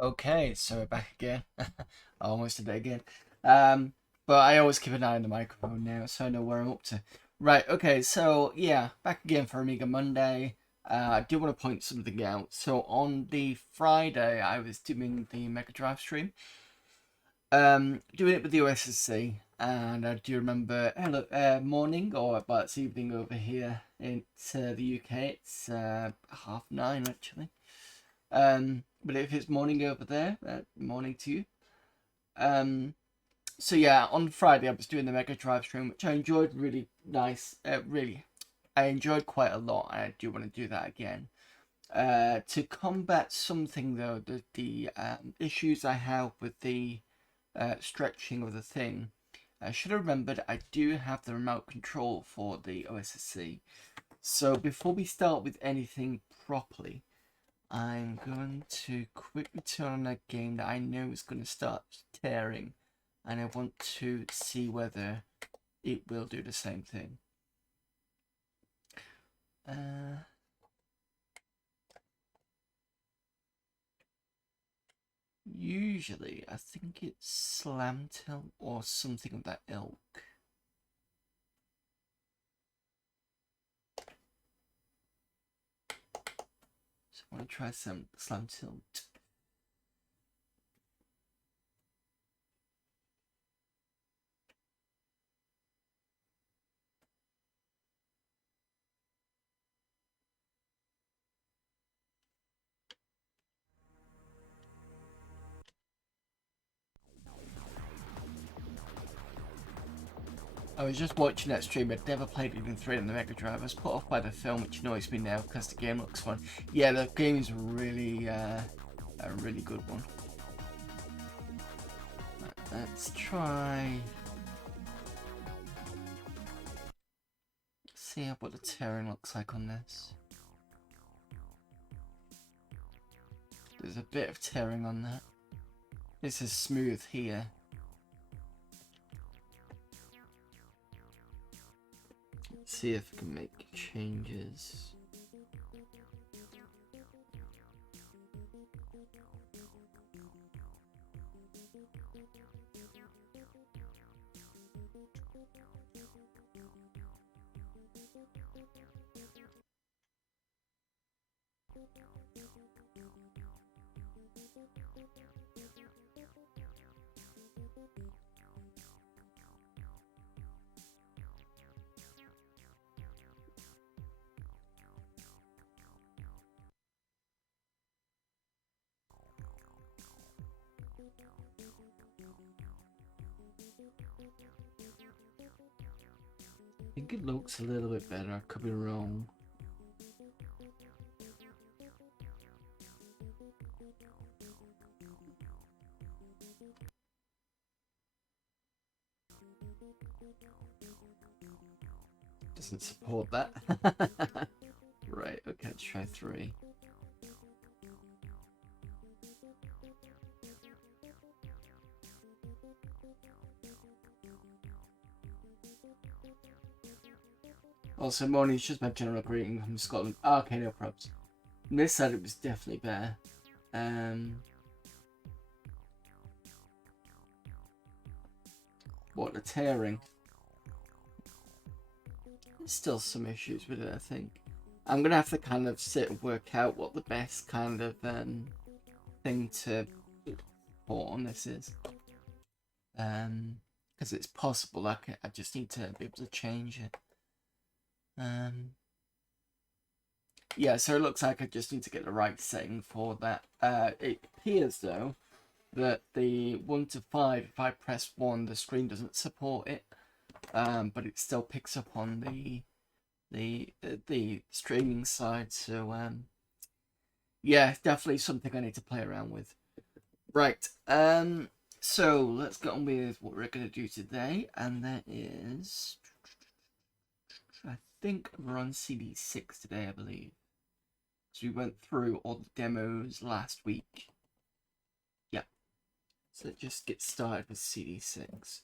Okay, so we're back again. I almost did it again. Um, but I always keep an eye on the microphone now, so I know where I'm up to. Right, okay, so yeah, back again for Amiga Monday. I do want to point something out. So on the Friday, I was doing the Mega Drive stream. Doing it with the OSSC, and I do remember, hello, morning, or about it's evening over here in the UK. It's 9:30 actually. But if it's morning over there, morning to you. Um, so yeah, on Friday I was doing the Mega Drive stream, which I enjoyed really nice. I enjoyed quite a lot. I do want to do that again. To combat something though, the issues I have with the stretching of the thing, I should have remembered I do have the remote control for the OSSC. So before we start with anything properly, I'm going to quickly turn on a game that I know is going to start tearing, and I want to see whether it will do the same thing. Usually, I think it's Slam Tilt or something of that ilk. So I want to try some Slam Tilt. I was just watching that stream. I'd never played Even 3 on the Mega Drive. I was put off by the film, which annoys me now because the game looks fun. Yeah, the game is really a really good one. Let's try. See what the tearing looks like on this. There's a bit of tearing on that. This is smooth here. Let's see if I can make changes. I think it looks a little bit better. I could be wrong. Doesn't support that. Right, okay, let's try 3. Also, morning, it's just my general greeting from Scotland. Oh, okay, no problems. On this side, it was definitely better. What, the tearing? There's still some issues with it, I think. I'm going to have to kind of sit and work out what the best kind of thing to put on this is. Because it's possible I just need to be able to change it. Yeah, so it looks like I just need to get the right setting for that. It appears, though, that the 1 to 5, if I press 1, the screen doesn't support it, but it still picks up on the streaming side. So yeah, definitely something I need to play around with. Right. So let's get on with what we're going to do today, and that is, I think we're on CD6 today, I believe. So we went through all the demos last week. Yeah. So let's just get started with CD6.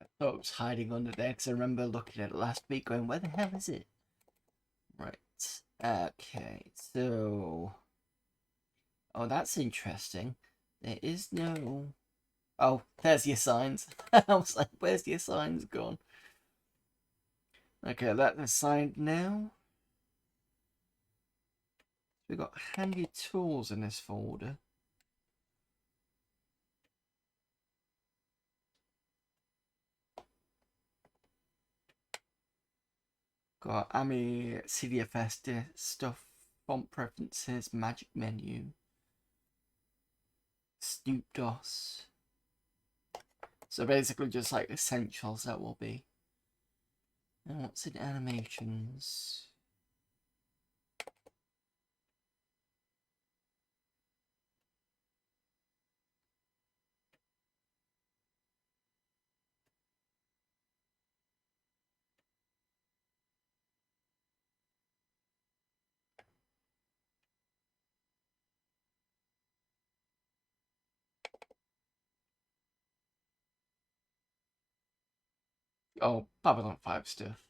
I thought it was hiding under there because I remember looking at it last week going, where the hell is it? Right. Okay, so... Oh, that's interesting. There is no... Oh, there's your signs. I was like, where's your signs gone? Okay, that's assigned now. We've got handy tools in this folder. Got Amiga CDFS stuff, font preferences, magic menu, Snoop DOS. So basically just like essentials that will be. And what's in animations? Oh, Babylon 5 stuff.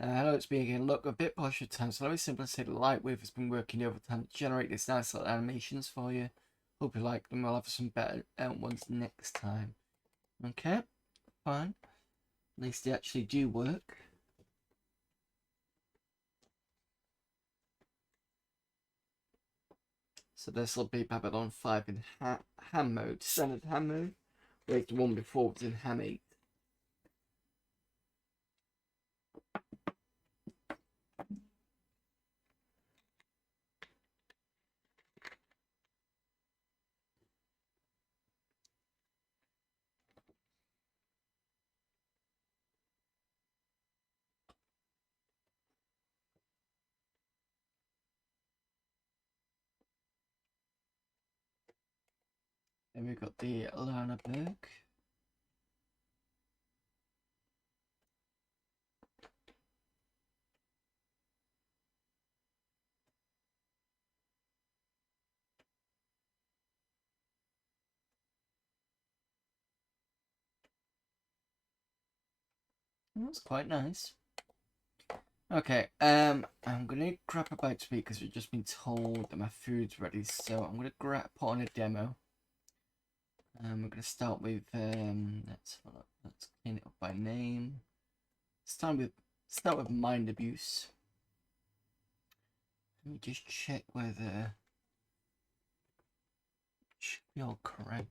Hello, it's me again. Look, a bit partial time, so let me simply say that Lightwave has been working overtime to generate these nice little animations for you. Hope you like them. I'll have some better ones next time. Okay, fine. At least they actually do work. So this will be Babylon 5 in ham mode, standard ham mode. Whereas the one before was in ham 8. Then we've got the Lana book. That's quite nice. Okay, I'm gonna grab a bite to eat because we've just been told that my food's ready, so I'm gonna put on a demo. We're gonna start with let's clean it up by name. Start with mind abuse. Let me just check whether it should be all correct.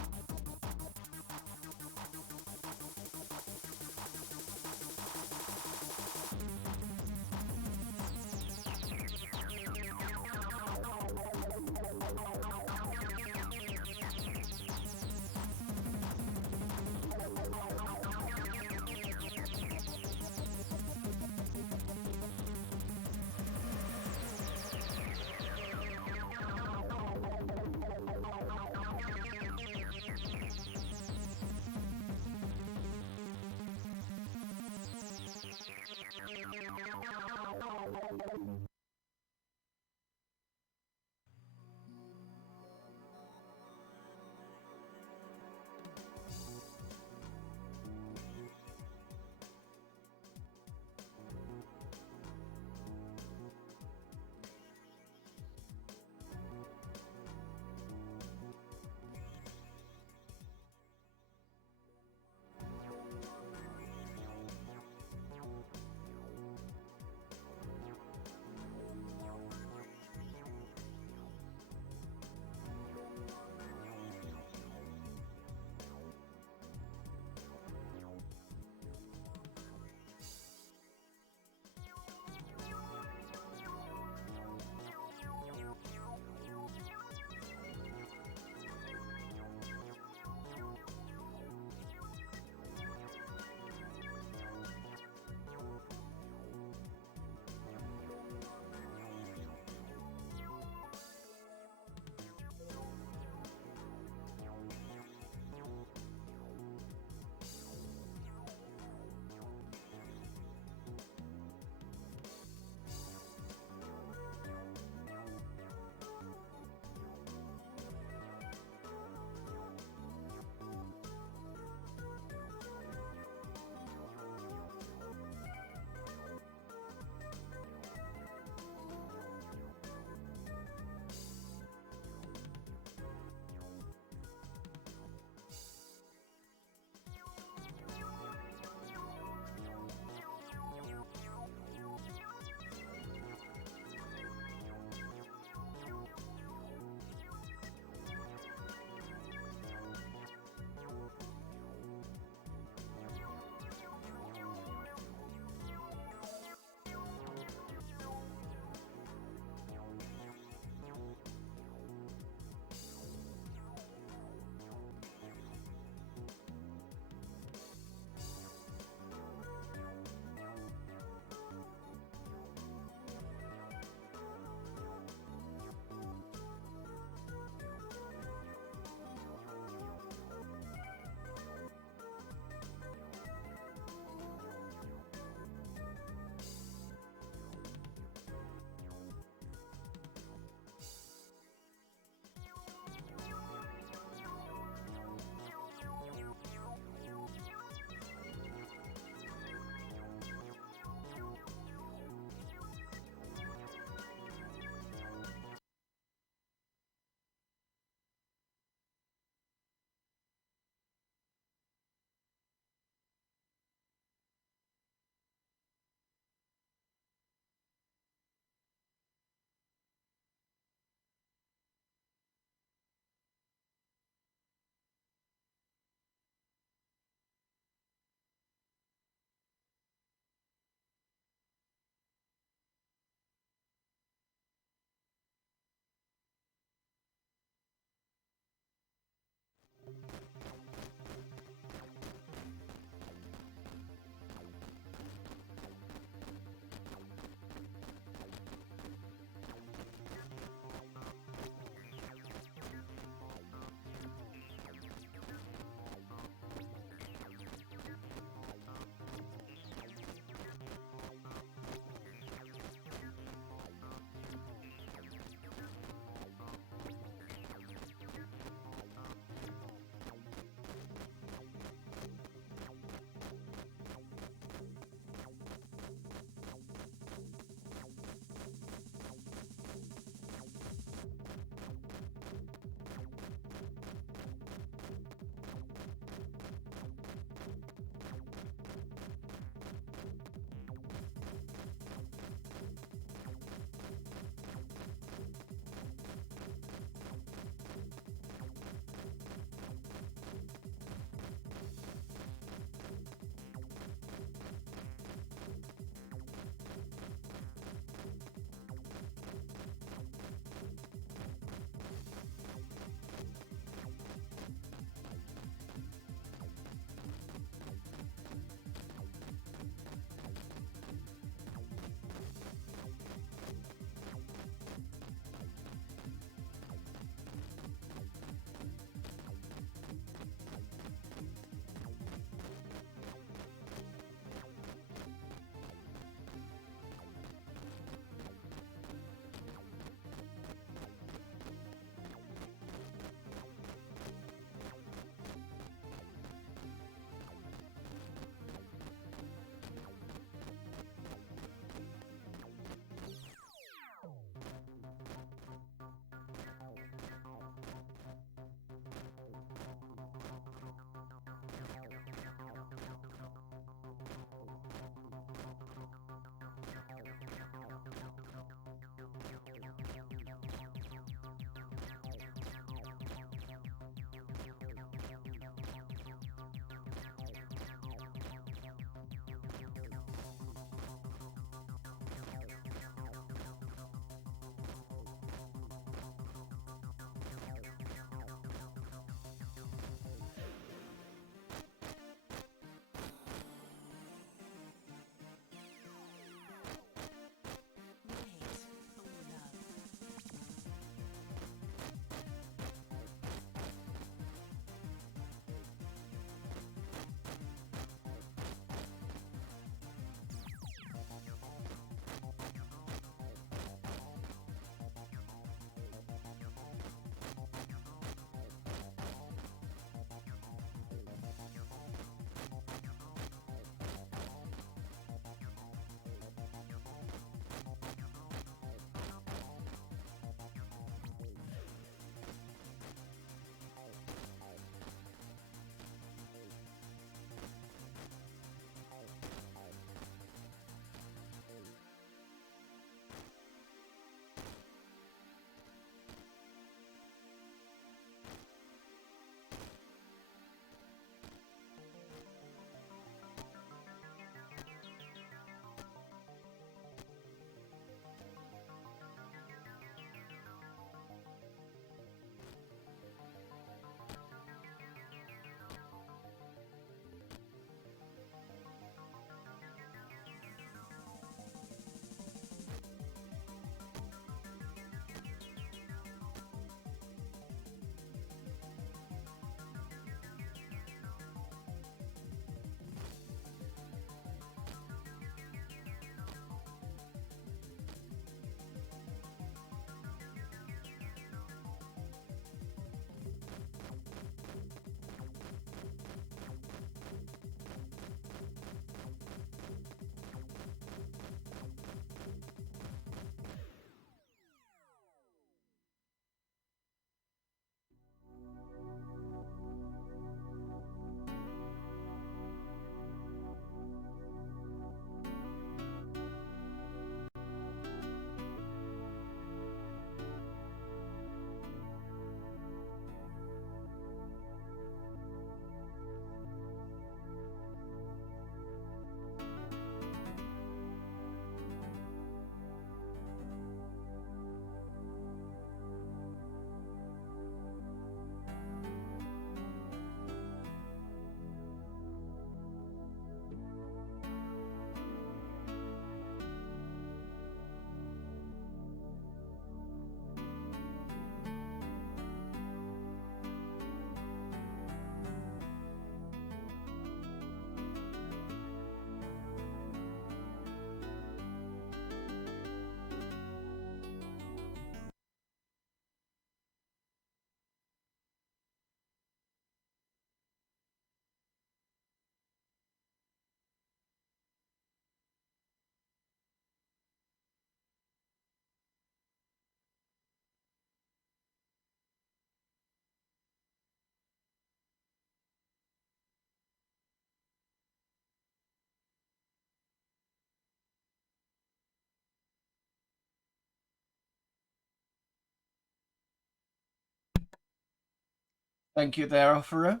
Thank you there, Offerer.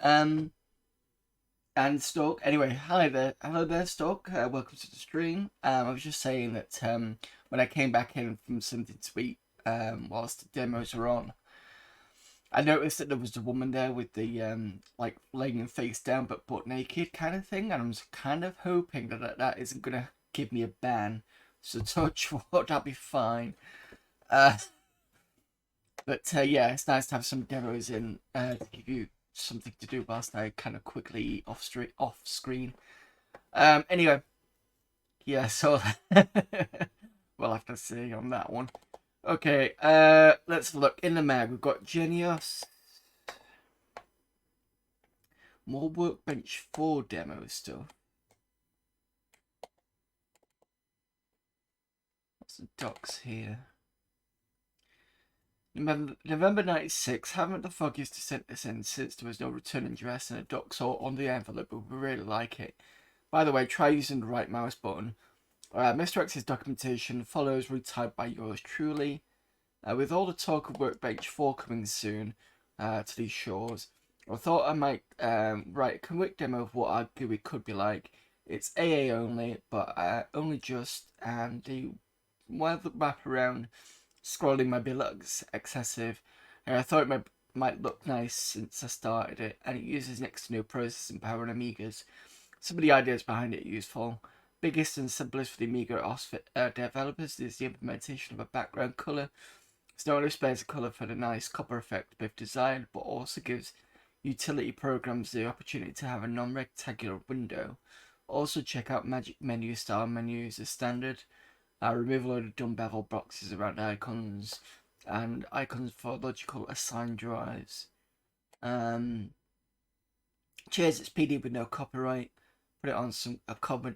And Stork. Anyway, hi there. Hello there, Stork. Welcome to the stream. I was just saying that when I came back in from something to eat, whilst the demos were on, I noticed that there was a woman there with the like laying face down but butt naked kind of thing, and I was kind of hoping that isn't gonna give me a ban. So touch wood, I'll be fine. Uh, but yeah, it's nice to have some demos in to give you something to do whilst I kind of quickly eat off screen. Anyway, yeah. So we'll have to see on that one. Okay. Let's look in the mag. We've got Genius. More Workbench 4 demo stuff. What's the docs here? November 96. Haven't the foggiest to send this in since there was no return address and a docs on the envelope, but we really like it. By the way, try using the right mouse button. Mr. X's documentation follows retyped by yours truly. With all the talk of Workbench 4 coming soon to these shores, I thought I might write a quick demo of what our GUI could be like. It's AA only, but only just, and the wrap around scrolling my looks excessive. And I thought it might look nice since I started it, and it uses next to no processing power on Amigas. Some of the ideas behind it are useful. Biggest and simplest for the Amiga OS developers is the implementation of a background colour. It not only spares a colour for the nice copper effect they've designed, but also gives utility programs the opportunity to have a non-rectangular window. Also check out Magic Menu style menus as standard. Remove a load of dumb bevel boxes around icons and icons for logical assigned drives. Cheers, it's PD with no copyright. Put it on a cover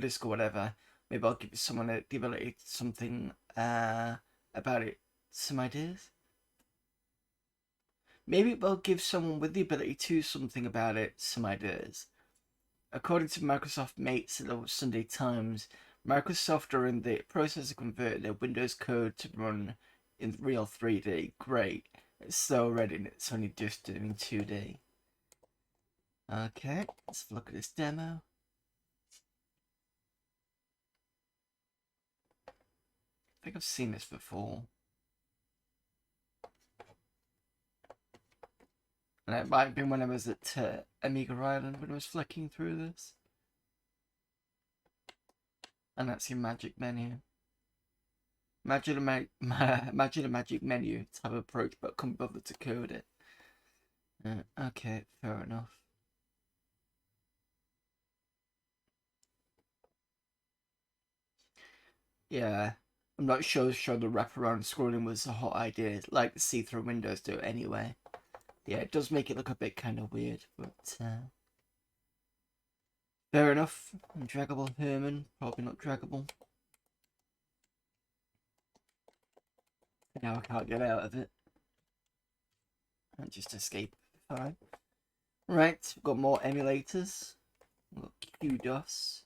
disc or whatever. Maybe I'll give someone the ability to something about it. Some ideas? Maybe we'll give someone with the ability to something about it some ideas. According to Microsoft mates at the Sunday Times, Microsoft are in the process of converting their Windows code to run in real 3D. Great. It's so ready and it's only just doing 2D. Okay, let's look at this demo. I think I've seen this before. And it might have been when I was at Amiga Island when I was flicking through this. And that's your magic menu. Imagine a magic menu type approach, but couldn't bother to code it. Okay, fair enough. Yeah, I'm not sure the wraparound scrolling was a hot idea, like the see-through windows do anyway. Yeah, it does make it look a bit kind of weird, but fair enough. Draggable Herman, probably not draggable. Now I can't get out of it. And just escape. Fine. Right, we've got more emulators. We've got QDOS.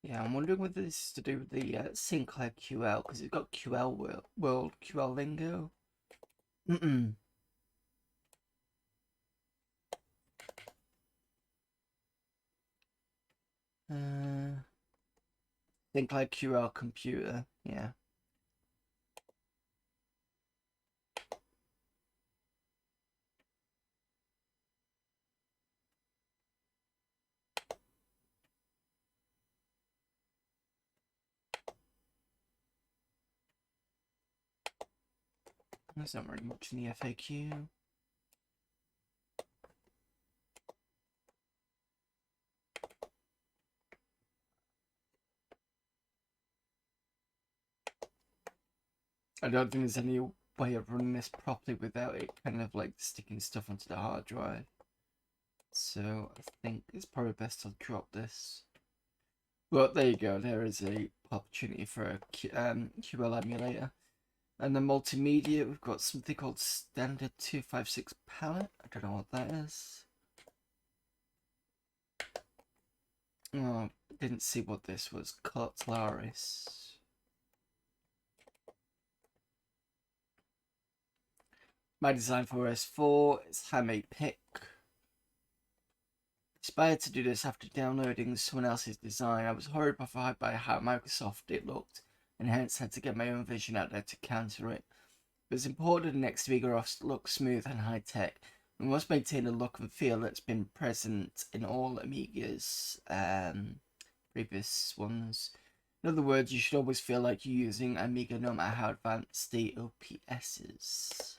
Yeah, I'm wondering whether this is to do with the Sinclair QL, because it's got QL World QL Lingo. Sinclair QL computer, yeah. There's not very much in the FAQ. I don't think there's any way of running this properly without it kind of like sticking stuff onto the hard drive. So I think it's probably best to drop this. Well, there you go. There is a opportunity for a QL emulator. And the multimedia, we've got something called Standard 256 palette. I don't know what that is. Oh, didn't see what this was. Cutlaris. My design for S4 is handmade pick. Inspired to do this after downloading someone else's design, I was horrified by how Microsoft it looked, and hence had to get my own vision out there to counter it. It was important the next Amiga looks smooth and high tech. We must maintain the look and feel that's been present in all Amigas, previous ones. In other words, you should always feel like you're using Amiga no matter how advanced the OPS is.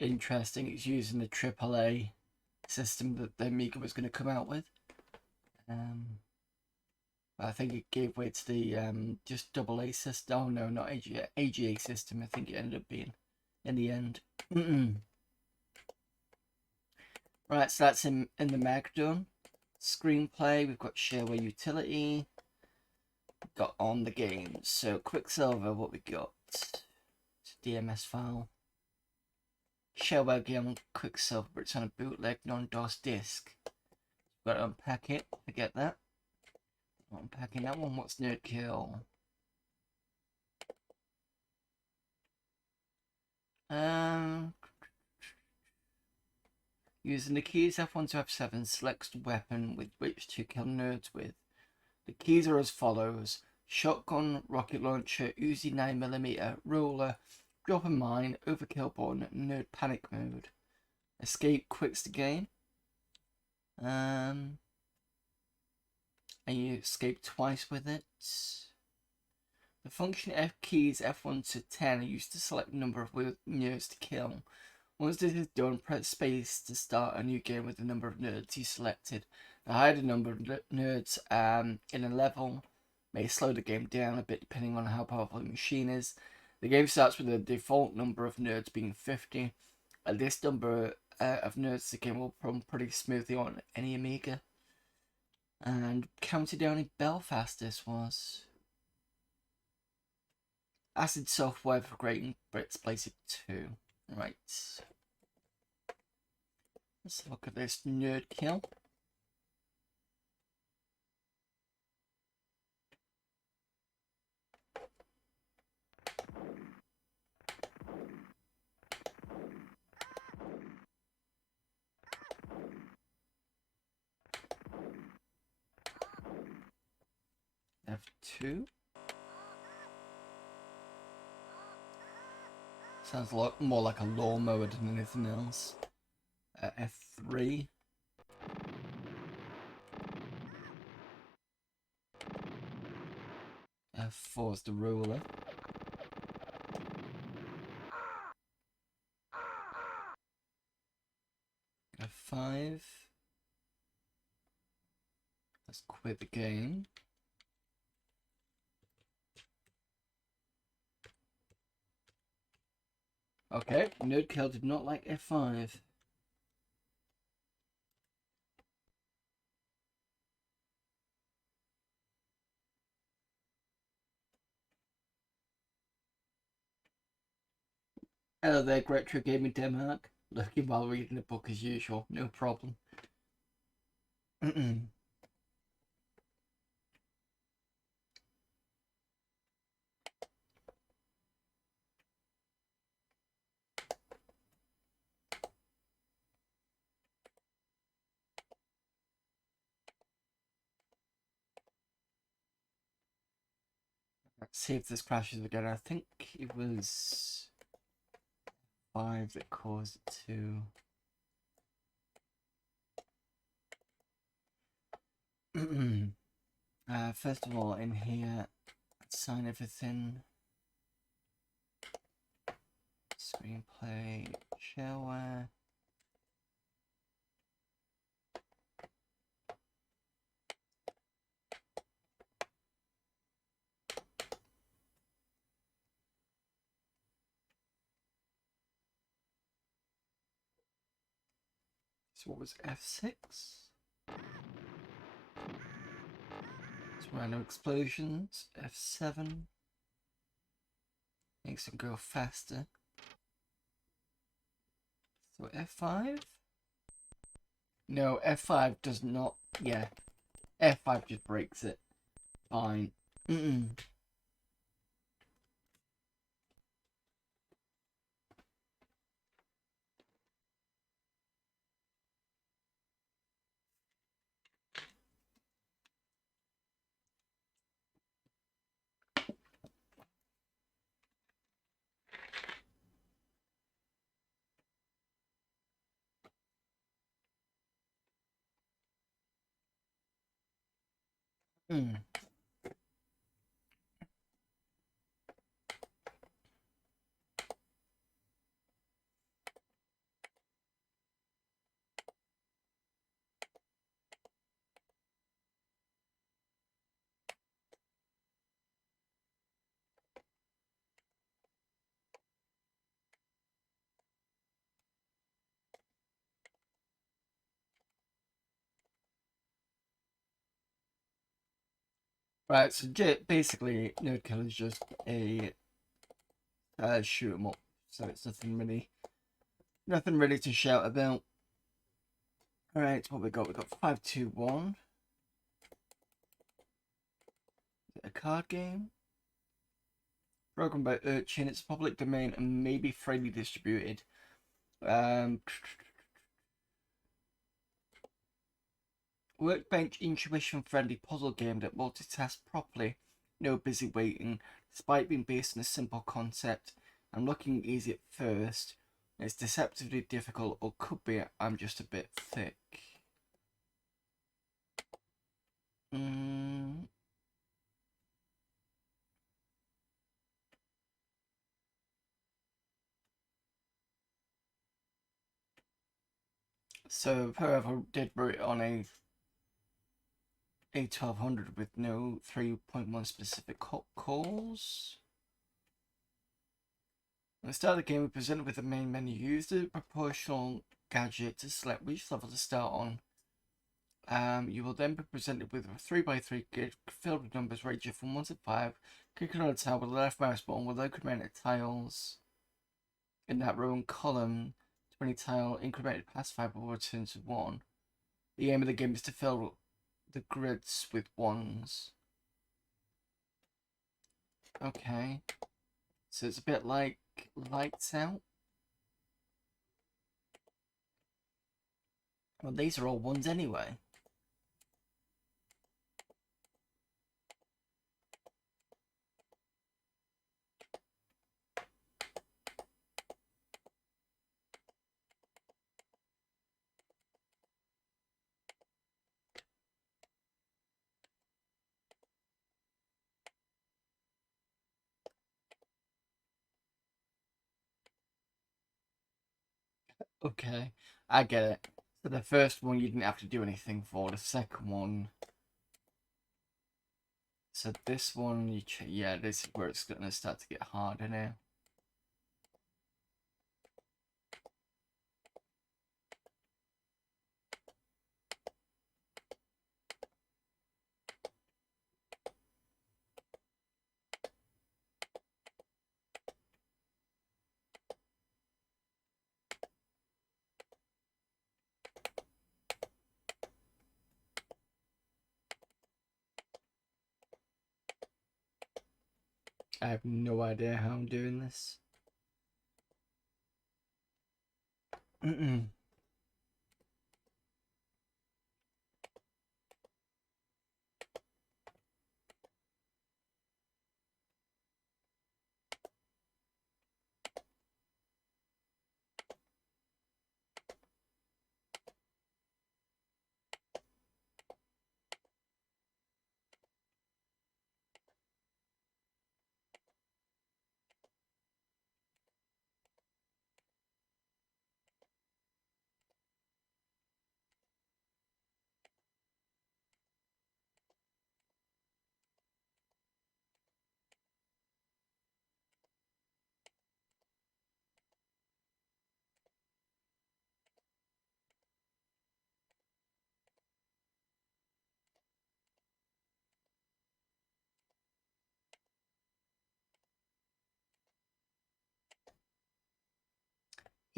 Interesting, it's using the AAA system that the Amiga was going to come out with. I think it gave way to the just AA system. Oh no, not AGA system. I think it ended up being in the end. Right, so that's in the mag done. Screenplay, we've got shareware utility. We've got on the game. So Quicksilver, what we got? It's a DMS file. Shareware game Quicksilver, but it's on a bootleg non-DOS disc. Got to unpack it. Forget that. Not unpacking that one. What's Nerdkill? Using the keys F1 to F7 selects the weapon with which to kill nerds with. The keys are as follows: shotgun, rocket launcher, Uzi 9mm, roller, drop a mine, overkill button, nerd panic mode. Escape quits the game. And you escape twice with it. The function F keys F1 to 10 are used to select the number of nerds to kill. Once this is done, press space to start a new game with the number of nerds you selected. The higher the number of nerds in a level may slow the game down a bit depending on how powerful the machine is. The game starts with the default number of nerds being 50. At this number of nerds, the game will run pretty smoothly on any Amiga. And counted down in Belfast this was. Acid Software for Great Brits Basic 2. Right. Let's look at this nerd kill. F2. Sounds a lot more like a lawnmower than anything else. F3. F4 is the ruler. F5. Let's quit the game. Okay, Nerdkill did not like F5. Hello there, Retro Gaming Denmark. Looking while reading the book as usual, no problem. Let's see if this crashes again. I think it was 5 that caused it to. First of all, in here, sign everything. Screenplay, shareware. So what was F6? Random explosions. F7 makes it go faster. So F5? No, F5 does not. Yeah, F5 just breaks it. Fine. Right, so basically, Node Kill is just a shoot 'em up. So it's nothing really to shout about. Alright, what we got? We got 521. A card game. Programmed by Urchin. It's public domain and may be freely distributed. Workbench intuition friendly puzzle game that multitasks properly. No busy waiting, despite being based on a simple concept and looking easy at first. It's deceptively difficult, or could be I'm just a bit thick. So whoever did wrote it on a 1200 with no 3.1 specific calls. At the start of the game, we're presented with the main menu. Use the proportional gadget to select which level to start on. You will then be presented with a 3x3 grid filled with numbers ranging from 1 to 5. Clicking on a tile with the left mouse button will increment the tiles in that row and column. 20 tile incremented past 5 will return to 1. The aim of the game is to fill the grids with 1s. Okay. So it's a bit like Lights Out. Well, these are all 1s anyway. Okay, I get it. So the first one you didn't have to do anything for. The second one. So this one, yeah, this is where it's going to start to get harder now. I have no idea how I'm doing this.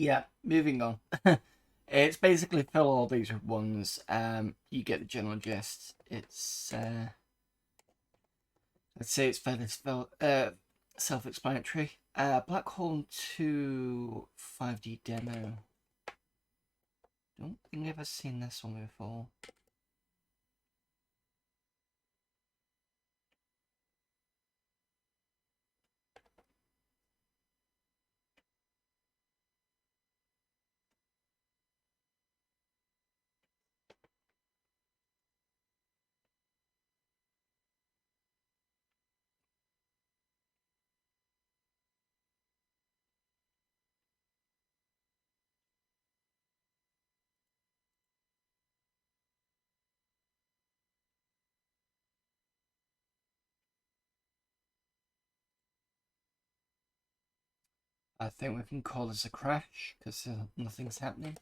Yeah, moving on. It's basically fill all these with ones. You get the general gist. It's I'd say it's fairly self-explanatory. Black Hole 2 5D demo. Don't think I've ever seen this one before. I think we can call this a crash because nothing's happening.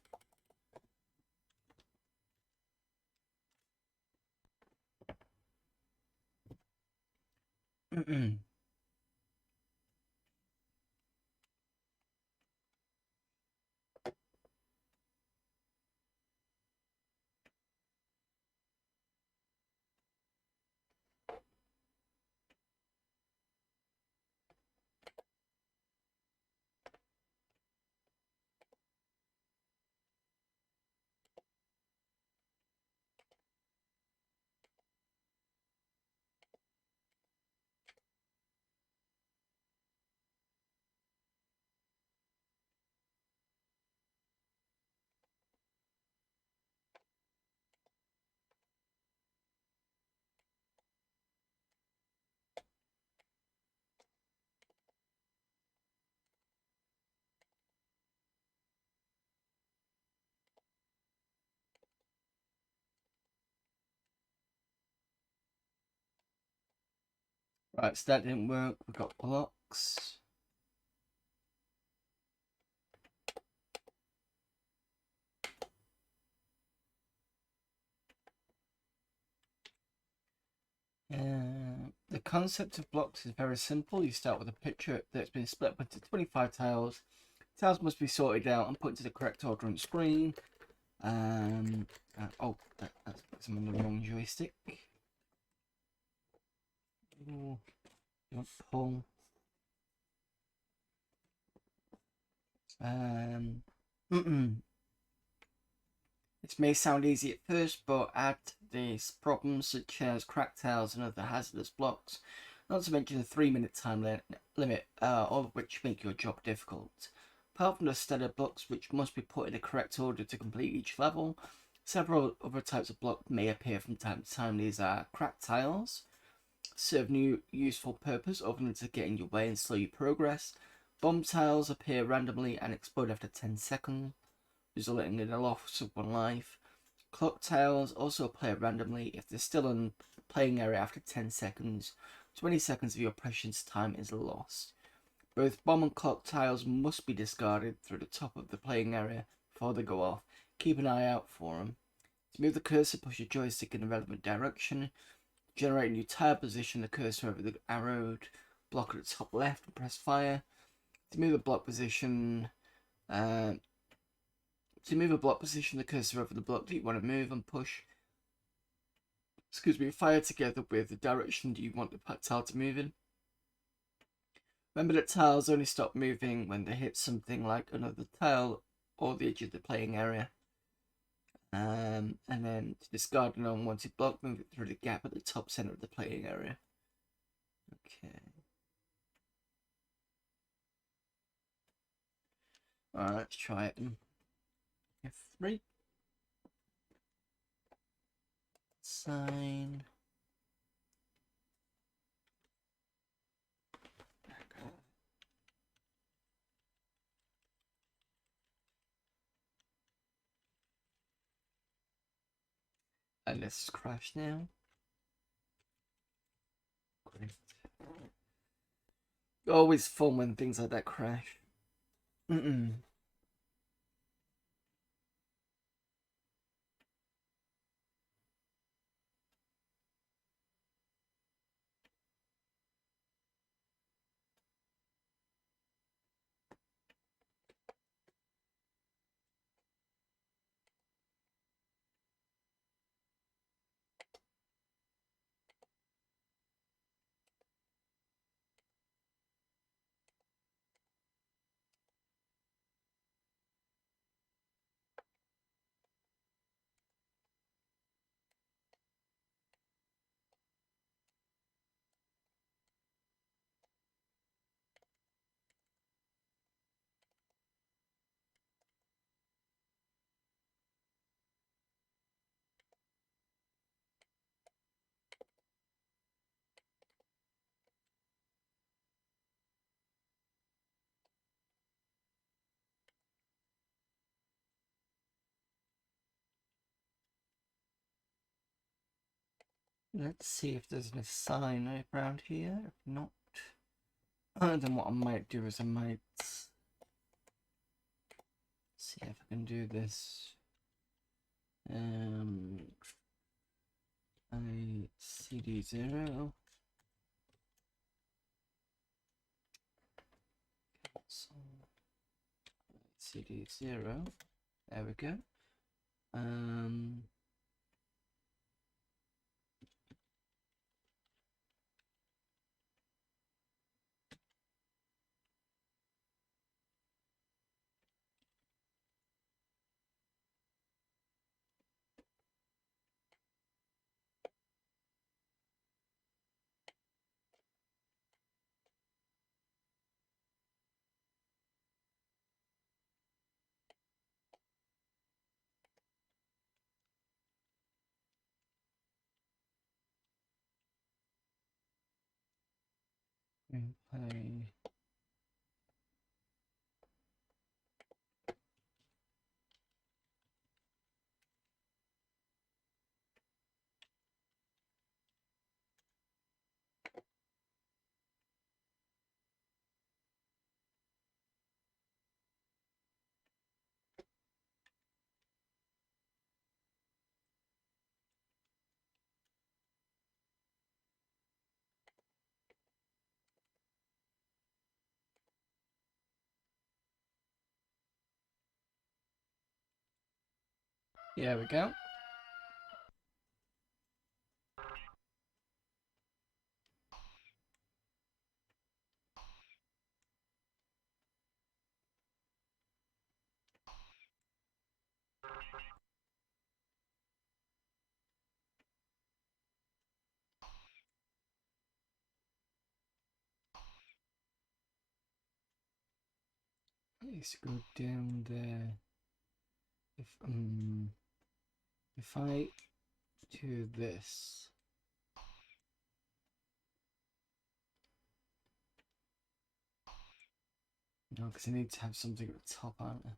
Right, so that didn't work. We got blocks. The concept of blocks is very simple. You start with a picture that's been split up into 25 tiles. Tiles must be sorted out and put into the correct order on the screen. That's on the wrong joystick. Ooh, don't pull. This may sound easy at first, but add these problems such as cracked tiles and other hazardous blocks, not to mention a 3-minute time limit, all of which make your job difficult. Apart from the standard blocks which must be put in the correct order to complete each level, several other types of blocks may appear from time to time. These are cracked tiles, serve no useful purpose other than to get in your way and slow your progress. Bomb tiles appear randomly and explode after 10 seconds, resulting in a loss of 1 life. Clock tiles also appear randomly. If they're still in playing area after 10 seconds, 20 seconds of your precious time is lost. Both bomb and clock tiles must be discarded through the top of the playing area before they go off. Keep an eye out for them. To move the cursor, push your joystick in the relevant direction. Generate a new tile, position the cursor over the arrowed block at the top left and press fire. To move the block position, the cursor over the block that you want to move and push, fire together with the direction you want the tile to move in. Remember that tiles only stop moving when they hit something like another tile or the edge of the playing area. And then to discard an unwanted block, move it through the gap at the top center of the playing area. Okay. Alright, let's try it. F3. Sign. And let's crash now. Great. Always fun when things like that crash. Let's see if there's a sign around here. If not, then what I might do is I might see if I can do this. I CD0. So CD0. There we go. Play. Here we go. Let's go down there. If I do this, no, because I need to have something at the top, aren't I?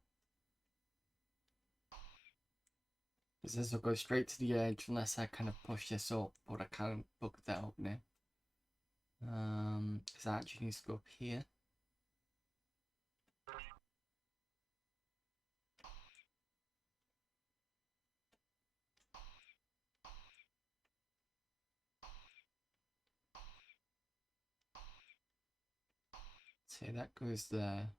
Because this will go straight to the edge unless I kind of push this up, but I can't book that up now. Because that actually needs to go up here. Say that goes there.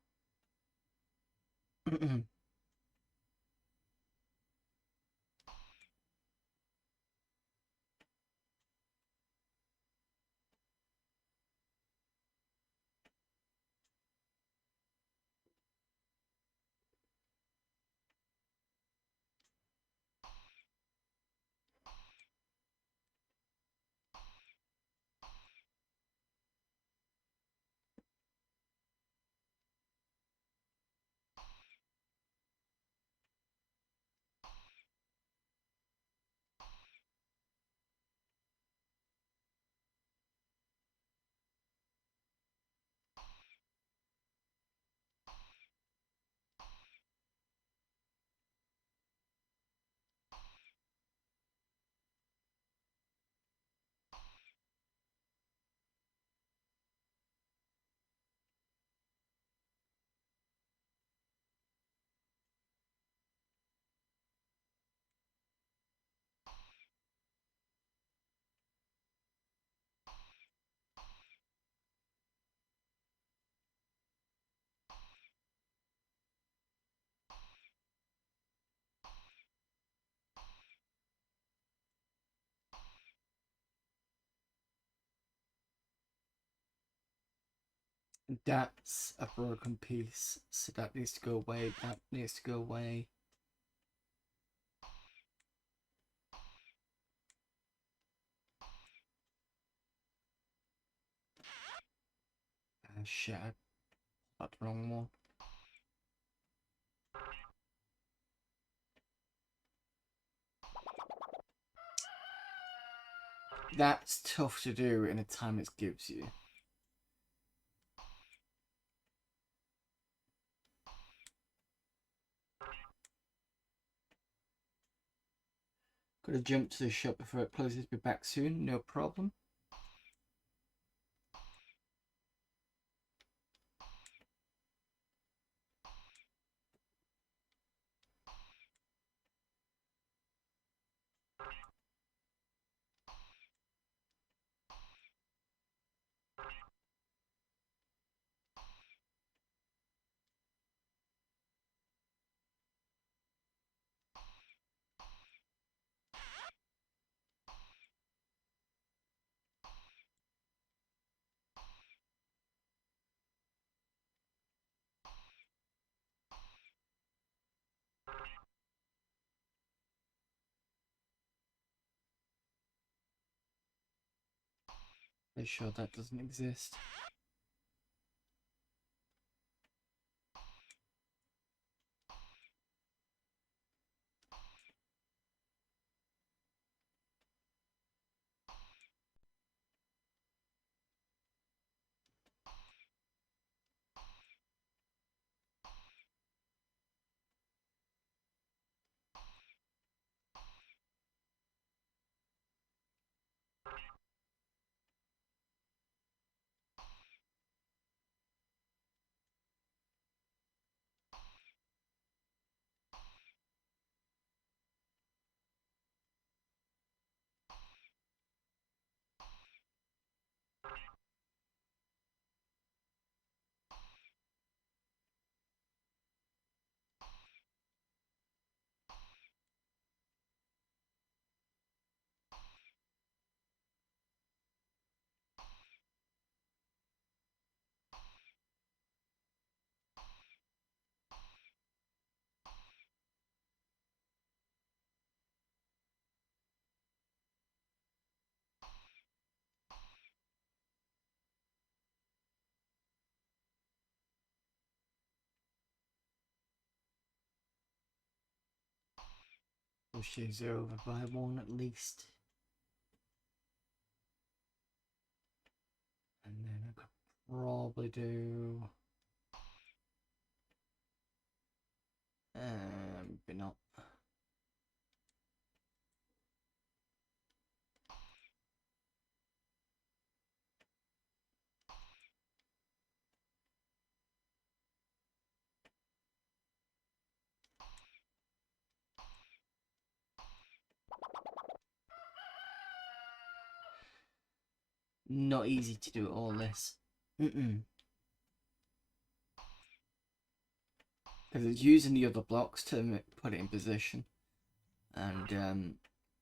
That's a broken piece, so that needs to go away. That needs to go away. Shit, I got the wrong one. That's tough to do in the time it gives you. Gotta jump to the shop before it closes. Be back soon, no problem. Are you sure that doesn't exist? Pushes over by one at least. And then I could probably do... maybe not. Not easy to do all this. Because it's using the other blocks to put it in position. And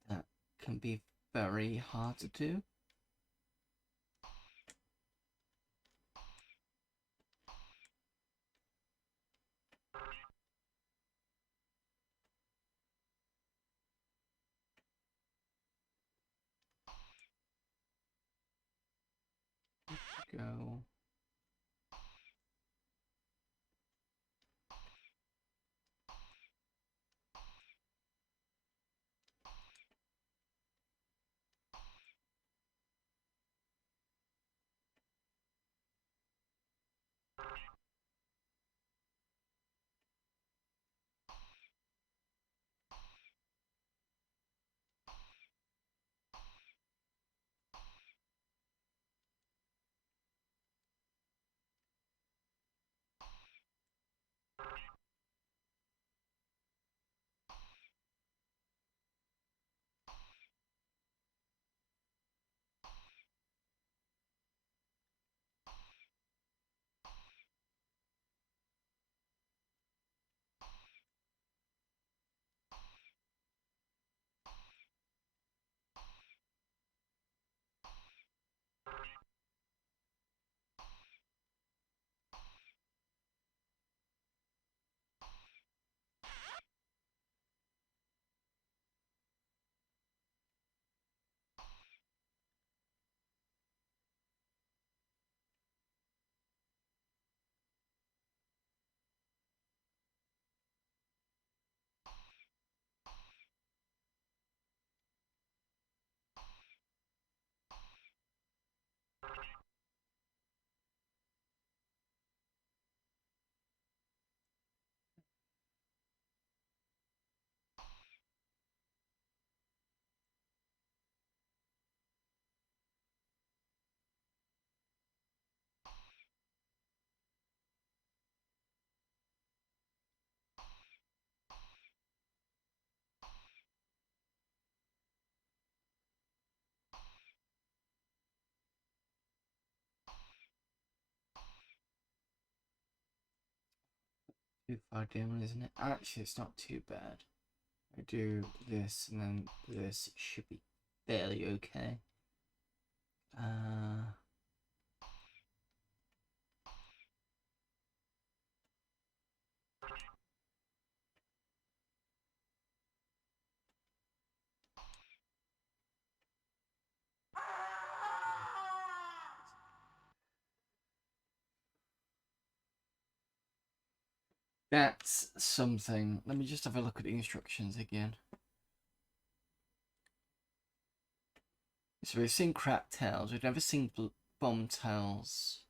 that can be very hard to do. Go. Too far down, isn't it? Actually, it's not too bad. I do this and then this. It should be fairly okay. That's something. Let me just have a look at the instructions again. So we've seen crap tails. We've never seen bomb tails.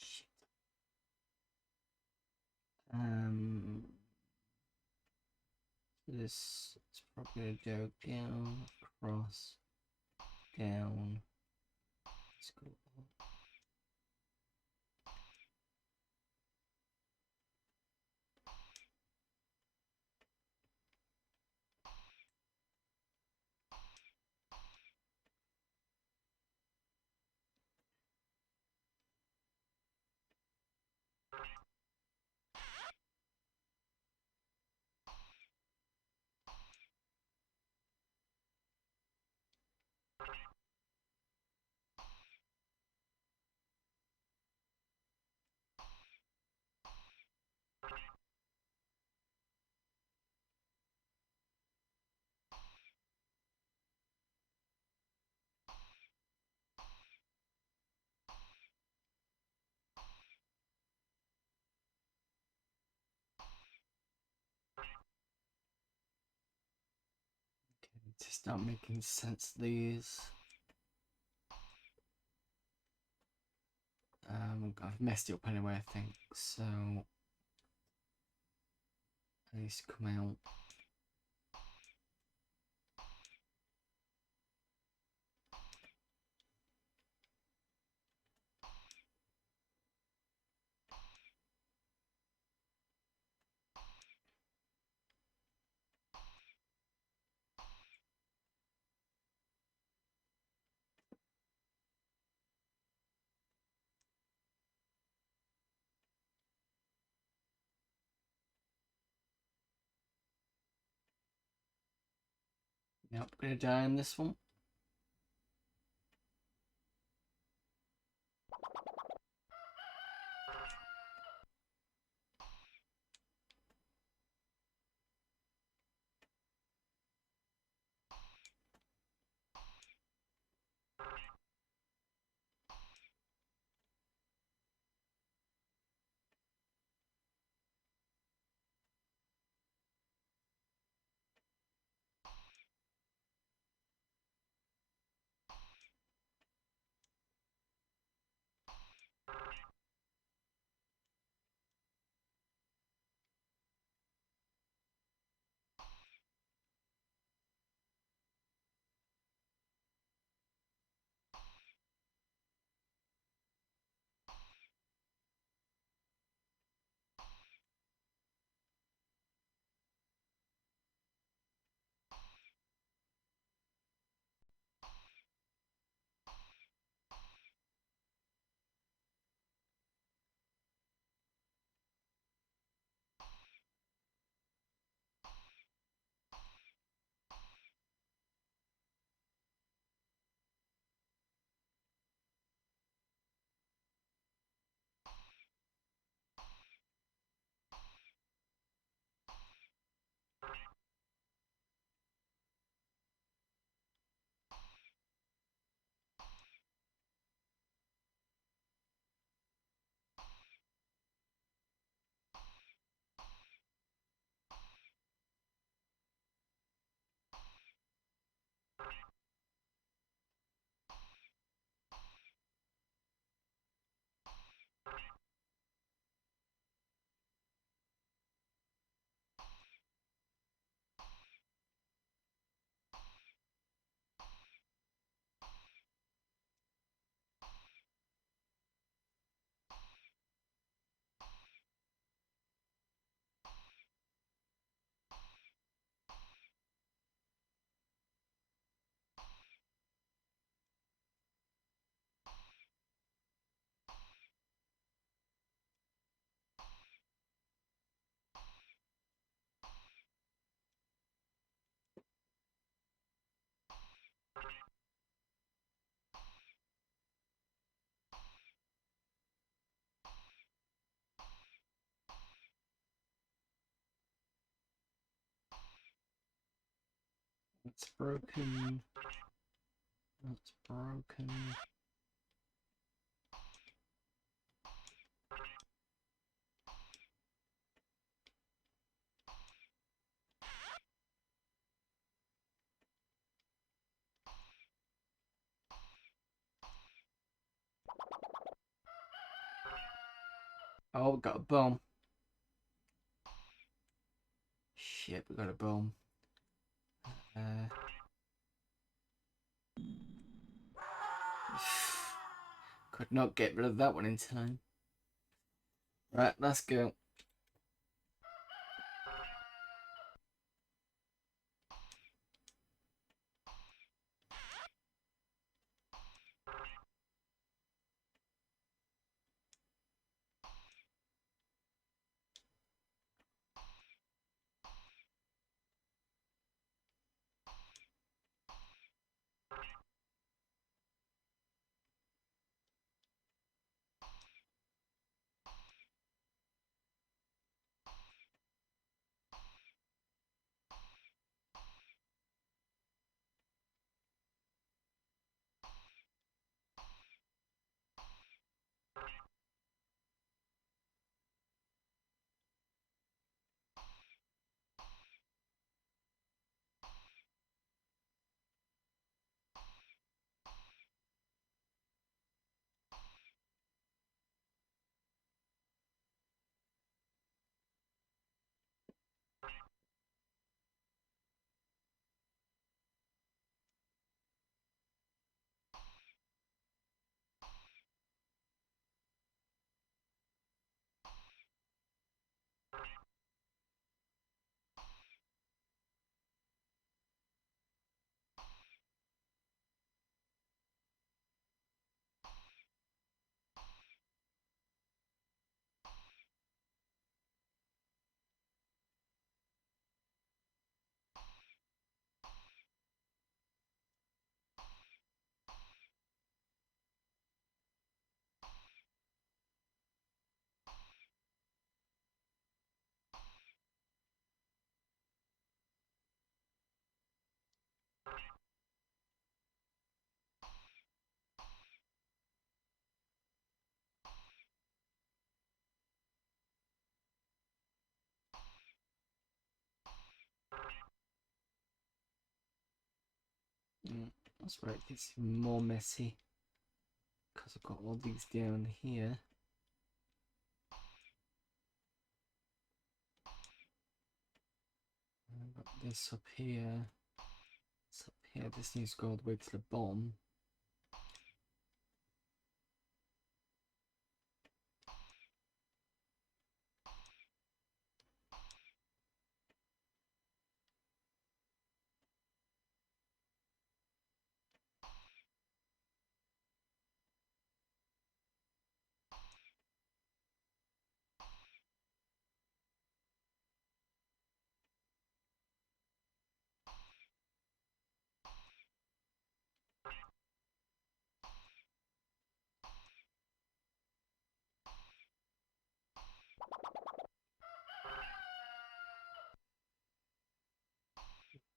Shit. This is probably gonna go down, across, down. Let's go. Okay, it's just not making sense. These. I've messed it up anyway, I think. So it needs to come out. Yep, gonna die on this one. That's broken. That's broken. Oh, we got a bomb. Shit, we got a bomb. Could not get rid of that one in time. Right, let's go. That's right, it's more messy. Because I've got all these down here. I've got this up here. This up here. This needs to go all the way to the bomb.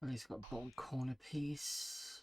And he's got a bottom corner piece.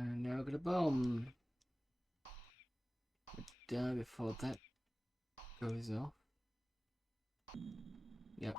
And now I've got a bomb. Die before that goes off. Yep.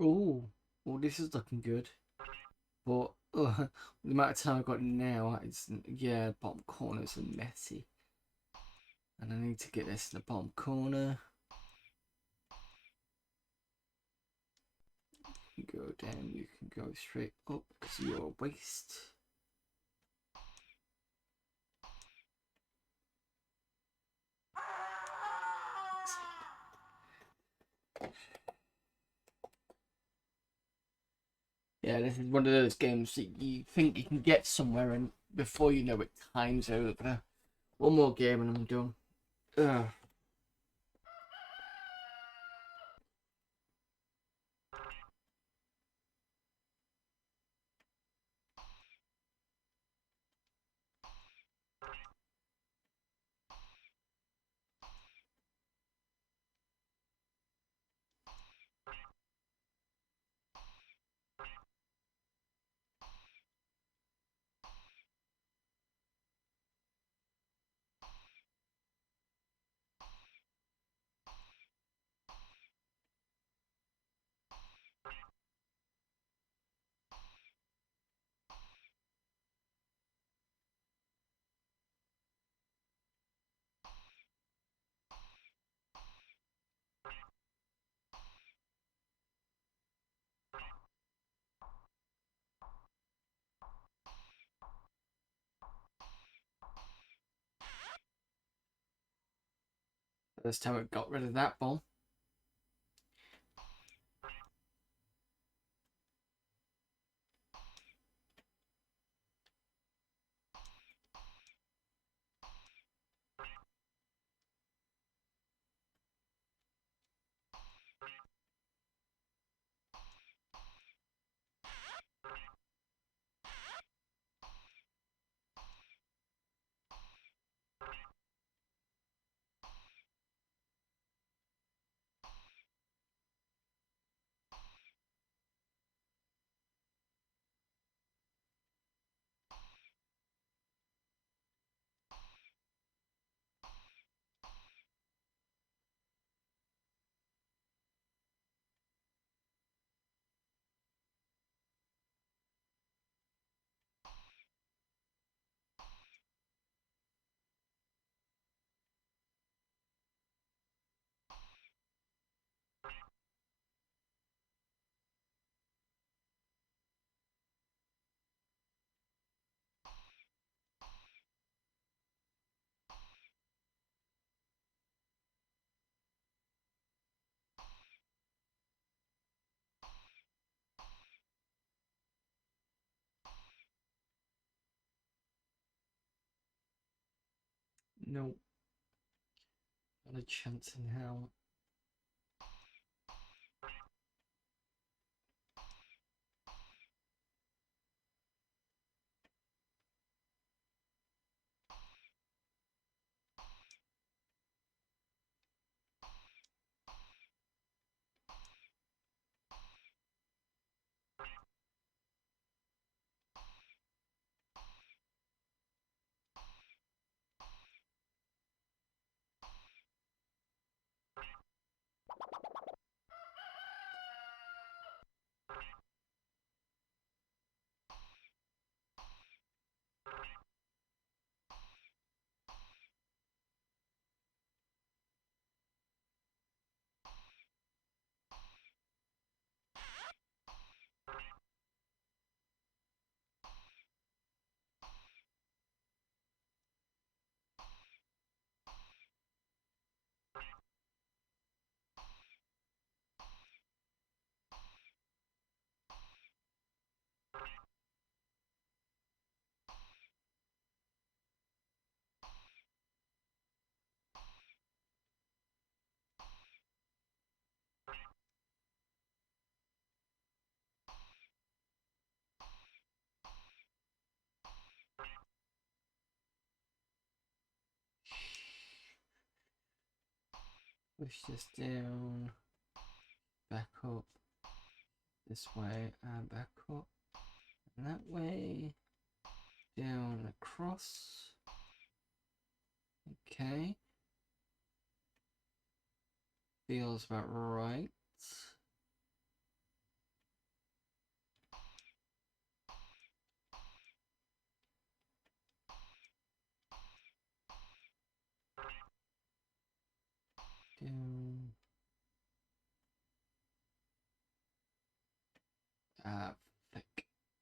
Oh, well, this is looking good. But the amount of time I've got now, it's yeah, bottom corners are messy, and I need to get this in the bottom corner. You can go down, you can go straight up because of your waist. Yeah, this is one of those games that you think you can get somewhere, and before you know it, time's over. One more game and I'm done. Ugh. First time I got rid of that bomb. No, not a chance in hell. Push this down, back up this way, and back up, and that way, down across. Okay, feels about right.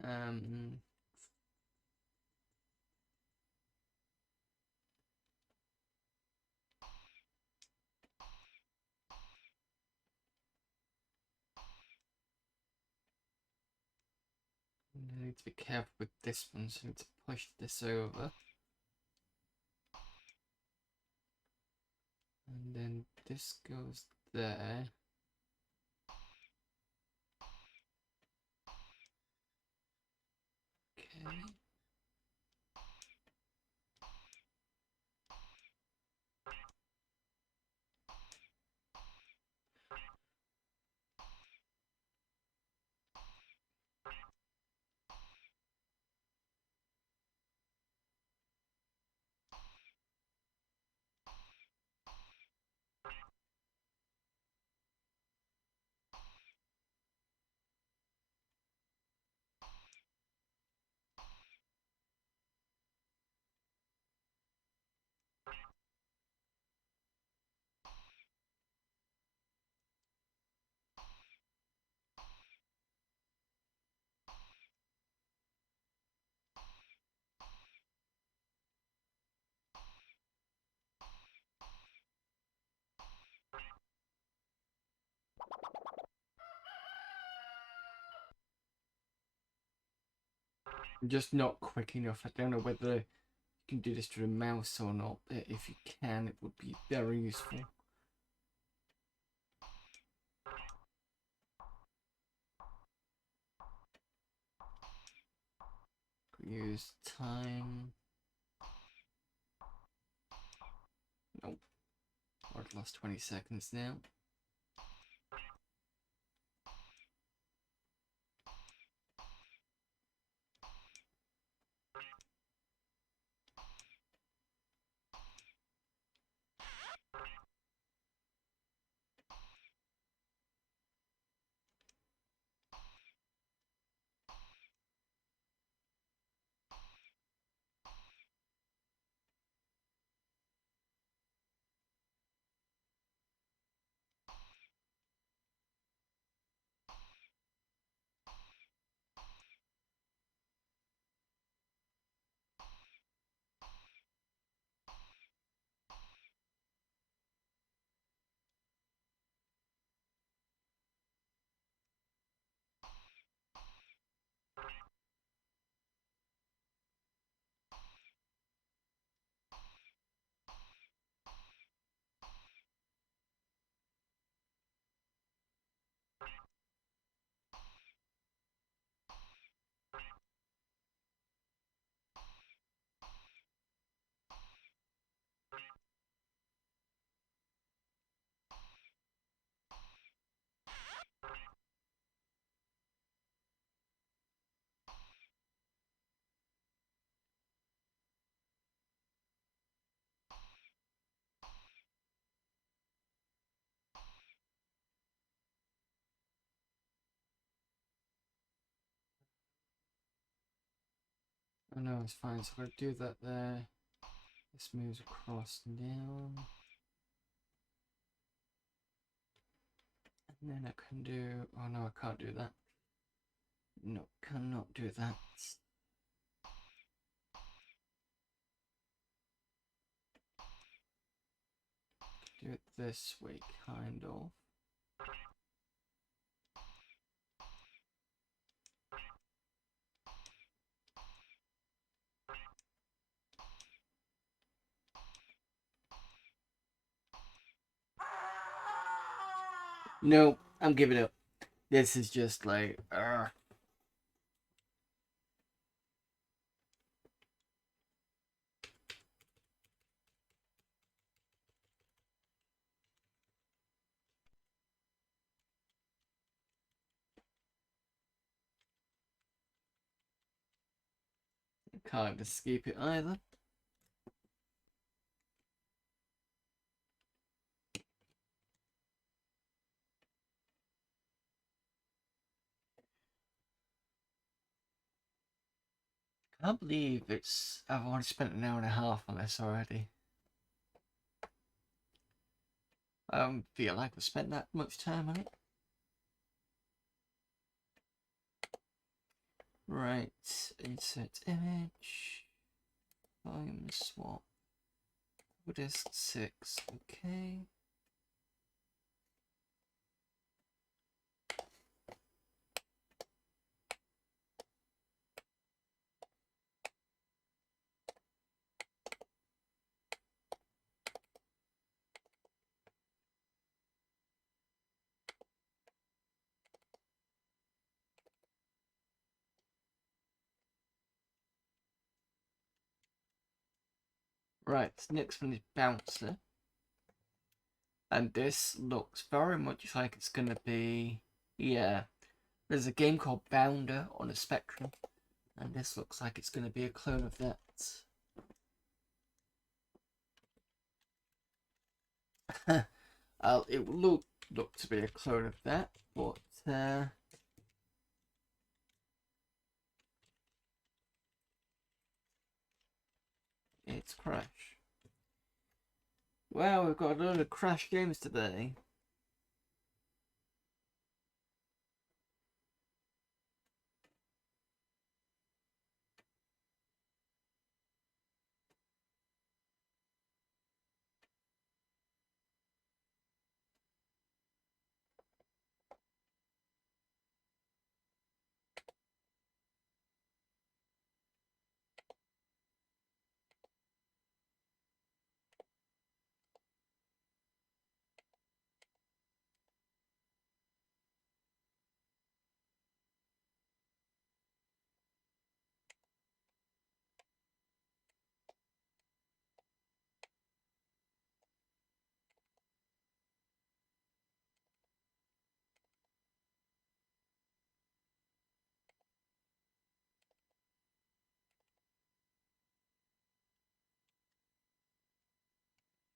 Um, I need to be careful with this one, so I need to push this over. And then this goes there. Okay. I'm just not quick enough. I don't know whether you can do this through the mouse or not, but if you can, it would be very useful. Use time. Nope. I've lost 20 seconds now. Oh no, it's fine. So I'm going to do that there. This moves across and down. And then I can do... Oh no, I can't do that. No, cannot do that. Do it this way, kind of. No, I'm giving up. This is just like... Can't escape it either. I can't believe I've already spent an hour and a half on this already. I don't feel like I've spent that much time on it. Right, insert image, volume swap, disk 6, okay. Right, next one is Bouncer. And this looks very much like it's going to be, yeah, there's a game called Bounder on a Spectrum. And this looks like it's going to be a clone of that. It will look to be a clone of that, but it's Crash. Wow, we've got a load of Crash games today.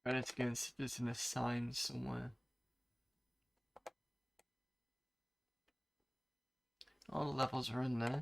Ready to go and see if there's an assign somewhere. All the levels are in there.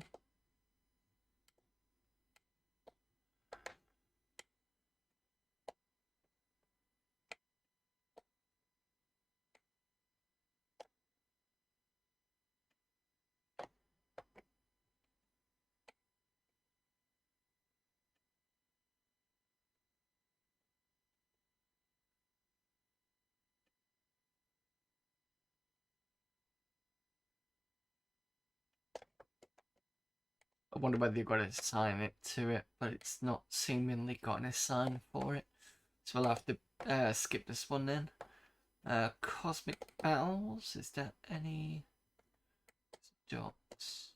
I wonder whether you've got to assign it to it, but it's not seemingly got an assign for it. So we'll have to skip this one then. Cosmic Battles, is there any dots?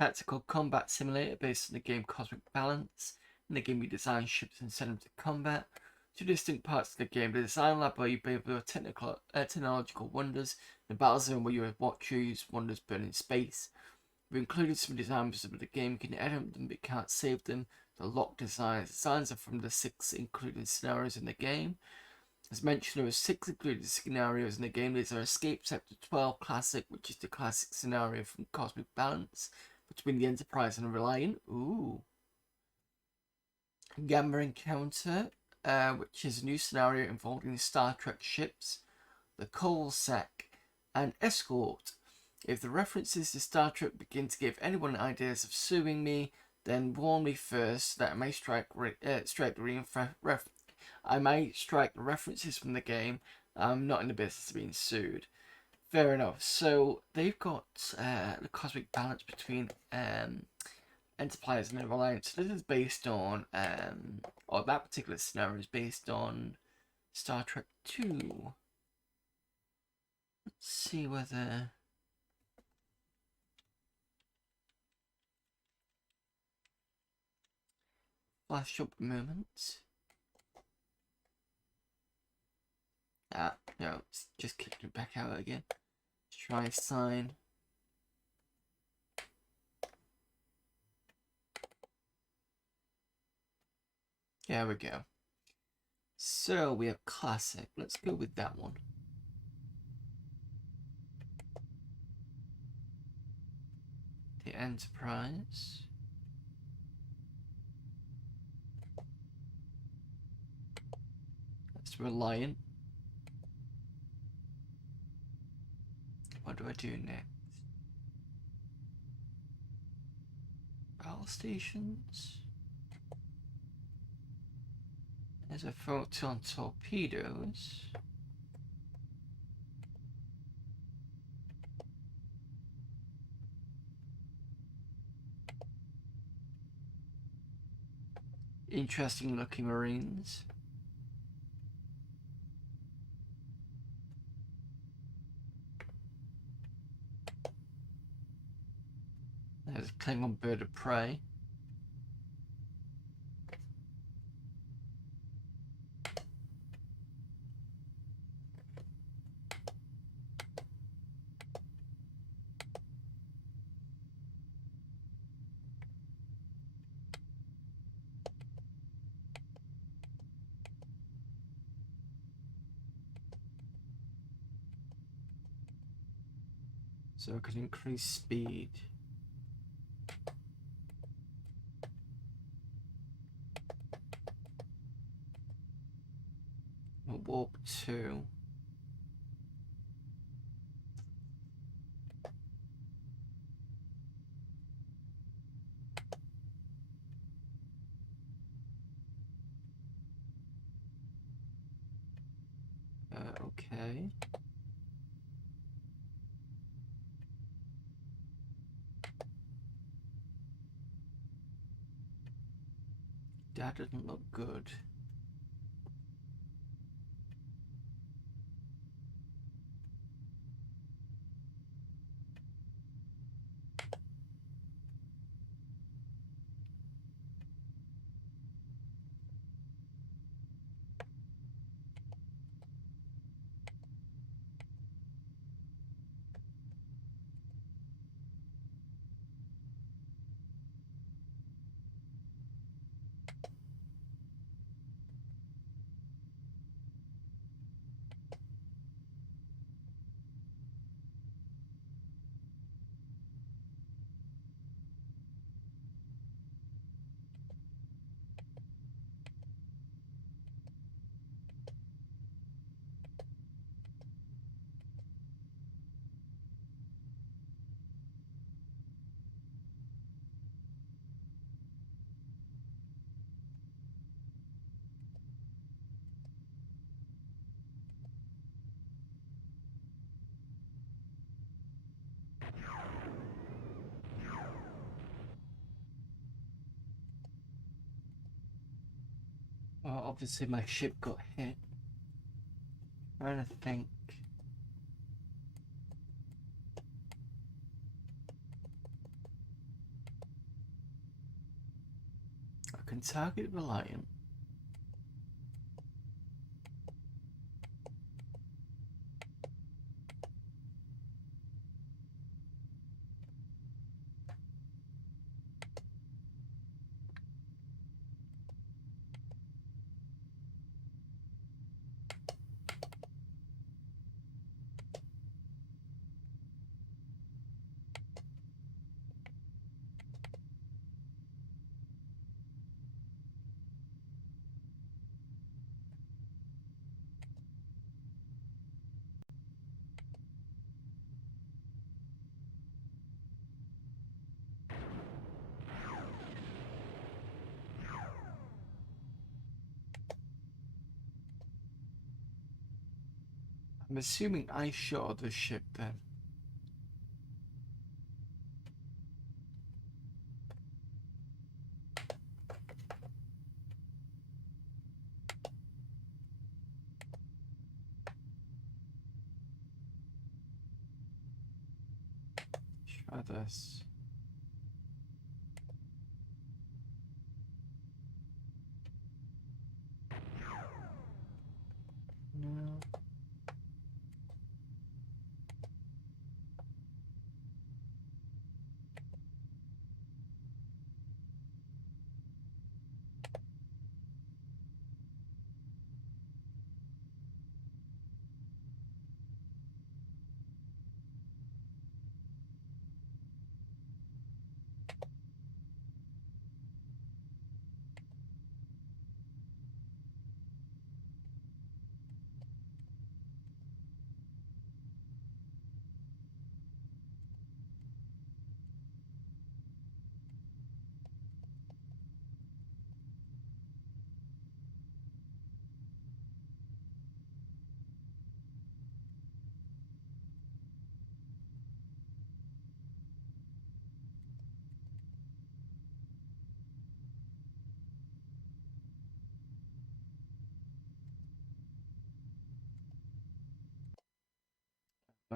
Tactical combat simulator based on the game Cosmic Balance. In the game, you design ships and send them to combat. Two distinct parts of the game: the design lab, where you build your technological wonders; the battle zone, where you watch these wonders burn in space. We've included some designs of the game. You can edit them, but you can't save them. The locked designs. Designs are from the 6 included scenarios in the game. As mentioned, there are 6 included scenarios in the game. These are Escape Sector 12 Classic, which is the classic scenario from Cosmic Balance, between the Enterprise and the Reliant. Ooh. Gamma Encounter, which is a new scenario involving Star Trek ships, the Coal Sack, and Escort. If the references to Star Trek begin to give anyone ideas of suing me, then warn me first that I may strike the references from the game. I'm not in the business of being sued. Fair enough. So they've got the cosmic balance between Enterprise and the Reliance. This is based on, or that particular scenario is based on Star Trek 2. Let's see whether. Flash up a moment. No, it's just kicked it back out again. Try sign. There we go. So we have classic. Let's go with that one. The Enterprise. It's Reliant. What do I do next? Battle stations. There's a photon torpedoes. Interesting looking marines. There's a Klingon bird of prey. So I can increase speed. Warp 2. Okay. That doesn't look good. Well, obviously my ship got hit. Trying to think. I can target Reliant. I'm assuming I shot the ship then. Try this. No.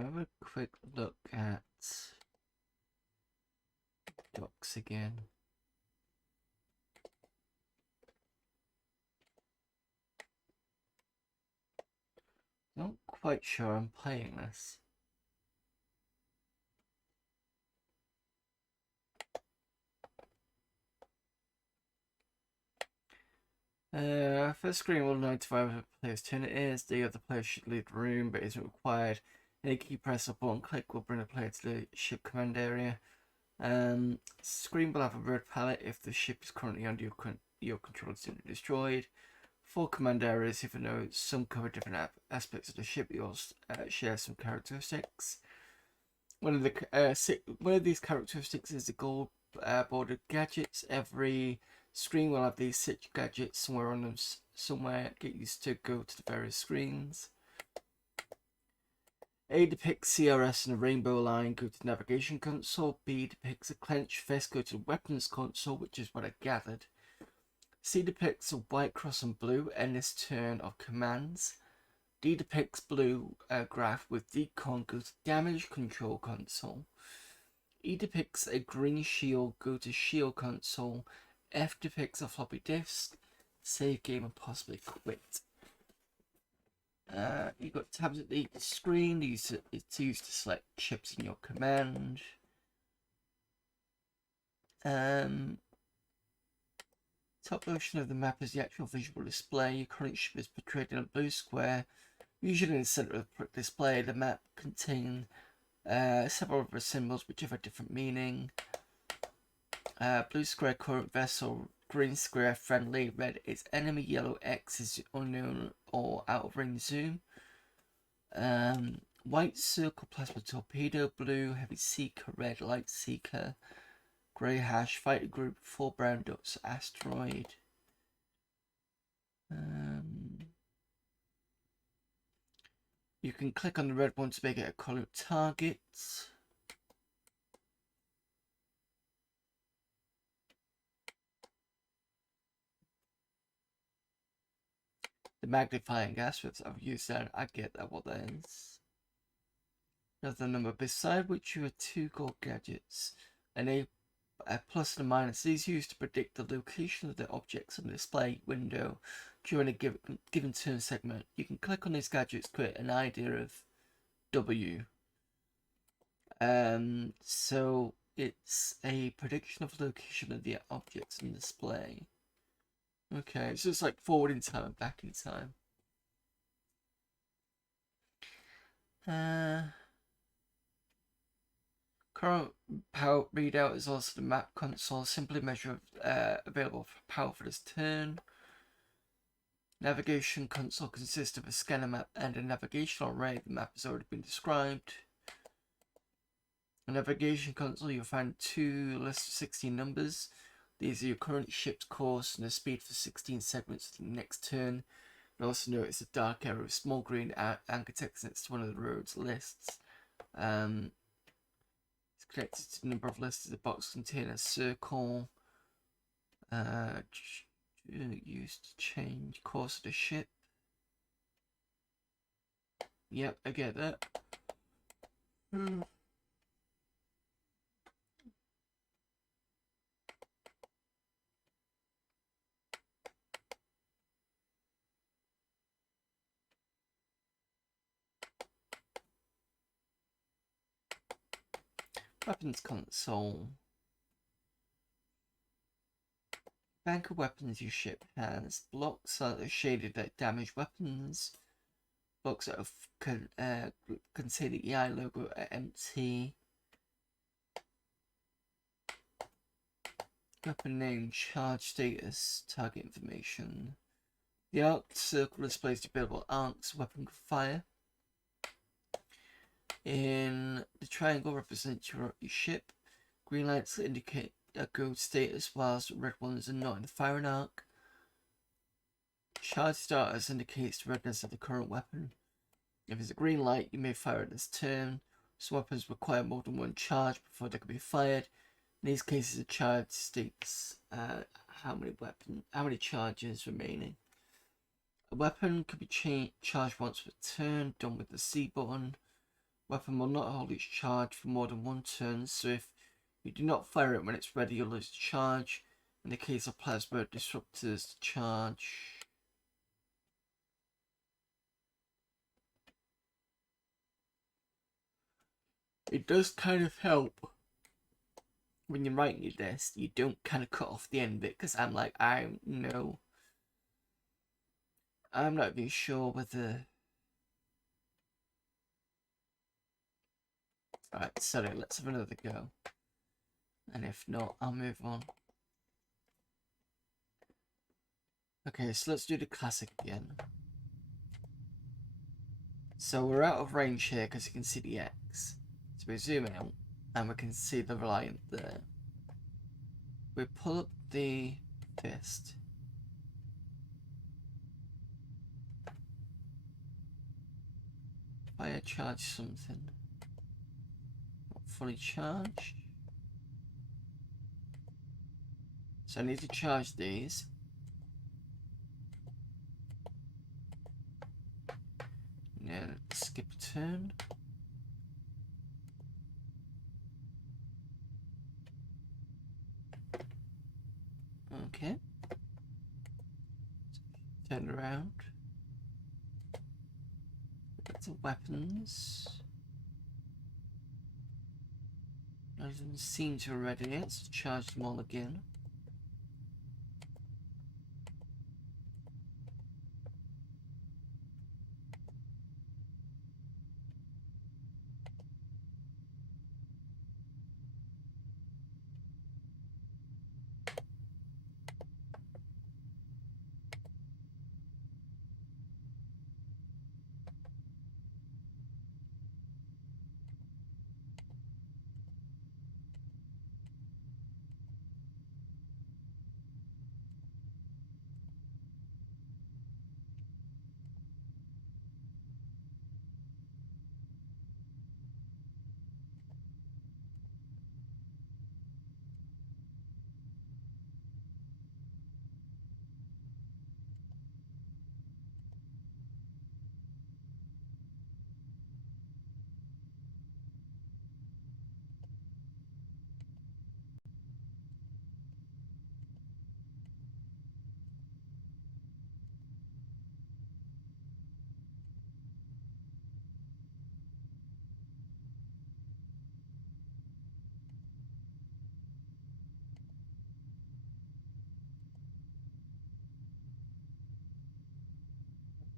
have a quick look at docs again. Not quite sure I'm playing this. First screen will notify whether the player's turn it is. The other player should leave the room, but isn't required. Any key press or button click will bring the player to the ship command area. Screen will have a red palette if the ship is currently under your control is destroyed. 4 command areas, even though some cover different aspects of the ship, you also share some characteristics. One of these characteristics is the gold bordered gadgets. Every screen will have these 6 gadgets somewhere on them. Somewhere, get used to go to the various screens. A depicts CRS in a rainbow line, go to the navigation console. B depicts a clenched fist, go to the weapons console, which is what I gathered. C depicts a white cross and blue, end this turn of commands. D depicts blue graph with decon, go to damage control console. E depicts a green shield, go to shield console. F depicts a floppy disk, save game and possibly quit. You've got tabs at the screen. It's used to select chips in your command. Top version of the map is the actual visual display. Your current ship is portrayed in a blue square, usually in the center of the display. The map contains several other symbols which have a different meaning. Blue square current vessel, green square friendly, red is enemy, yellow X is unknown or out of range zoom. White circle plasma torpedo, blue heavy seeker, red light seeker, grey hash fighter group, 4 brown dots asteroid. You can click on the red one to make it a column target. The magnifying aspects I've used that. I get that what that is. Another number beside which you have 2 gold gadgets. A plus and a minus. These used to predict the location of the objects on the display window during a given turn segment. You can click on these gadgets to create an idea of W. So it's a prediction of the location of the objects on display. Okay, so it's like forward in time and back in time. Current power readout is also the map console. Simply measure available power for this turn. Navigation console consists of a scanner map and a navigational array. The map has already been described. In navigation console, you'll find 2 lists of 16 numbers. These are your current ship's course and the speed for 16 segments for the next turn. You'll also notice a dark arrow with small green anchor text next to one of the road's lists. It's connected to the number of lists. The box contains a circle used to change course of the ship. Yep, I get that. Weapons console. Bank of weapons your ship has. Blocks are shaded like damaged weapons. Blocks that contain the EI logo are empty. Weapon name, charge status, target information. The arc circle displays the available arcs weapon could fire. In the triangle represents your ship. Green lights indicate a go status, whilst red ones are not in the firing arc. Charge status indicates the redness of the current weapon. If it's a green light, you may fire it this turn. Some weapons require more than 1 charge before they can be fired. In these cases, the charge states how many charges remaining. A weapon could be charged once per turn, done with the C button. weapon will not hold its charge for more than one turn, so if you do not fire it when it's ready, you'll lose charge. In the case of plasma disruptors, charge. It does kind of help when you're writing your desk, you don't kind of cut off the end bit, because I'm like, I'm not even sure whether. Alright, sorry, let's have another go. And if not, I'll move on. Okay, so let's do the classic again. So we're out of range here because you can see the X. So we zoom out and we can see the Reliant there. We pull up the fist. Fire charge something. Not fully charged. So I need to charge these. Yeah, skip a turn. Okay. Turn around. That's the weapons. Doesn't seem to already yet, so charge them all again.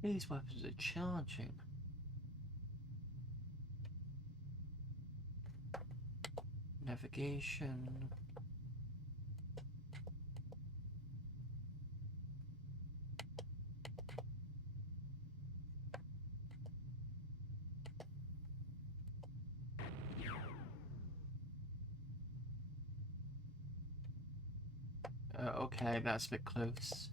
These weapons are charging. Navigation. Okay, that's a bit close.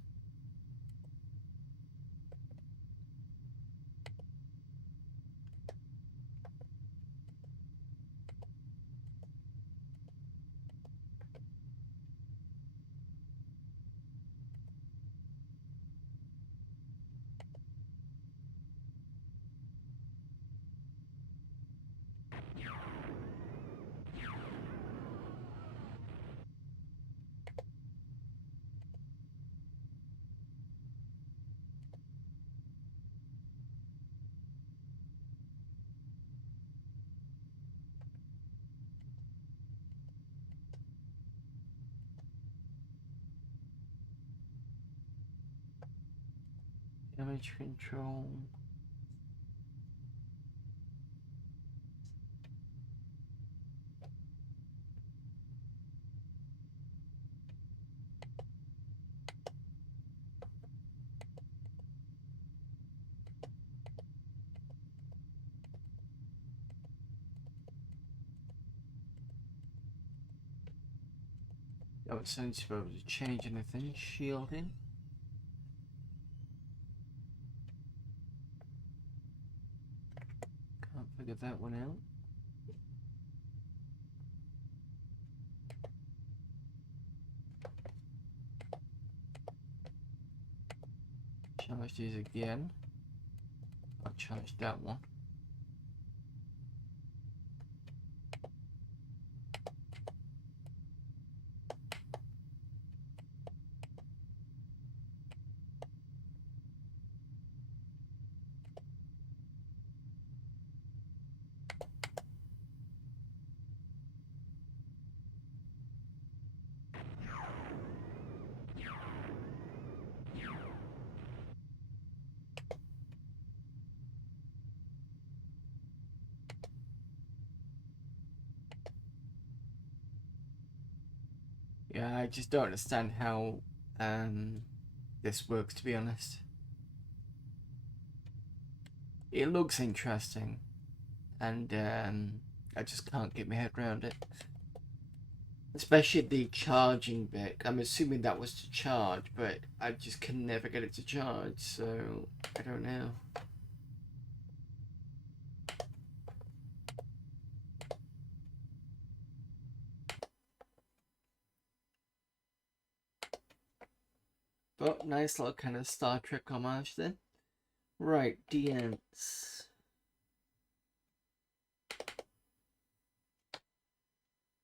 Damage control. Don't seem to be able to change anything. Shielding. Can't figure that one out. Charge these again. I'll charge that one. Yeah, I just don't understand how this works, to be honest. It looks interesting, and I just can't get my head around it. Especially the charging bit. I'm assuming that was to charge, but I just can never get it to charge, so I don't know. But nice little kind of Star Trek homage then. Right, DMs.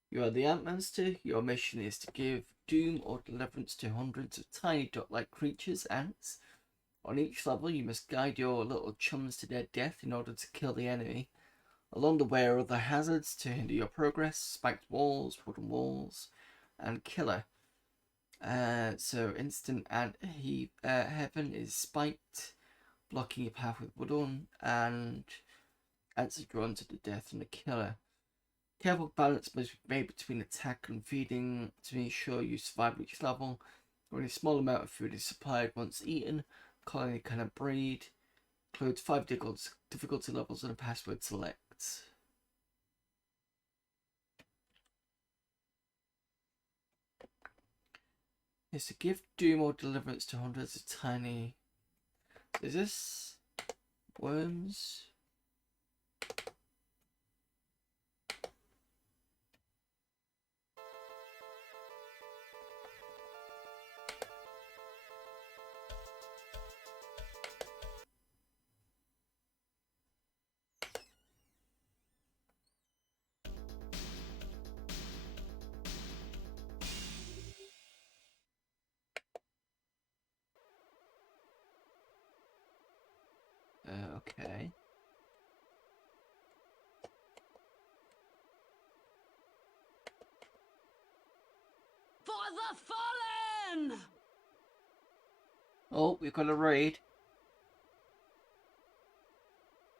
You are the Ant-Monster. Your mission is to give doom or deliverance to hundreds of tiny dot-like creatures, ants. On each level, you must guide your little chums to their death in order to kill the enemy. Along the way are other hazards to hinder your progress, spiked walls, wooden walls, and killer. So instant ant heaven is spiked, blocking your path with wooden, and ants are drawn to the death from the killer. Careful balance must be made between attack and feeding to ensure you survive each level. Only a small amount of food is supplied once eaten. Colony cannot breed. Includes 5 difficulty levels and a password select. Is to give doom or deliverance to hundreds of tiny. Is this worms? Okay. For the fallen! Oh, we've got a raid.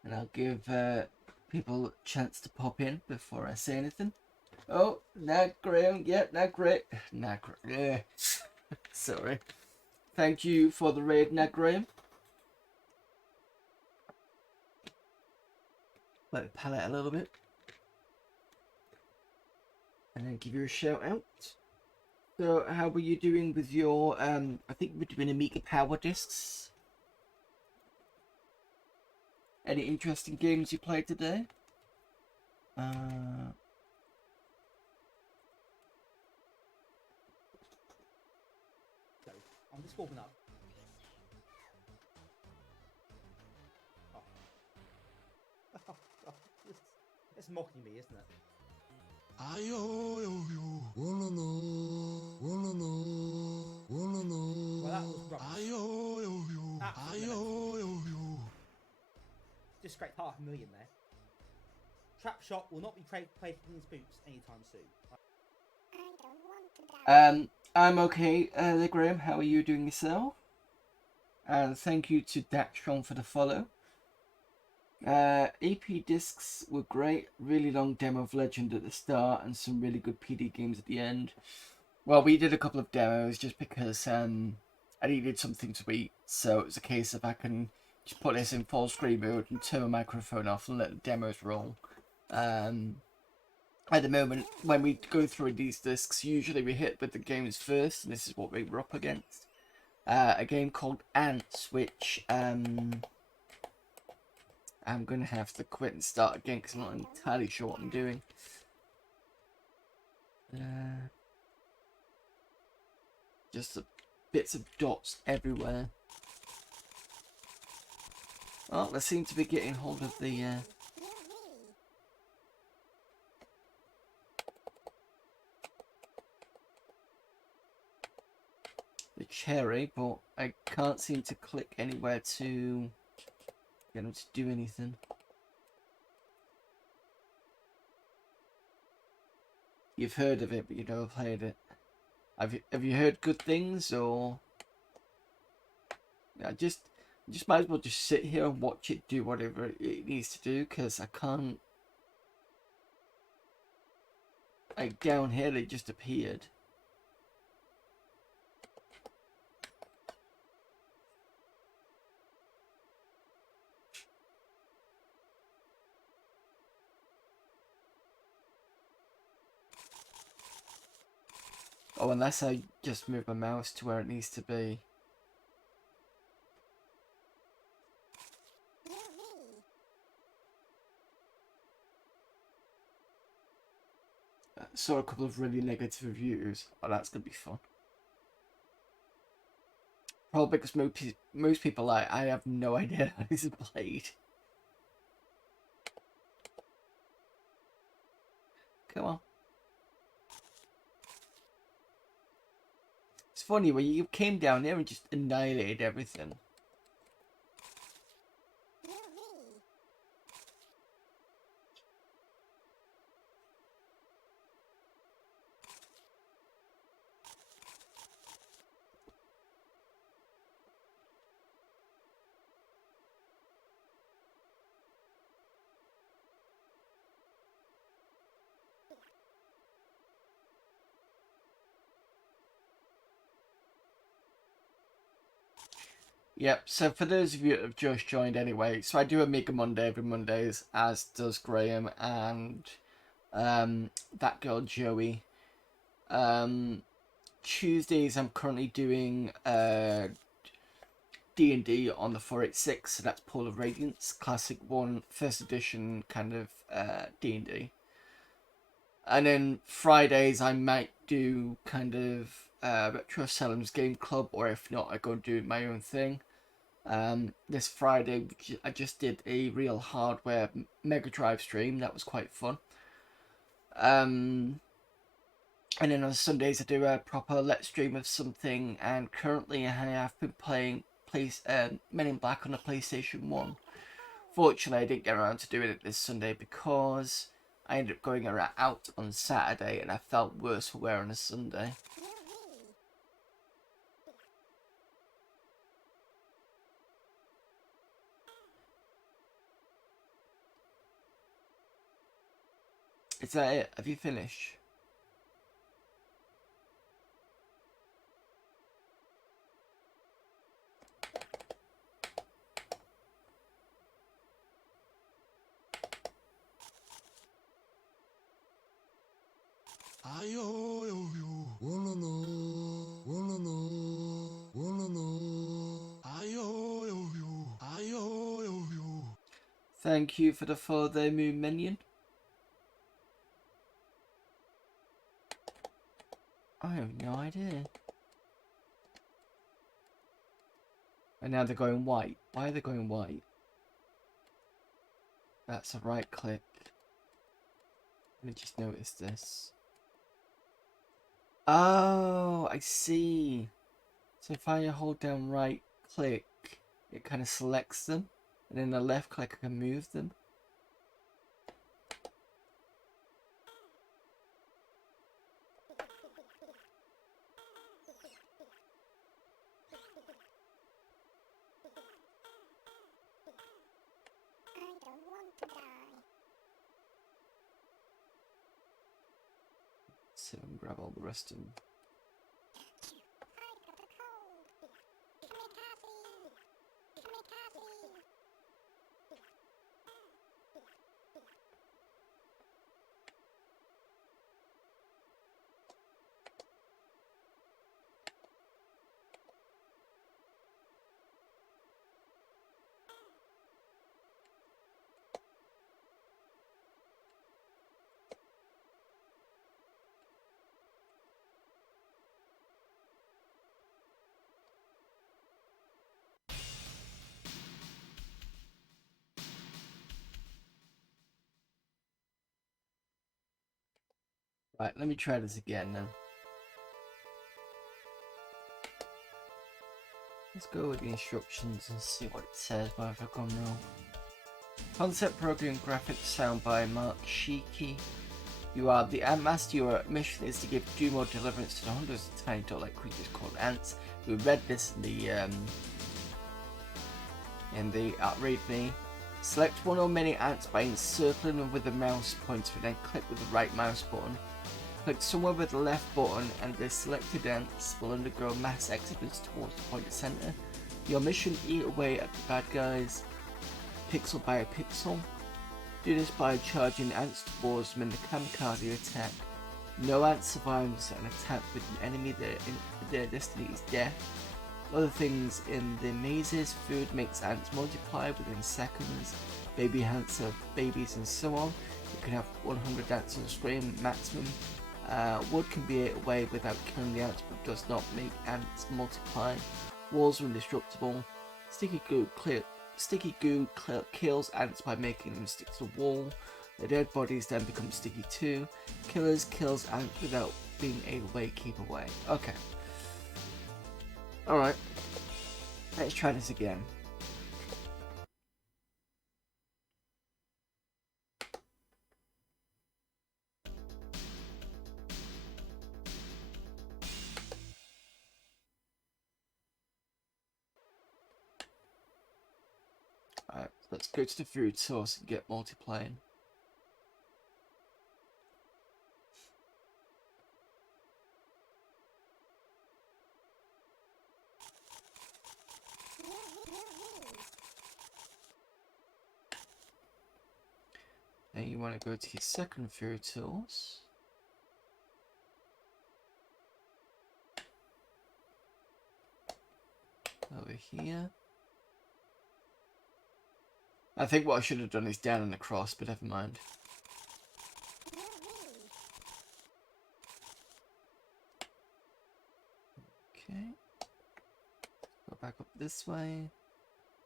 And I'll give people a chance to pop in before I say anything. Oh, Nag Graham. Yeah, Nag Graham. Nag Graham. Yeah. Sorry. Thank you for the raid, Nag Graham. Let it palette a little bit. And then give you a shout out. So, how were you doing with your, I think you were doing Amiga Power Discs? Any interesting games you played today? I'm just warming up. Oh. It's mocking me, isn't it? Ayo yo yo, wanna know, wanna know, wanna know. Well, that was rubbish. Ayo yo yo, Absolute ayo yo yo. Just scraped $500,000 there. Trap Shot will not be placing his boots anytime soon. I'm okay, Graham. How are you doing yourself? And thank you to Daxtron for the follow. AP discs were great. Really long demo of Legend at the start and some really good PD games at the end. Well, we did a couple of demos just because I needed something to eat. So it was a case of I can just put this in full screen mode and turn my microphone off and let the demos roll. At the moment, when we go through these discs, usually we hit with the games first, and this is what we were up against. A game called Ants, which I'm going to have to quit and start again because I'm not entirely sure what I'm doing. Just the bits of dots everywhere. Oh, they seem to be getting hold of the cherry, but I can't seem to click anywhere to get them to do anything. You've heard of it, but you've never played it. Have you heard good things, or I just might as well just sit here and watch it do whatever it needs to do, because I can't. Like down here, they just appeared. Oh, unless I just move my mouse to where it needs to be. Saw a couple of really negative reviews. Oh, that's gonna be fun. Probably because most people like, I have no idea how this is played. Come on. It's funny when you came down here and just annihilated everything. Yep, so for those of you that have just joined anyway, so I do Amiga Monday every Mondays, as does Graham and that girl Joey. Tuesdays I'm currently doing D&D on the 486, so that's Pool of Radiance, Classic 1, first edition kind of D&D. And then Fridays I might do kind of Retro Salem's Game Club, or if not I go and do my own thing. This Friday I just did a Real Hardware Mega Drive stream. That was quite fun. And then on Sundays I do a proper Let's Stream of something, and currently I have been playing Men in Black on the PlayStation 1. Fortunately I didn't get around to doing it this Sunday because I ended up going out on Saturday and I felt worse for wearing a Sunday. Is that it? Have you finished? Ayo yo yo. Wanna know? Wanna know? Wanna know? Ayo yo yo. Ayo yo yo. Thank you for the follow there, Moon Minion. I have no idea. And now they're going white. Why are they going white? That's a right click. Let me just notice this. Oh, I see. So if I hold down right click, it kind of selects them. And then the left click, I can move them. So and grab all the rest of them. Right, let me try this again then. Let's go with the instructions and see what it says, what have I gone wrong. Concept program graphics sound by Mark Sheeky. You are the Ant Master. Your mission is to give due more deliverance to the hundreds of tiny dog-like creatures called ants. We read this in the readme. Select one or many ants by encircling them with the mouse pointer, then click with the right mouse button. Click somewhere with the left button and the selected ants will undergo mass exodus towards the pointer center. Your mission: eat away at the bad guys, pixel by pixel. Do this by charging ants towards them in the kamikaze attack. No ant survives an attack with an enemy. Their destiny is death. Other things in the mazes: food makes ants multiply within seconds. Baby ants are babies, and so on. You can have 100 ants on the screen maximum. Wood can be ate away without killing the ants, but does not make ants multiply. Walls are indestructible. Sticky goo kills ants by making them stick to the wall. The dead bodies then become sticky too. Killers kills ants without being ate away. Keep away. Okay. Alright. Let's try this again. Alright, let's go to the food source and get multiplying. And you want to go to your second food source. Over here. I think what I should have done is down and across, but never mind. Okay. Go back up this way.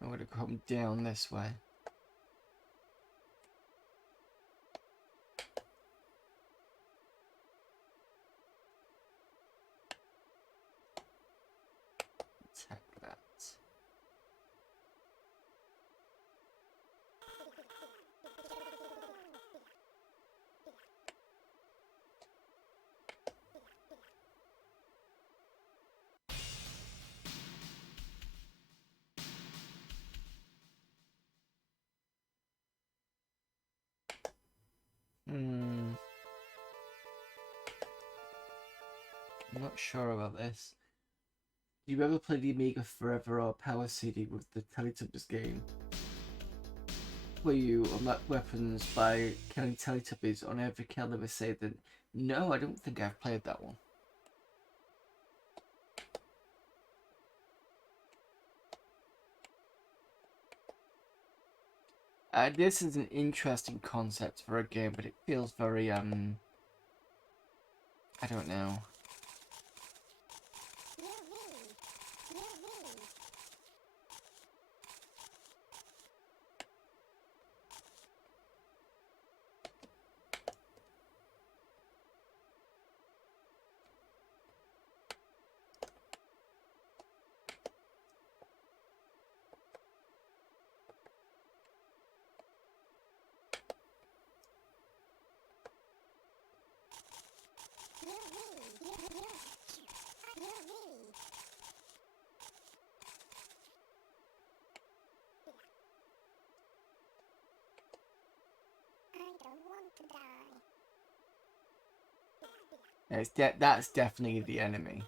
I'm going to come down this way. Attack that. I'm not sure about this. Do you ever play the Amiga Forever or Power CD with the Teletubbies game? Where you unlock weapons by killing Teletubbies on every kill they were saved? No, I don't think I've played that one. This is an interesting concept for a game, but it feels very, I don't know. That's definitely the enemy.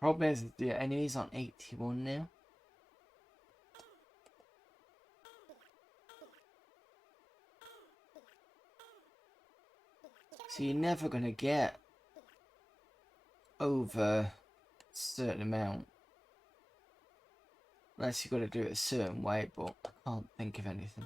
Problem is the enemy's on 81 now. So you're never gonna get over a certain amount. Unless you've got to do it a certain way, but I can't think of anything.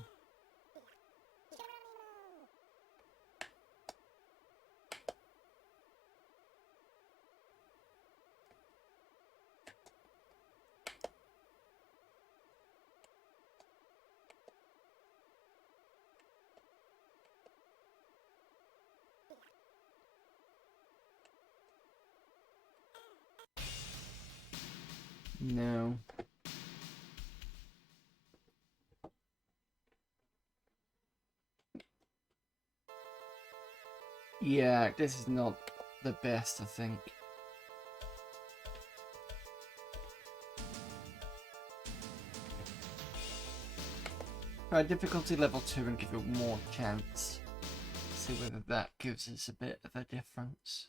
No. Yeah, this is not the best, I think. Try difficulty level 2 and give it more chance. See whether that gives us a bit of a difference.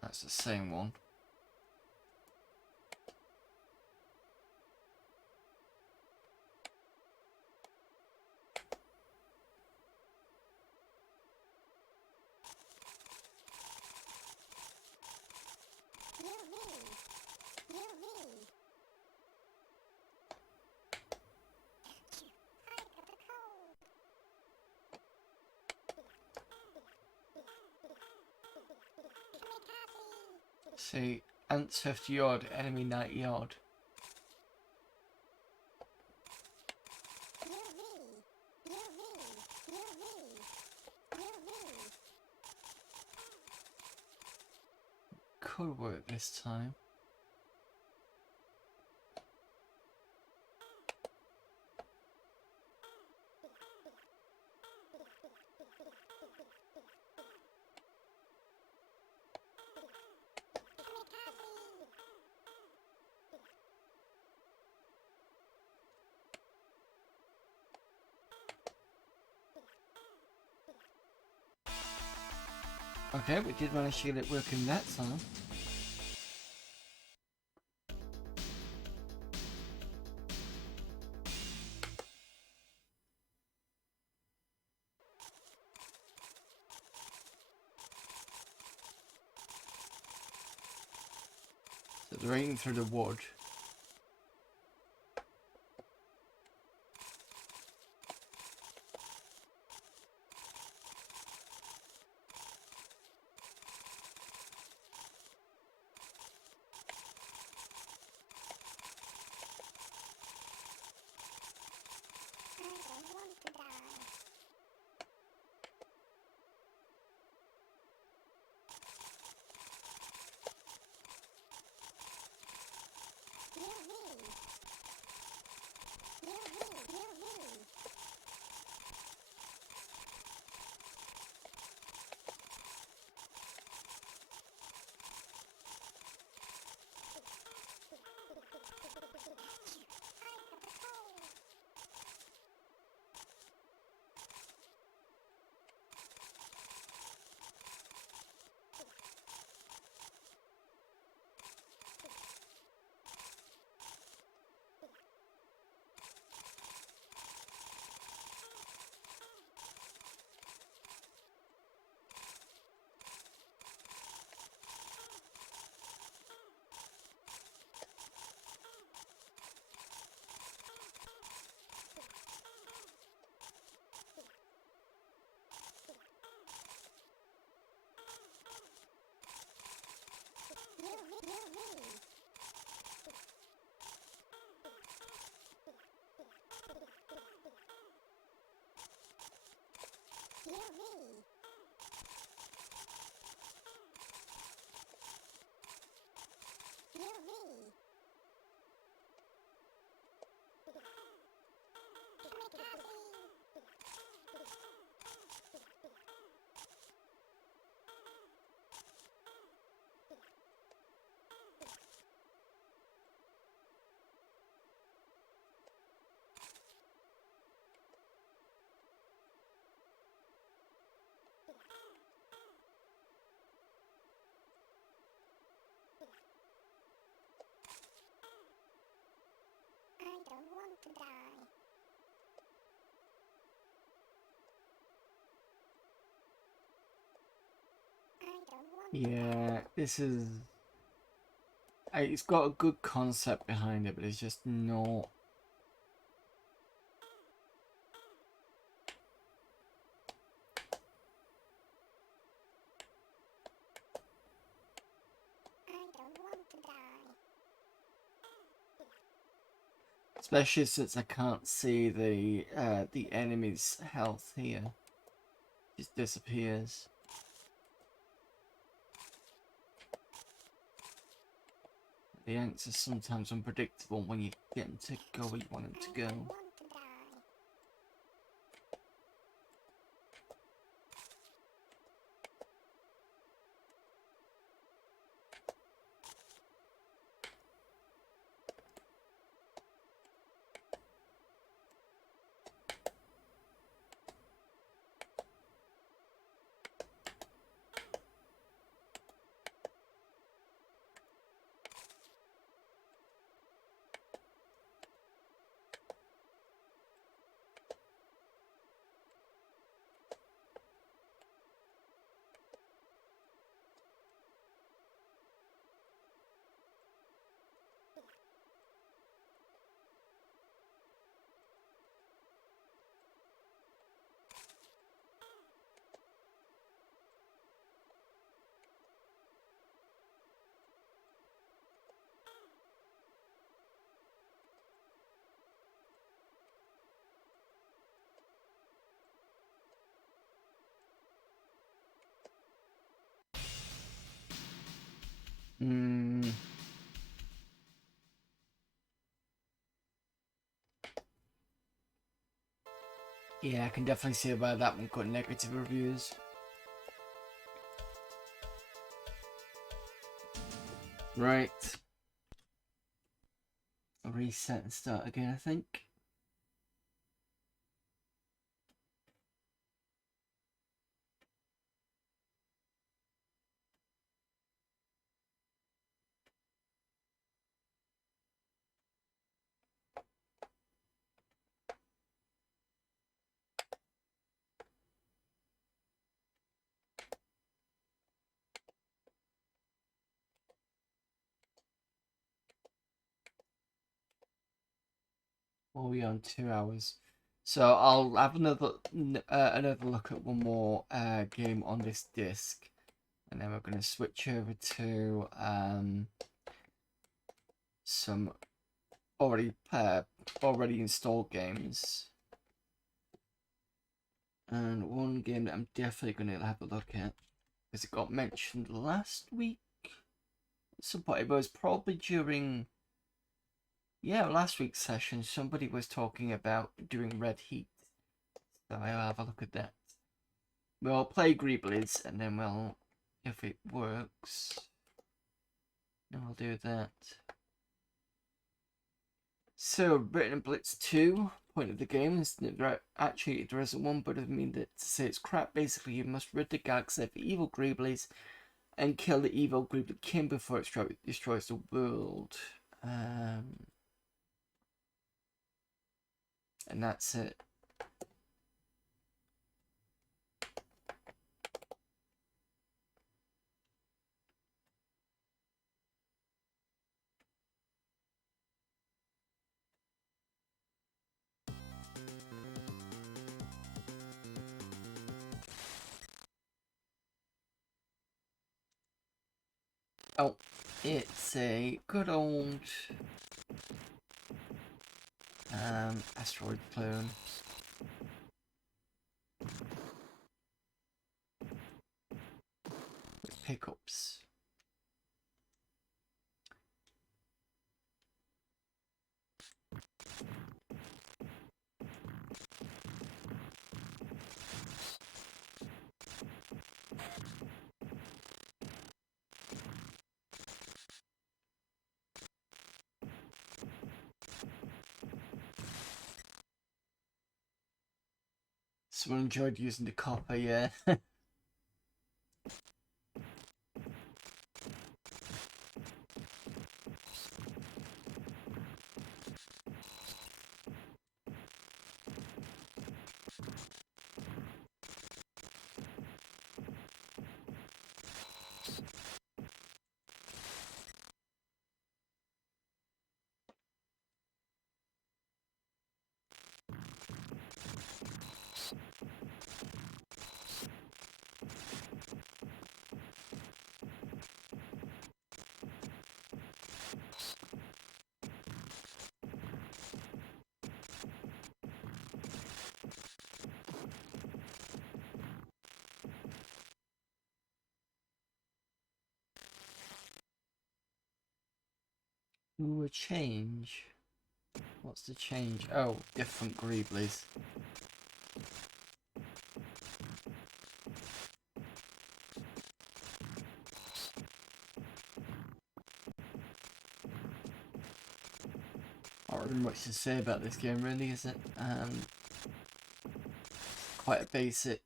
That's the same one. See, ants 50 odd, enemy 90 odd. Could work this time. Okay, we did manage to get it working that time. So they're eating through the wood. Yeah, this is... It's got a good concept behind it, but it's just not... Especially since I can't see the enemy's health here. It just disappears. The ants are sometimes unpredictable when you get them to go where you want them to go. Mm. Yeah, I can definitely see why that one got negative reviews. Right. I'll reset and start again, I think. Well, we're on 2 hours. So I'll have another look at one more game on this disc, and then we're going to switch over to some already installed games. And one game that I'm definitely going to have a look at, because it got mentioned last week. Some point, it was probably during, yeah, last week's session. Somebody was talking about doing Red Heat, so I'll have a look at that. We'll play Greeblies, and then we'll, if it works, then we'll do that. So, Britain Blitz 2, point of the game is that actually there isn't one, but I mean that to say it's crap. Basically, you must rid the galaxy of evil Greeblies and kill the evil Greebly King before it destroys the world. And that's it. Oh, it's a good old asteroid clone. With pickups. Someone enjoyed using the copper, yeah. Ooh, a change. What's the change? Oh, different Greeblies. Not really much to say about this game, really, is it? Quite a basic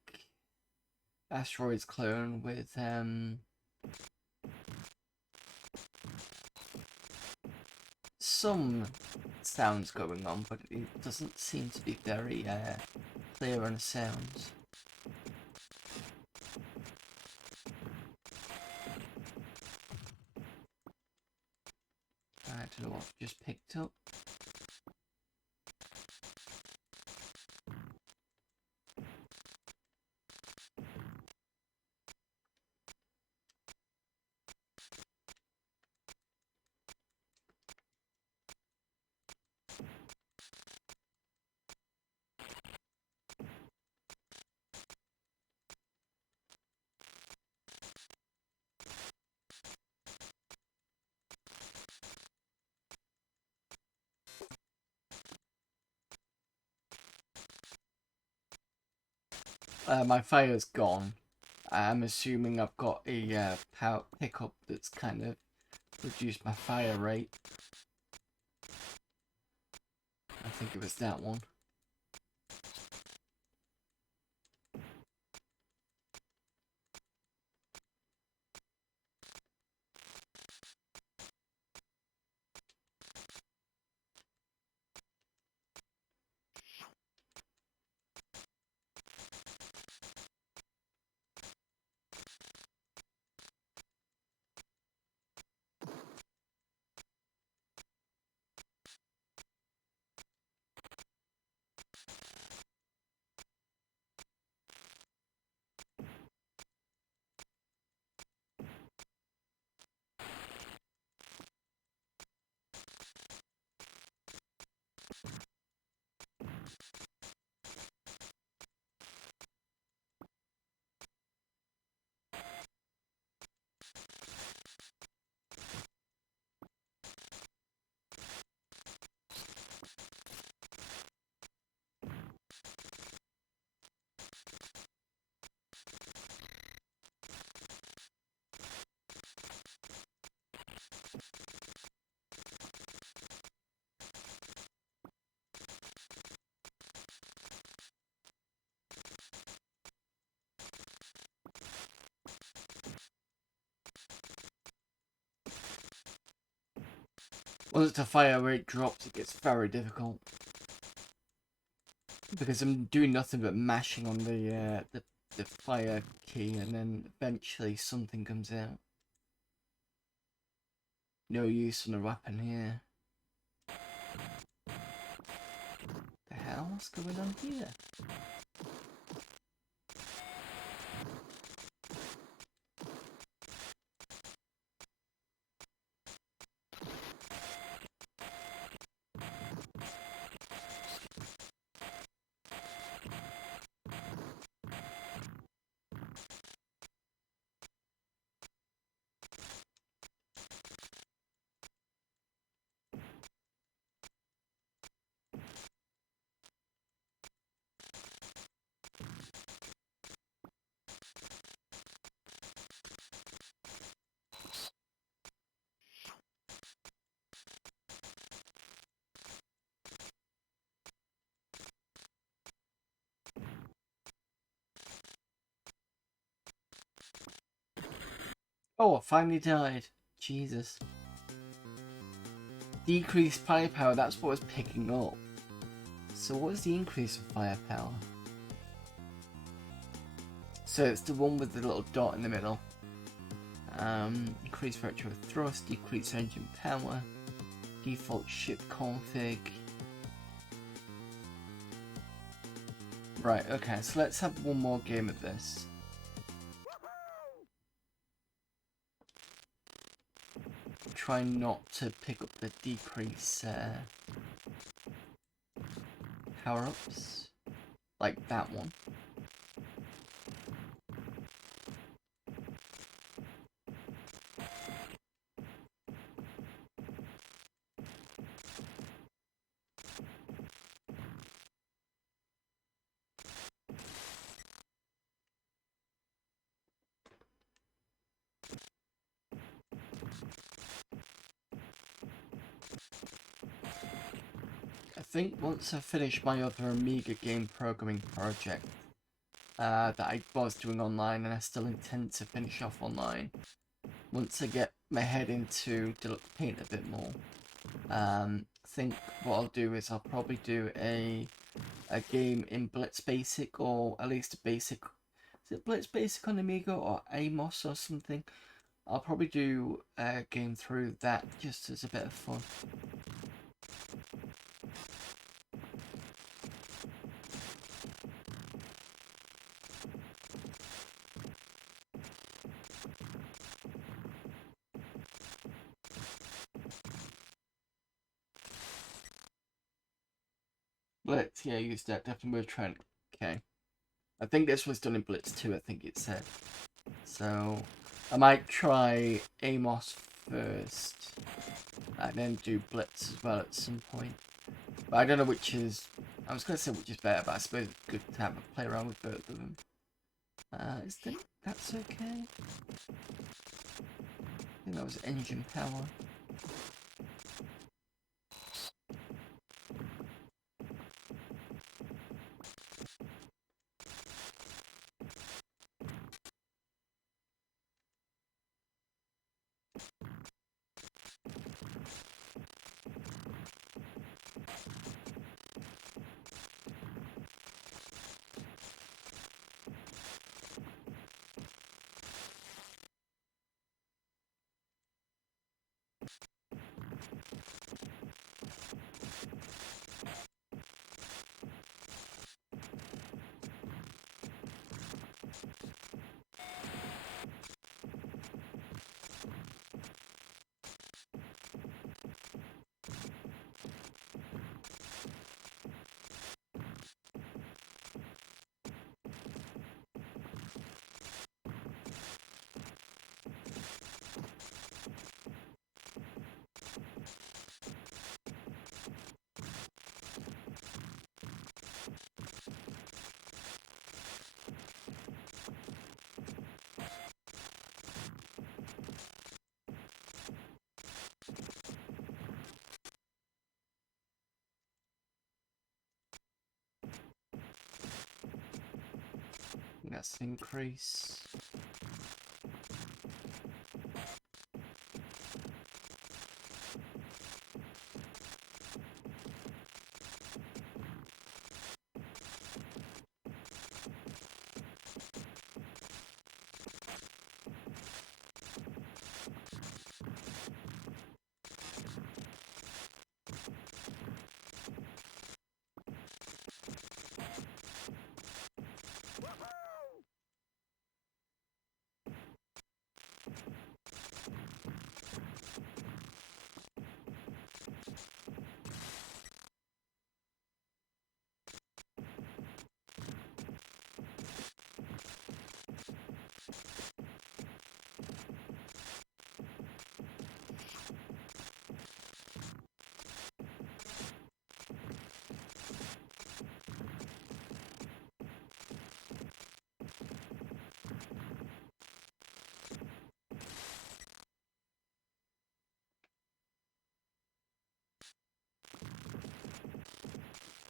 asteroids clone with some sounds going on, but it doesn't seem to be very clear on the sounds. I don't know what I've just picked up. My fire's gone. I'm assuming I've got a power pickup that's kind of reduced my fire rate. I think it was that one. Once the fire rate drops, it gets very difficult. Because I'm doing nothing but mashing on the fire key, and then eventually something comes out. No use on a weapon here. The hell? What's going on here? Oh, I finally died. Jesus. Decreased firepower, that's what I was picking up. So what is the increase in firepower? So it's the one with the little dot in the middle. Increase retro thrust, decrease engine power, default ship config. Right, okay, so let's have one more game of this. Try not to pick up the decrease power-ups, like that one. I think once I finish my other Amiga game programming project that I was doing online, and I still intend to finish off online, once I get my head into Deluxe Paint a bit more, I think what I'll do is I'll probably do a game in Blitz Basic, or at least a basic. Is it Blitz Basic on Amiga or Amos or something? I'll probably do a game through that just as a bit of fun. Blitz, yeah, use that. Definitely worth trying. Okay. I think this was done in Blitz 2, I think it said. So, I might try Amos first, and then do Blitz as well at some point. But I don't know which is... I was going to say which is better, but I suppose it's good to have a play around with both of them. I think that's okay. I think that was engine power. That's an increase.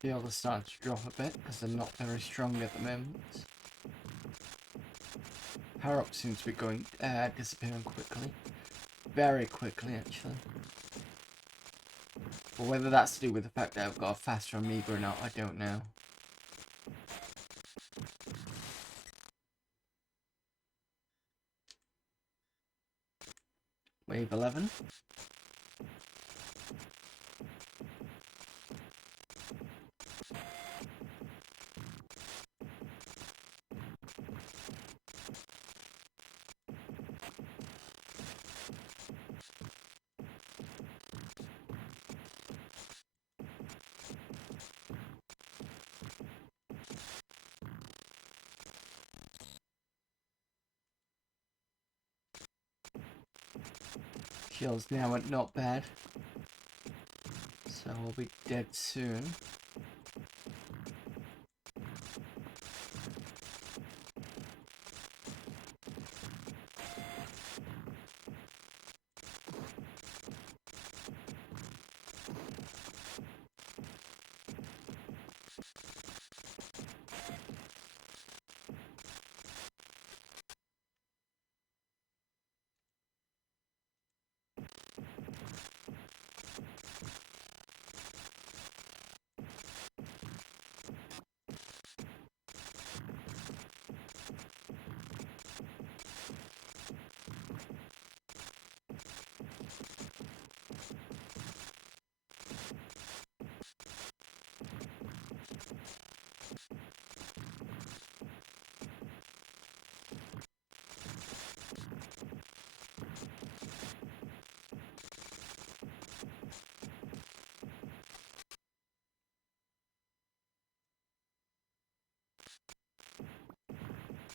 The others start to drop a bit because they're not very strong at the moment. Power up seems to be going disappearing quickly. Very quickly actually. But whether that's to do with the fact that I've got a faster Amiga or not, I don't know. Wave 11. Shield's now at not bad. So we'll be dead soon.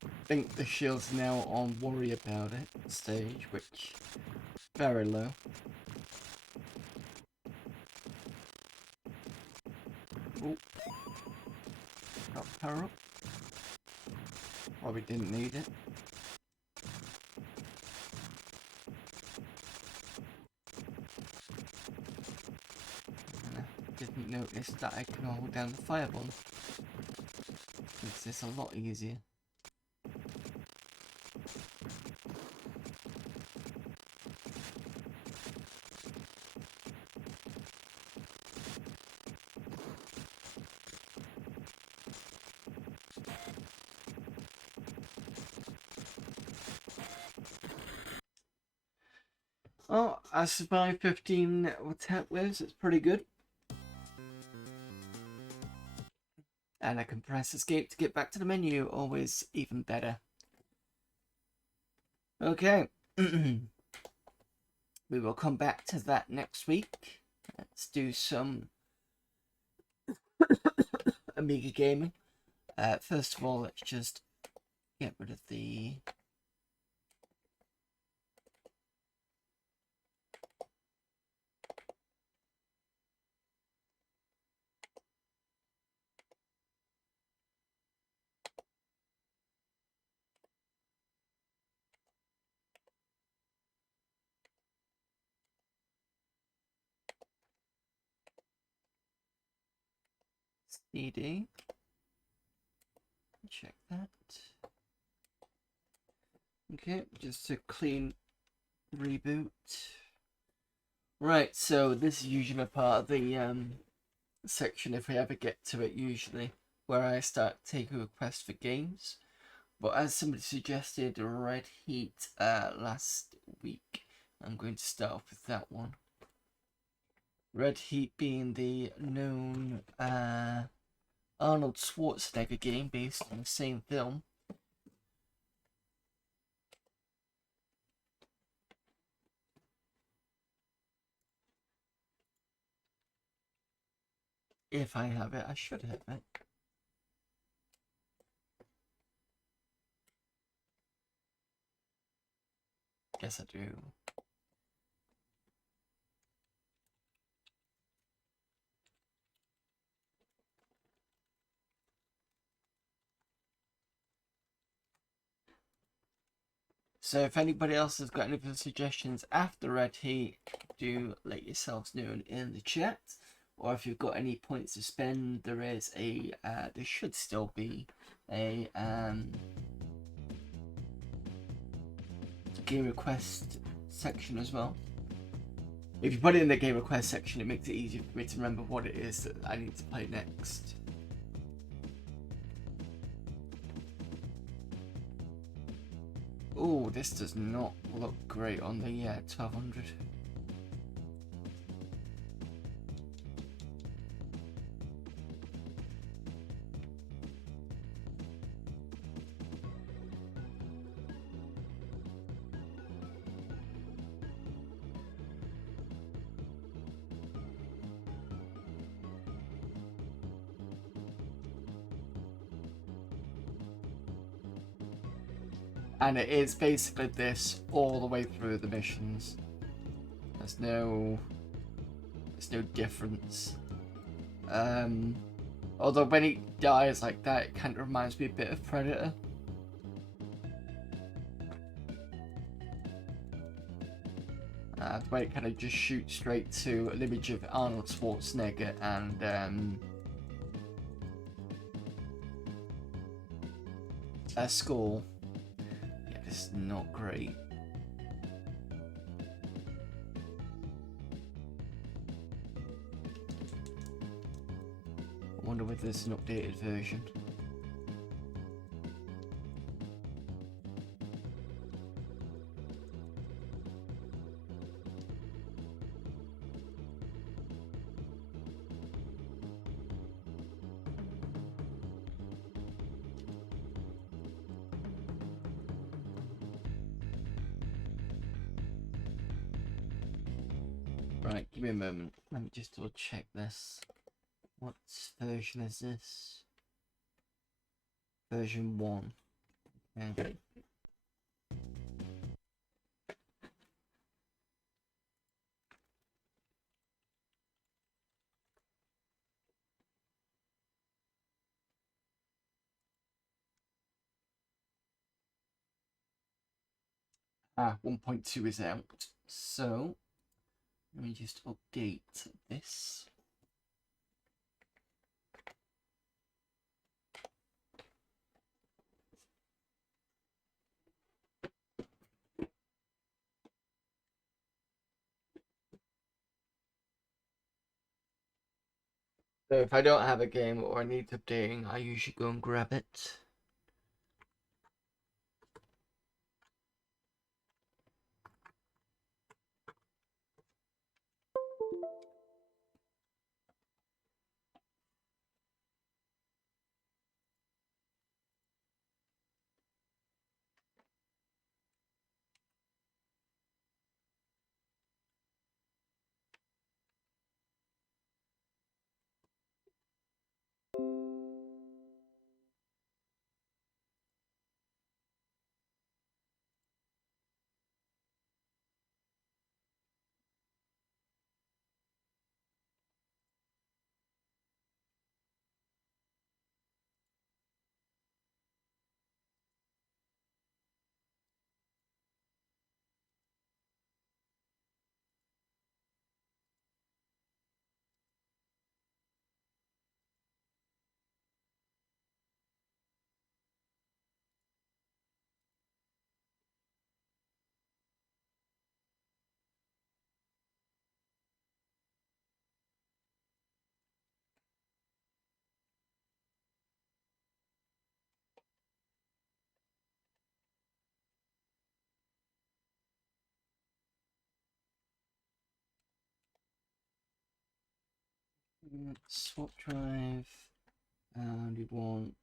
I think the shield's now on worry about it stage, which very low. Oh, got power up. Probably didn't need it. And I didn't notice that I can hold down the fire button. Makes this a lot easier. Oh, I survived 15 attack waves. It's pretty good. And I can press escape to get back to the menu. Always even better. Okay. We will come back to that next week. Let's do some Amiga gaming. First of all, let's just get rid of the... CD. Check that. Okay, just a clean reboot. Right, so this is usually a part of the section, if we ever get to it, usually, where I start taking requests for games. But as somebody suggested Red Heat last week, I'm going to start off with that one. Red Heat being the known Arnold Schwarzenegger game based on the same film. If I have it, I should have it. Guess I do. So if anybody else has got any other suggestions after Red Heat, do let yourselves know in the chat. Or if you've got any points to spend, there is a there should still be a game request section as well. If you put it in the game request section, it makes it easier for me to remember what it is that I need to play next. Oh, this does not look great on the 1200. And it is basically this all the way through the missions. There's no difference. Although when he dies like that, it kind of reminds me a bit of Predator. The way it kind of just shoots straight to an image of Arnold Schwarzenegger and a skull. Yeah, this is not great. I wonder whether there's an updated version. Right, give me a moment. Let me just double check this. What version is this? Version 1. Okay. 1.2 is out. So let me just update this. So if I don't have a game or I need updating, I usually go and grab it. Swap drive, and we want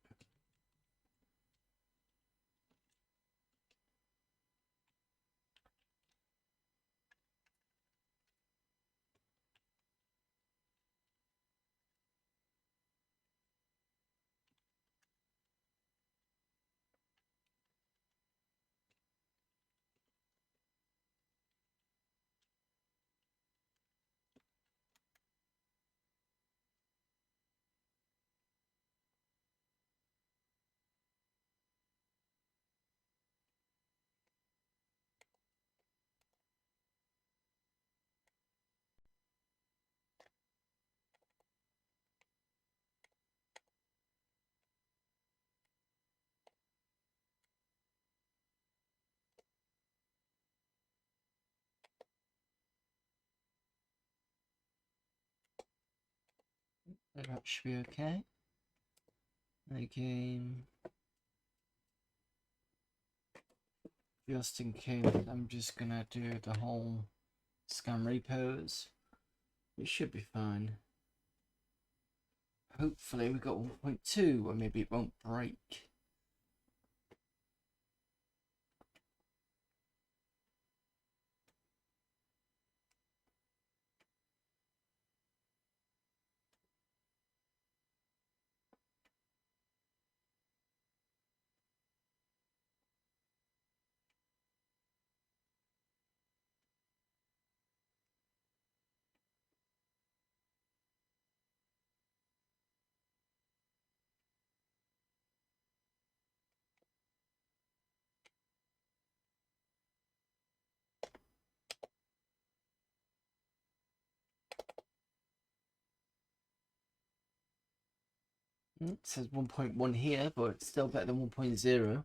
that should be okay. Again, just in case, I'm just gonna do the whole scan repos. It should be fine. Hopefully we got 1.2, or maybe it won't break. It says 1.1 here, but it's still better than 1.0.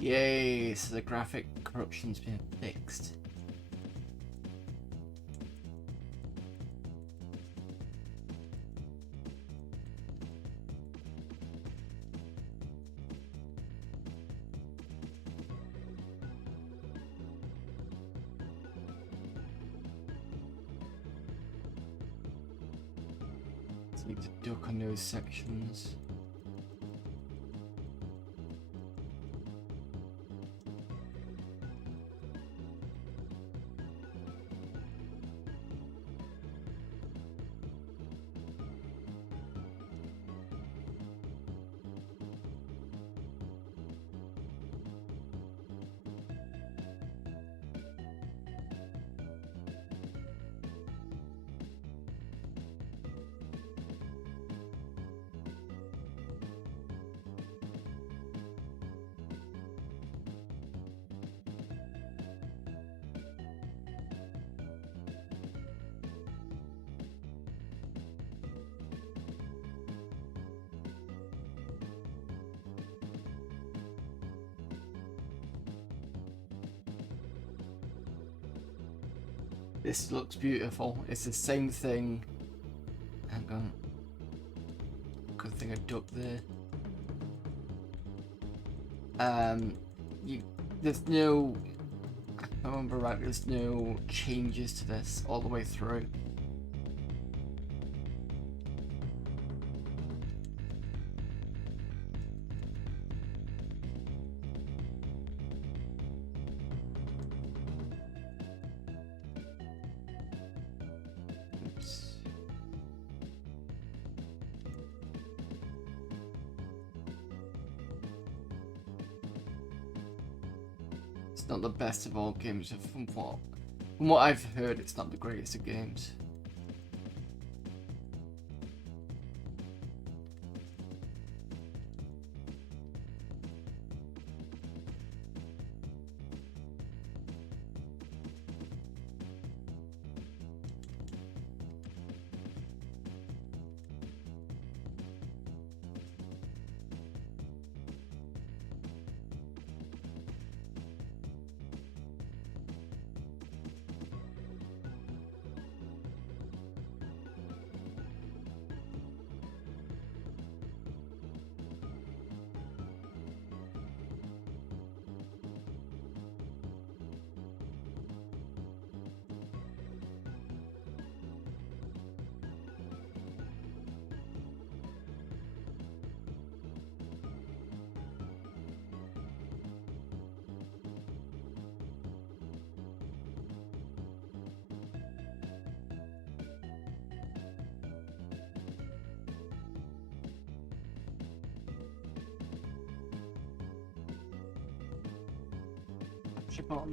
Yay, so the graphic corruption's been fixed. So you need to duck on those sections. This looks beautiful. It's the same thing. Hang on. Good thing I ducked there. There's no, if I remember right, there's no changes to this all the way through. Oops. It's not the best of all games. From what I've heard, it's not the greatest of games.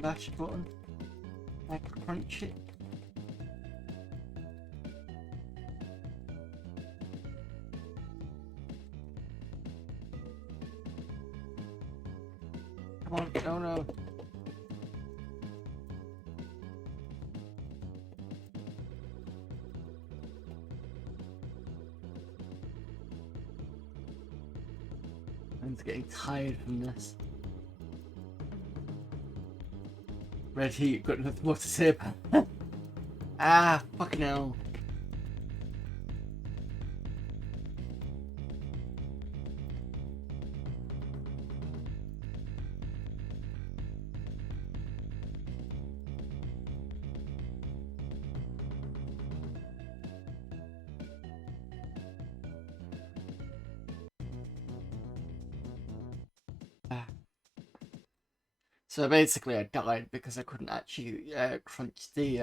Bash button. Like crunch it. Come on, no, no. I'm getting tired from this. Red Heat, got nothing more to say about it. Ah, fucking hell. So basically I died because I couldn't actually crunch the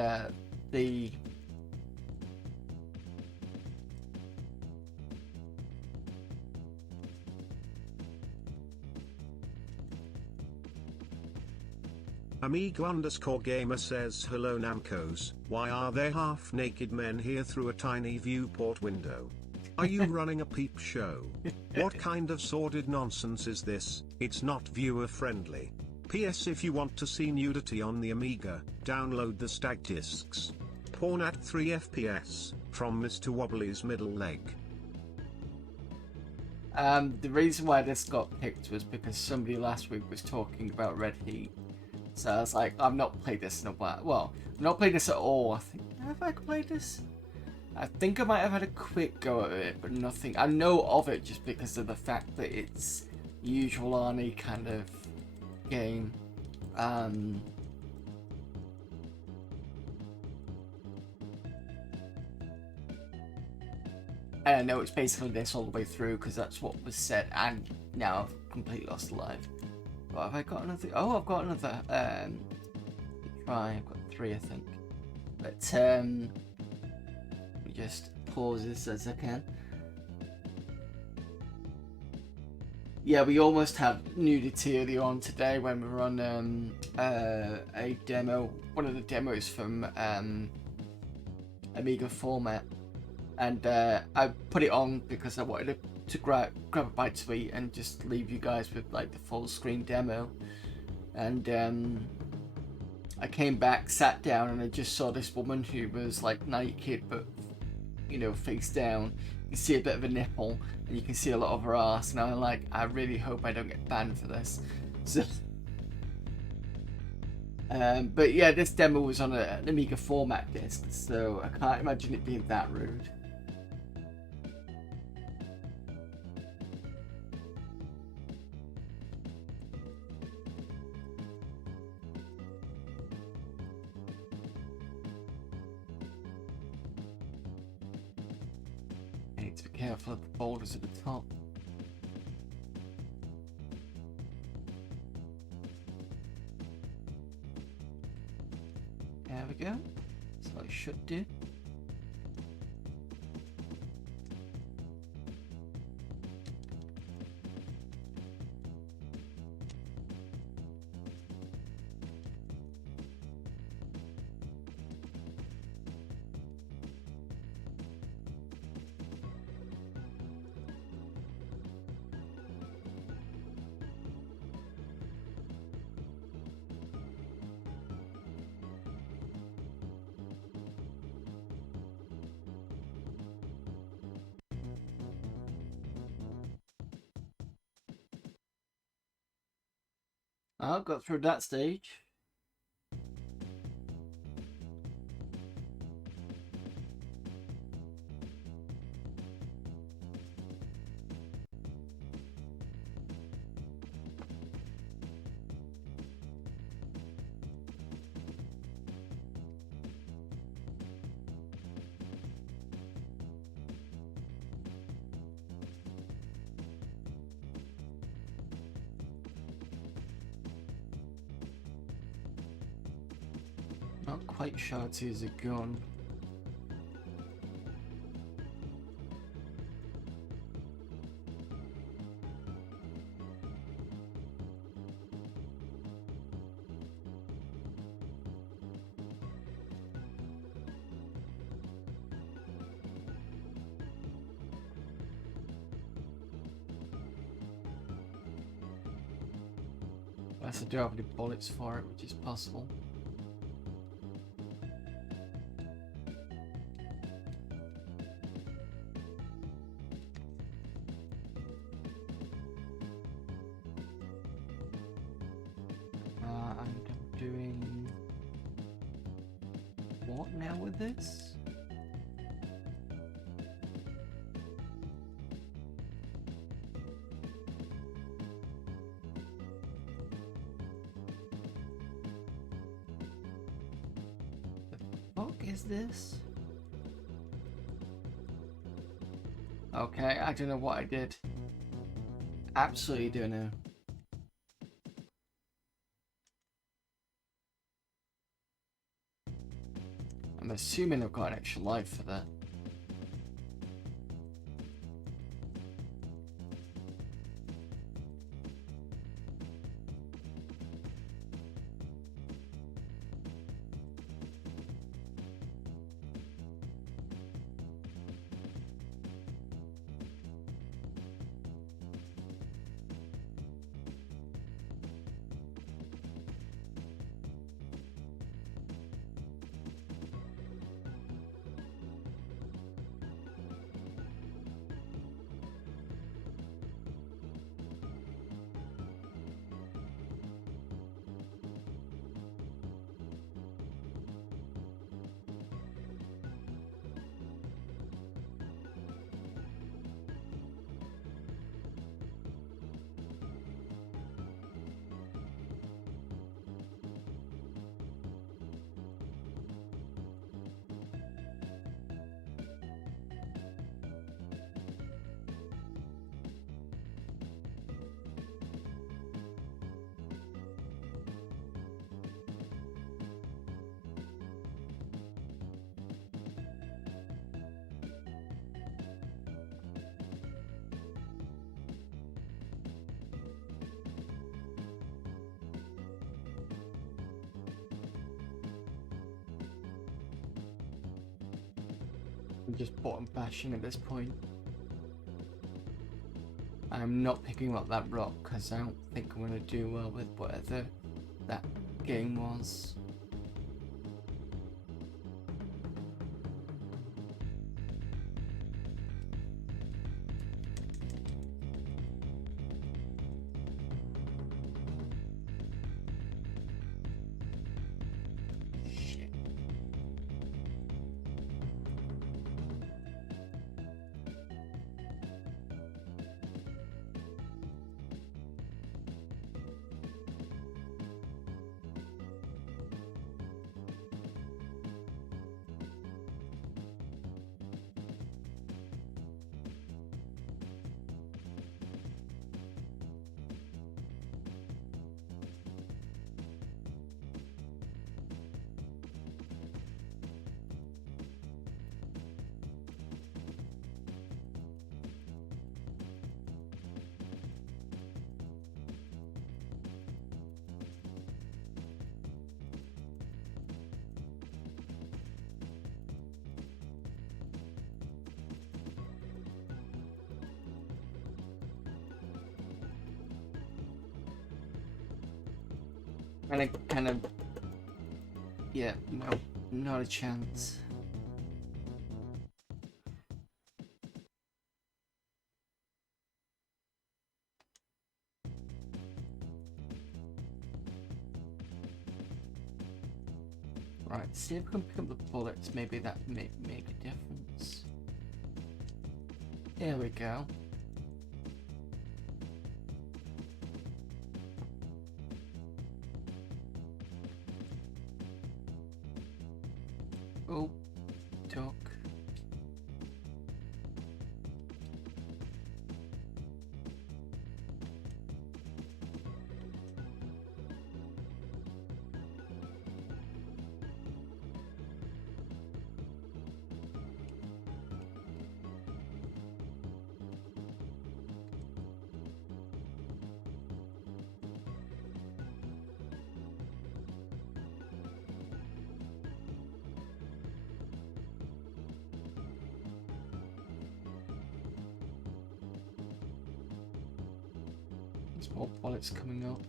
Amiga_gamer says hello Namcos, why are there half-naked men here through a tiny viewport window? Are you running a peep show? What kind of sordid nonsense is this? It's not viewer-friendly. P.S. If you want to see nudity on the Amiga, download the stag discs. Porn at 3 FPS, from Mr. Wobbly's middle leg. The reason why this got picked was because somebody last week was talking about Red Heat. So I was like, I've not played this in a while. Well, I've not played this at all. I think, have I played this? I think I might have had a quick go at it, but nothing. I know of it just because of the fact that it's usual Arnie kind of game. And I know it's basically this all the way through because that's what was said, and now I've completely lost the life. But have I got another? Oh, I've got another. Try. I've got 3, I think. But let me just pause this as I can. Yeah, we almost had nudity earlier on today when we were on a demo, one of the demos from Amiga format, and I put it on because I wanted to grab a bite to eat and just leave you guys with like the full screen demo. And I came back, sat down, and I just saw this woman who was like naked, but you know, face down. You can see a bit of a nipple, and you can see a lot of her ass. And I'm like, I really hope I don't get banned for this. So But yeah, this demo was on an Amiga format disc, so I can't imagine it being that rude. I need to be careful of the boulders at the top. There we go. So I should do. I got through that stage. Not quite sure how to use a gun. Unless I do have any bullets for it, which is possible. And I'm doing what now with this? What is this? Okay, I don't know what I did. Absolutely don't know. I'm assuming I've got an extra life for that. I'm just bottom bashing at this point. I'm not picking up that rock because I don't think I'm going to do well with whatever that game was. kind of, yeah, no, not a chance. Right, see if we can pick up the bullets, maybe that may make a difference. Here we go. Oh, duck. There's more bullets coming up.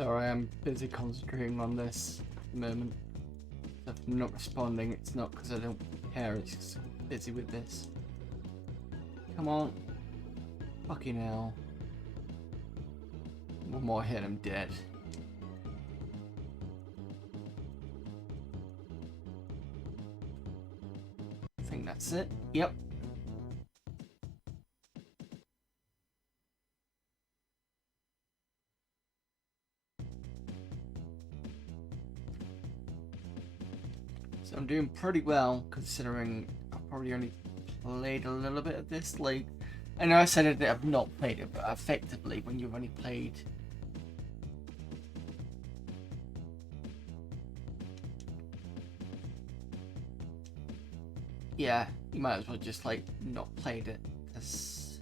Sorry, I'm busy concentrating on this at the moment. If I'm not responding, it's not because I don't care, it's just I'm busy with this. Come on. Fucking hell. One more hit, I'm dead. I think that's it. Yep. So I'm doing pretty well, considering I've probably only played a little bit of this. Like, I know I said that I've not played it, but effectively, when you've only played... Yeah, you might as well just, like, not played it, because...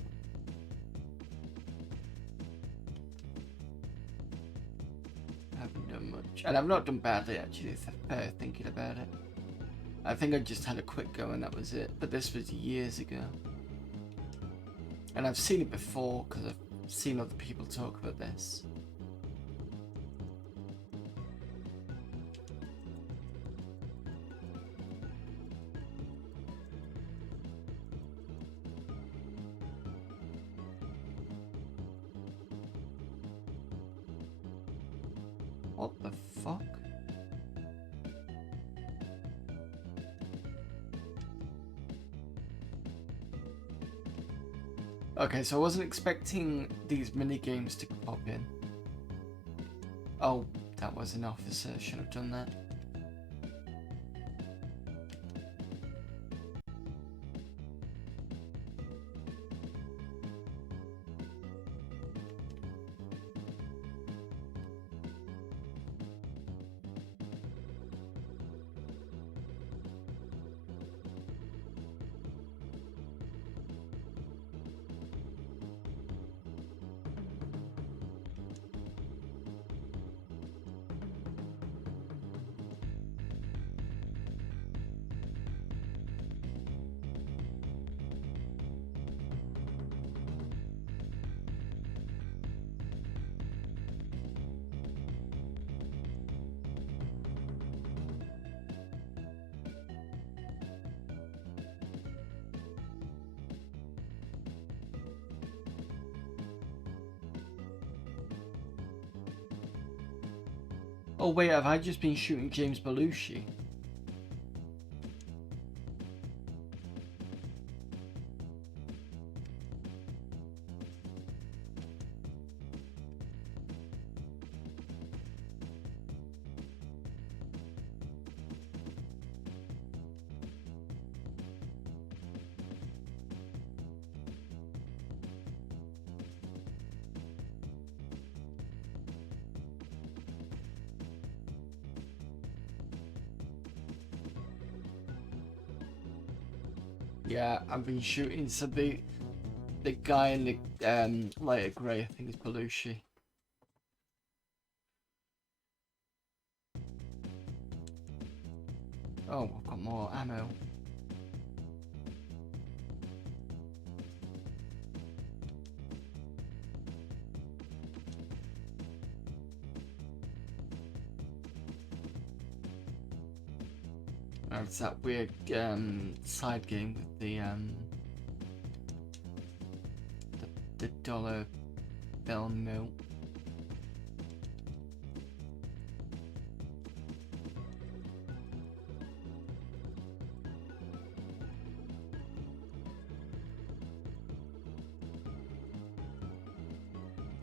I haven't done much. And I've not done badly, actually, thinking about it. I think I just had a quick go and that was it, but this was years ago. And I've seen it before because I've seen other people talk about this. What the fuck? Okay, so I wasn't expecting these mini games to pop in. Oh, that was an officer. Should have done that. Oh wait, have I just been shooting James Belushi? Yeah, I've been shooting. So the guy in the lighter grey, I think is Belushi. Oh, I've got more ammo. It's that weird side game with the dollar bill note.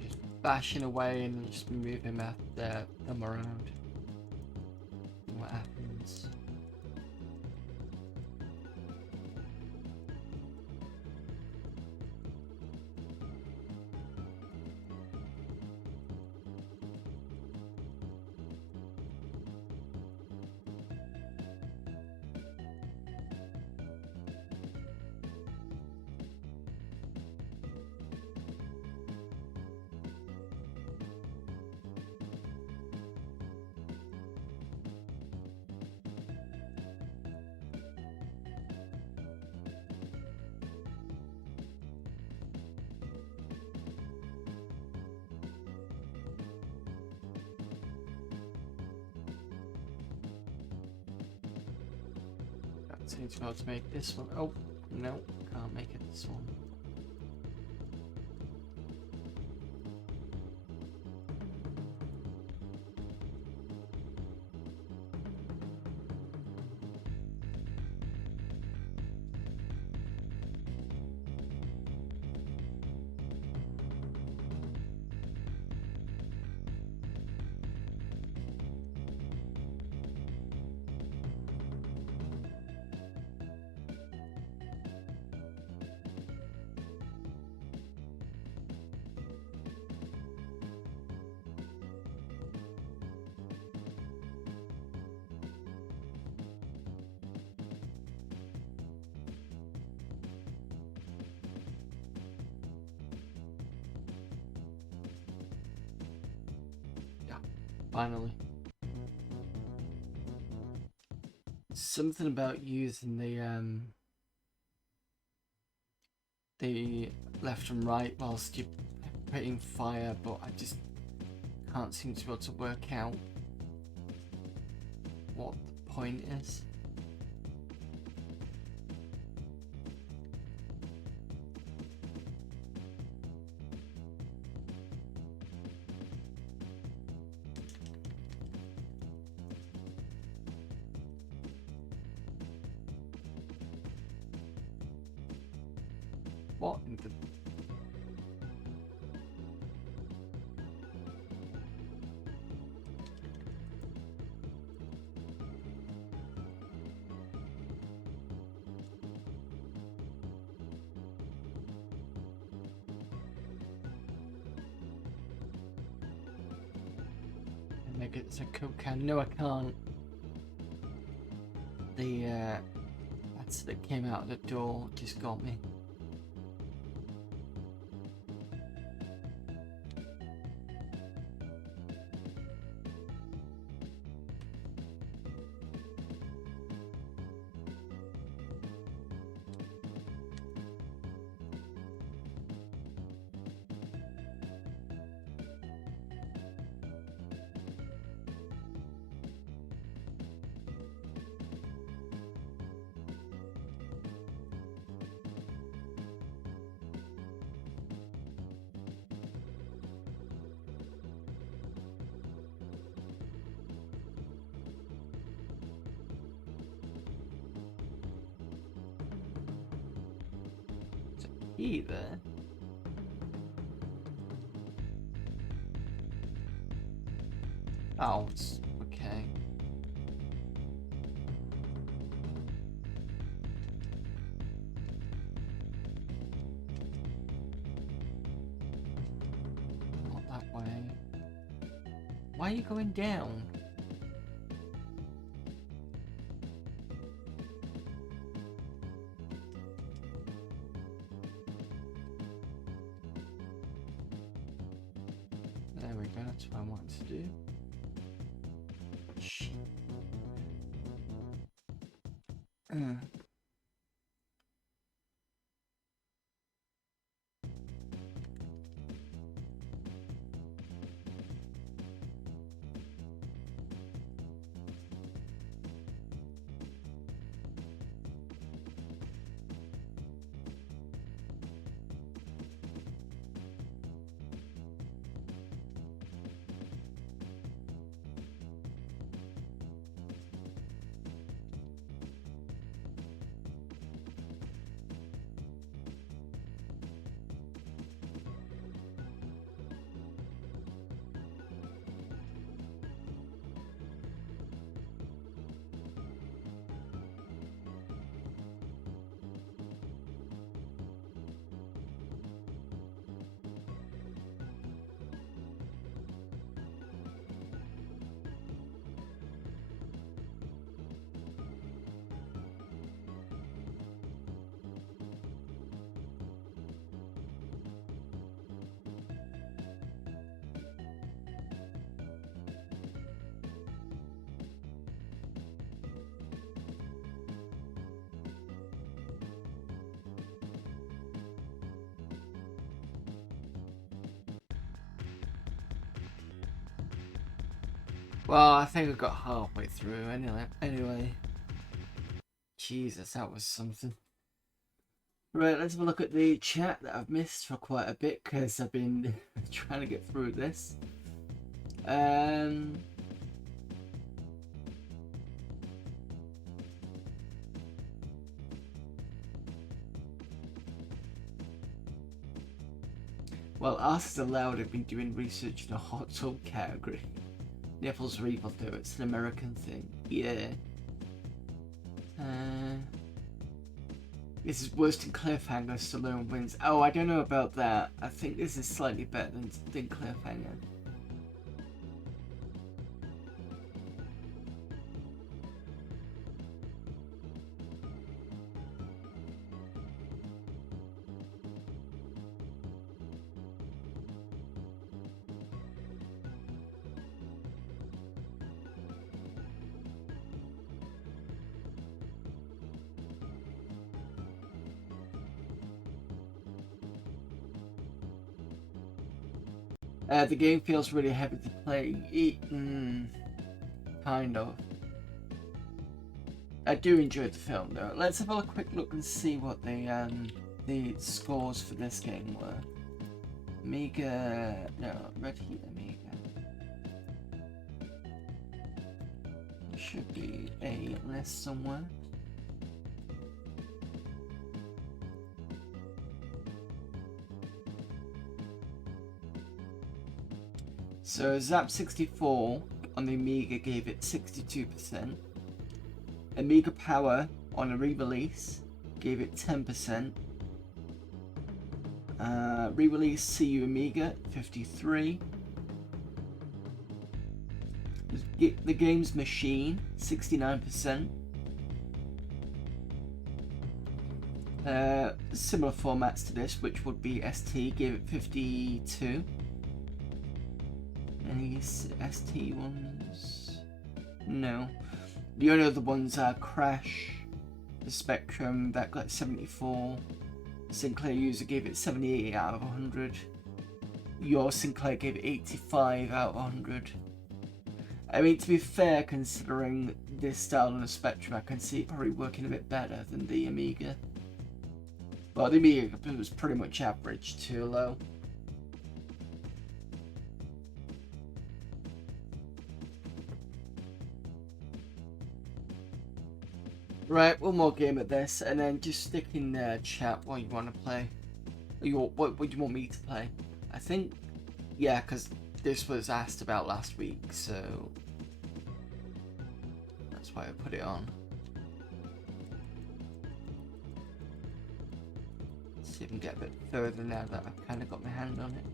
Just bashing away and just moving them around. What happens? Seems about to make this one. Oh, no, can't make it this one. Finally. Something about using the left and right whilst you're putting fire, but I just can't seem to be able to work out what the point is. What in the... Make it a Coke can. No, I can't. The that's that came out the door just got me. either. Oh, it's okay. Not that way. Why are you going down? There we go, that's what I wanted to do. Shit. Well, I think I got halfway through anyway. Jesus, that was something. Right, let's have a look at the chat that I've missed for quite a bit because I've been trying to get through this. Well, us is allowed. I've been doing research in the hot tub category. Nipples are evil though, it's an American thing. Yeah. This is worse than Cliffhanger, Stallone wins. Oh, I don't know about that. I think this is slightly better than Cliffhanger. The game feels really heavy to play. Kind of. I do enjoy the film though. Let's have a quick look and see what the scores for this game were. Amiga, no, Red Heat Amiga. There should be a list somewhere. So Zap64 on the Amiga gave it 62%. Amiga Power on a re-release gave it 10%. Re-release CU Amiga 53. The Games Machine 69%. Similar formats to this, which would be ST, gave it 52. Any ST ones? No. The only other ones are Crash, the Spectrum, that got 74. Sinclair User gave it 78 out of 100. Your Sinclair gave it 85 out of 100. I mean, to be fair, considering this style on the Spectrum, I can see it probably working a bit better than the Amiga. Well, the Amiga was pretty much average too low. Right, one more game at this, and then just stick in chat what you want to play. What would you want me to play? I think, yeah, because this was asked about last week, so that's why I put it on. See if I can get a bit further now that I've kind of got my hand on it.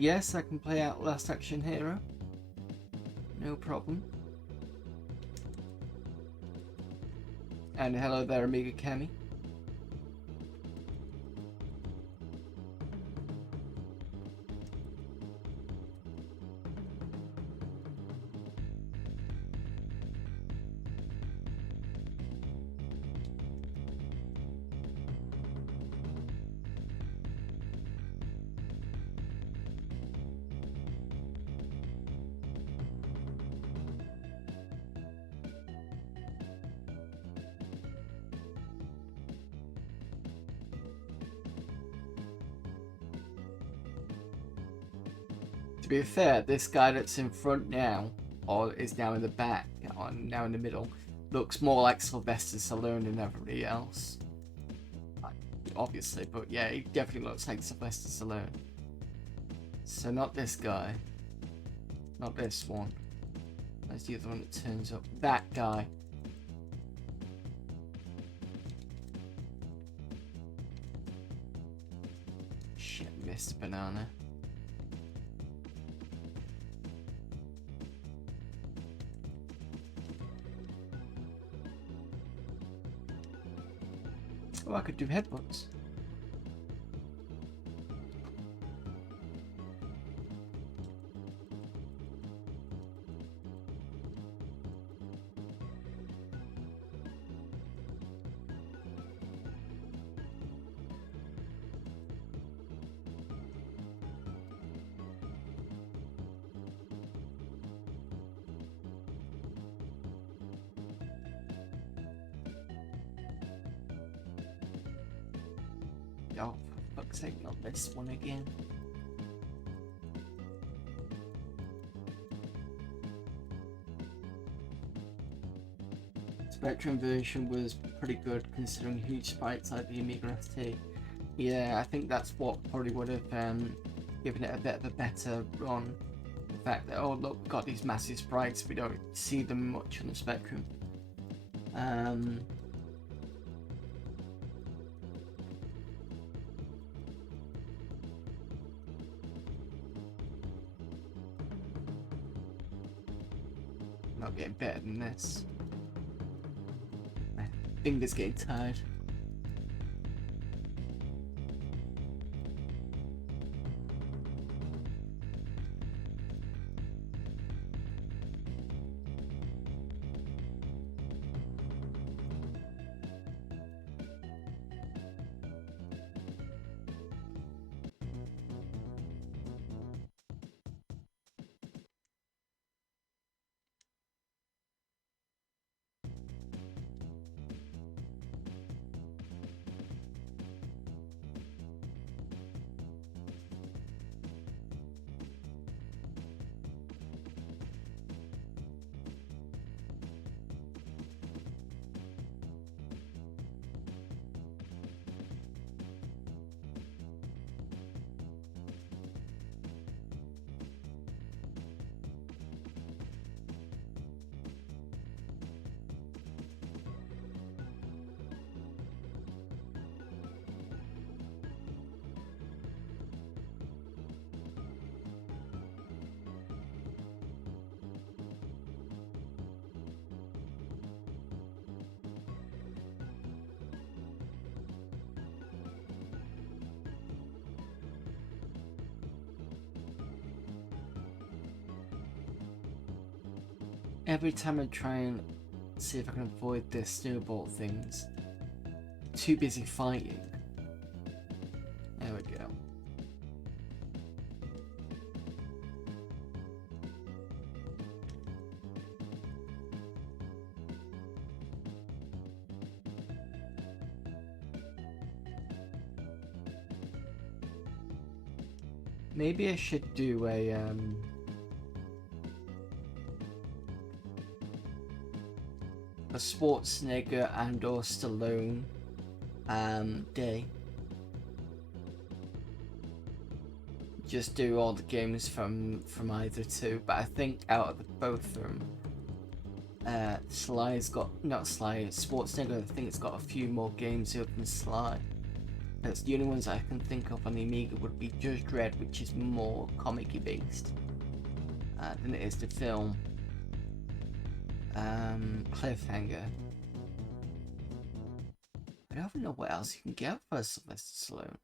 Yes, I can play out Last Action Hero. No problem. And hello there, Amiga Kemi. To be fair, this guy that's in front now, or is now in the back, or now in the middle, looks more like Sylvester Stallone than everybody else. Obviously, but yeah, he definitely looks like Sylvester Stallone. So not this guy. Not this one. There's the other one that turns up. That guy. Shit, missed banana. Oh, I could do headbutts. Oh, for fuck's sake, not this one again. Spectrum version was pretty good considering huge spikes like the Amiga ST. Yeah, I think that's what probably would have given it a bit of a better run. The fact that, oh look, we've got these massive sprites, we don't see them much on the Spectrum. Not getting better than this. My fingers getting tired. every time I try and see if I can avoid the snowball things, I'm too busy fighting. There we go. Maybe I should do a Schwarzenegger and or Stallone day. Just do all the games from either two, but I think out of the both of them, Sly's got, not Sly, Schwarzenegger, I think it's got a few more games than Sly. That's the only ones I can think of on the Amiga would be Judge Dredd, which is more comic-y based than it is the film. Cliffhanger. I don't even know what else you can get for Sylvester Stallone.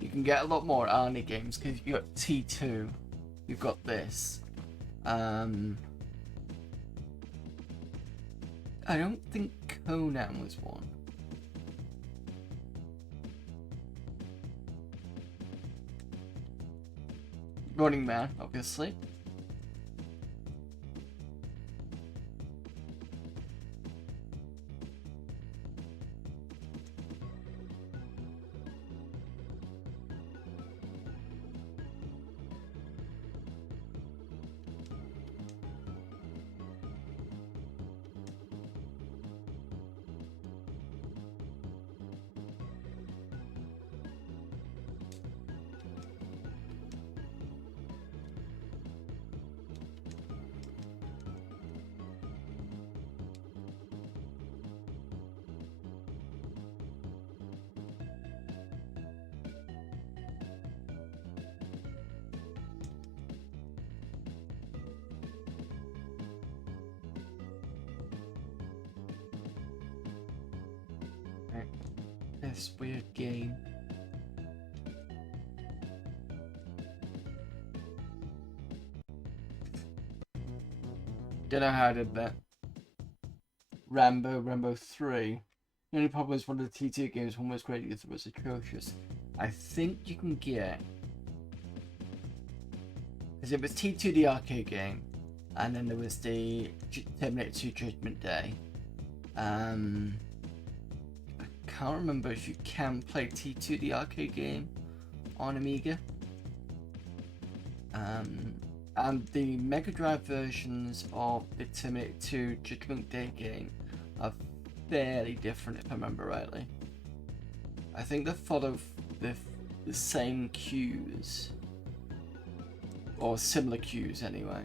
You can get a lot more Arnie games because you've got T2, you've got this. I don't think Conan was one. Running Man, obviously. This weird game. Don't know how I did that. Rambo 3. The only problem is one of the T2 games, one was great, the other was atrocious. I think you can get, because it was T2 the arcade game, and then there was the Terminator 2 Judgment Day. I can't remember if you can play T2 the arcade game on Amiga. And the Mega Drive versions of the Terminator 2 Judgment Day game are fairly different, if I remember rightly. I think they follow the same cues, or similar cues anyway.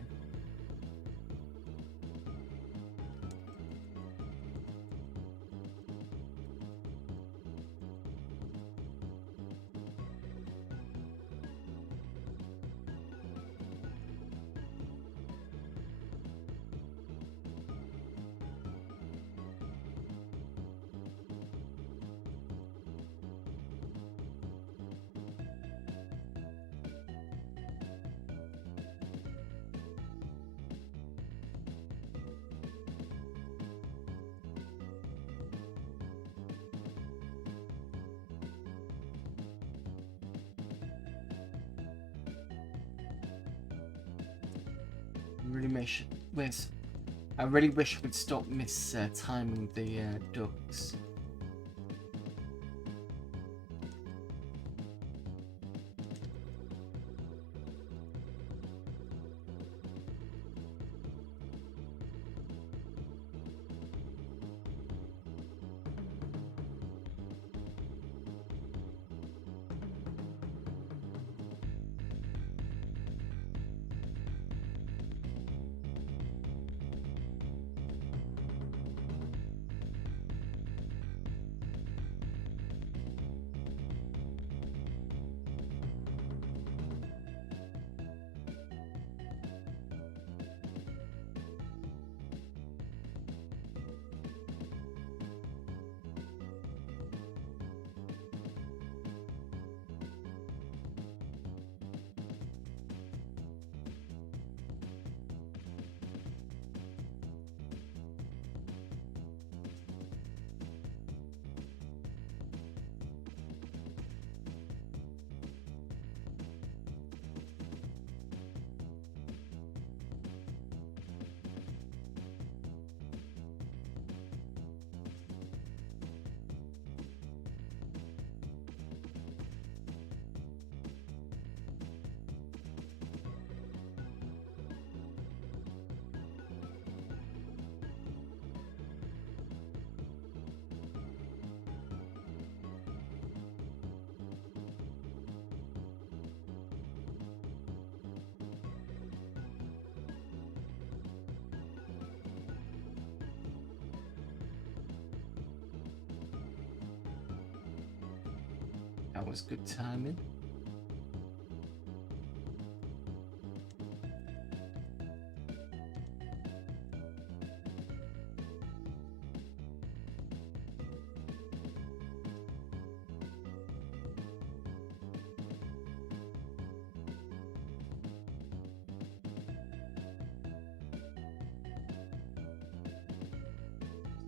I really wish I could stop timing the ducks. That was good timing.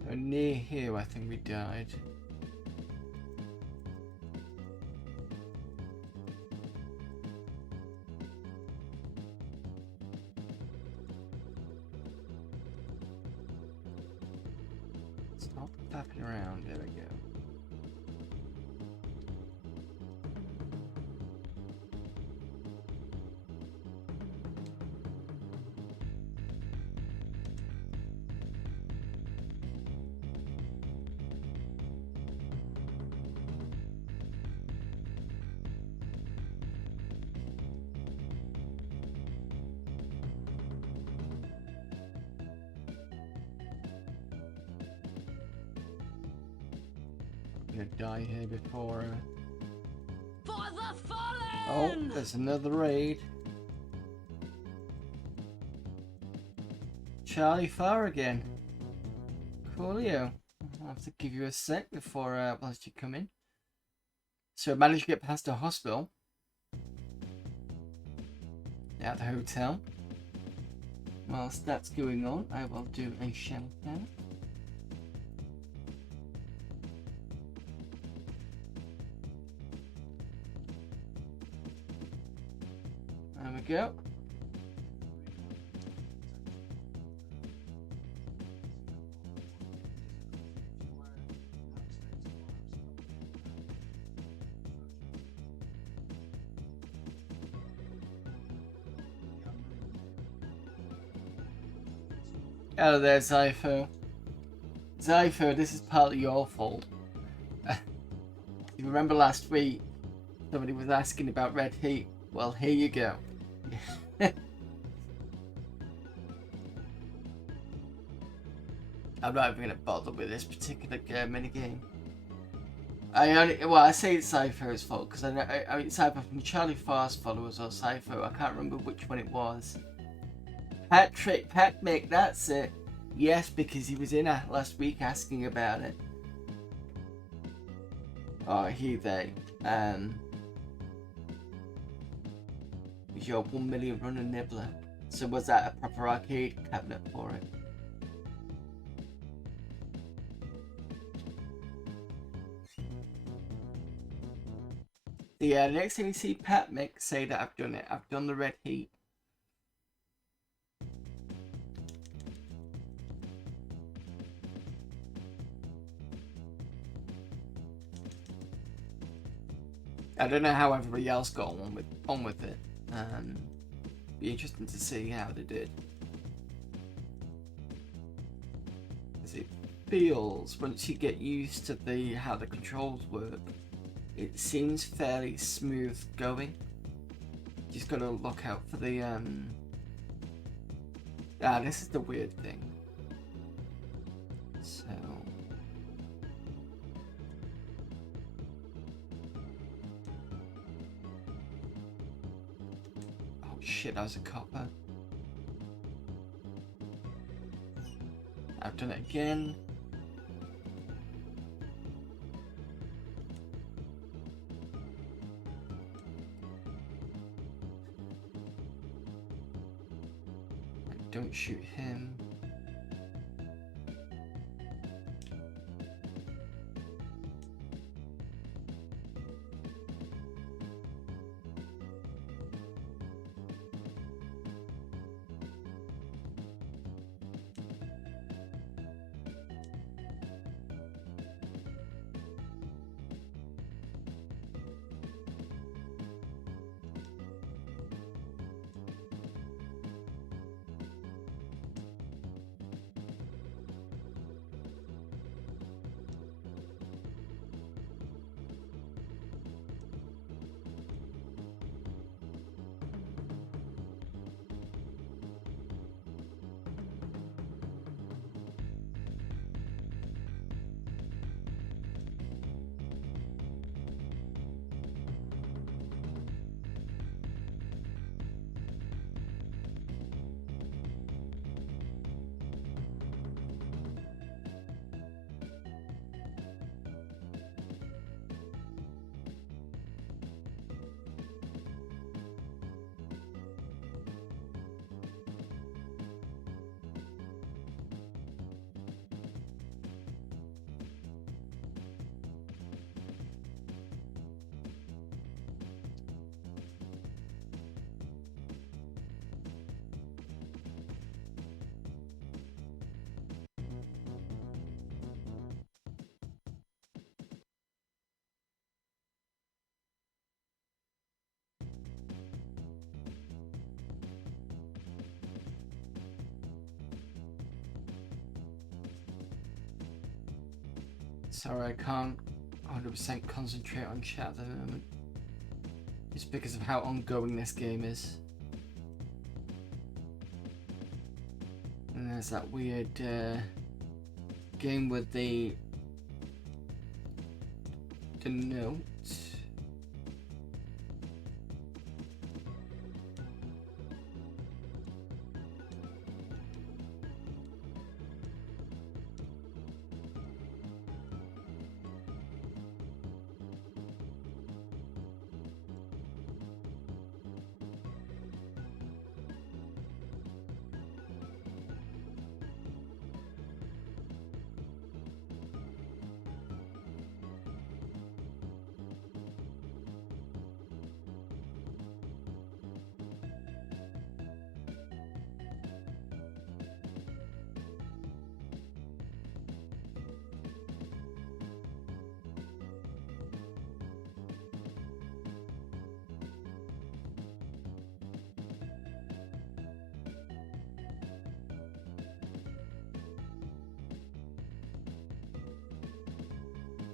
So near here, I think we died. Stop fapping around. There we go. I'm gonna die here before. For the Oh, fallen! there's another raid. Charlie Far again. Coolio. I'll have to give you a sec before whilst you come in. So I managed to get past the hospital. At the hotel. Whilst that's going on, I will do a shell scan. There we go. Oh, there's Zypho. Zypho, this is partly your fault. You remember last week, somebody was asking about red heat. Well, here you go. I'm not even going to bother with this particular minigame. I say it's Cypher's fault because I mean, it's either from Charlie Fast followers or Cypher. I can't remember which one it was. Patrick, Mick, that's it. Yes, because he was in last week asking about it. Oh, they. Was your 1 million runner nibbler? So was that a proper arcade cabinet for it? Yeah, next time you see Pat Mick, say that I've done it. I've done the red heat. I don't know how everybody else got on with it. Be interesting to see how they did. As it feels, once you get used to how the controls work, it seems fairly smooth going. Just gotta look out for the this is the weird thing. So oh shit, that was a copper. I've done it again. Don't shoot him. Sorry, I can't 100% concentrate on chat at the moment. It's because of how ongoing this game is. And there's that weird game with the note.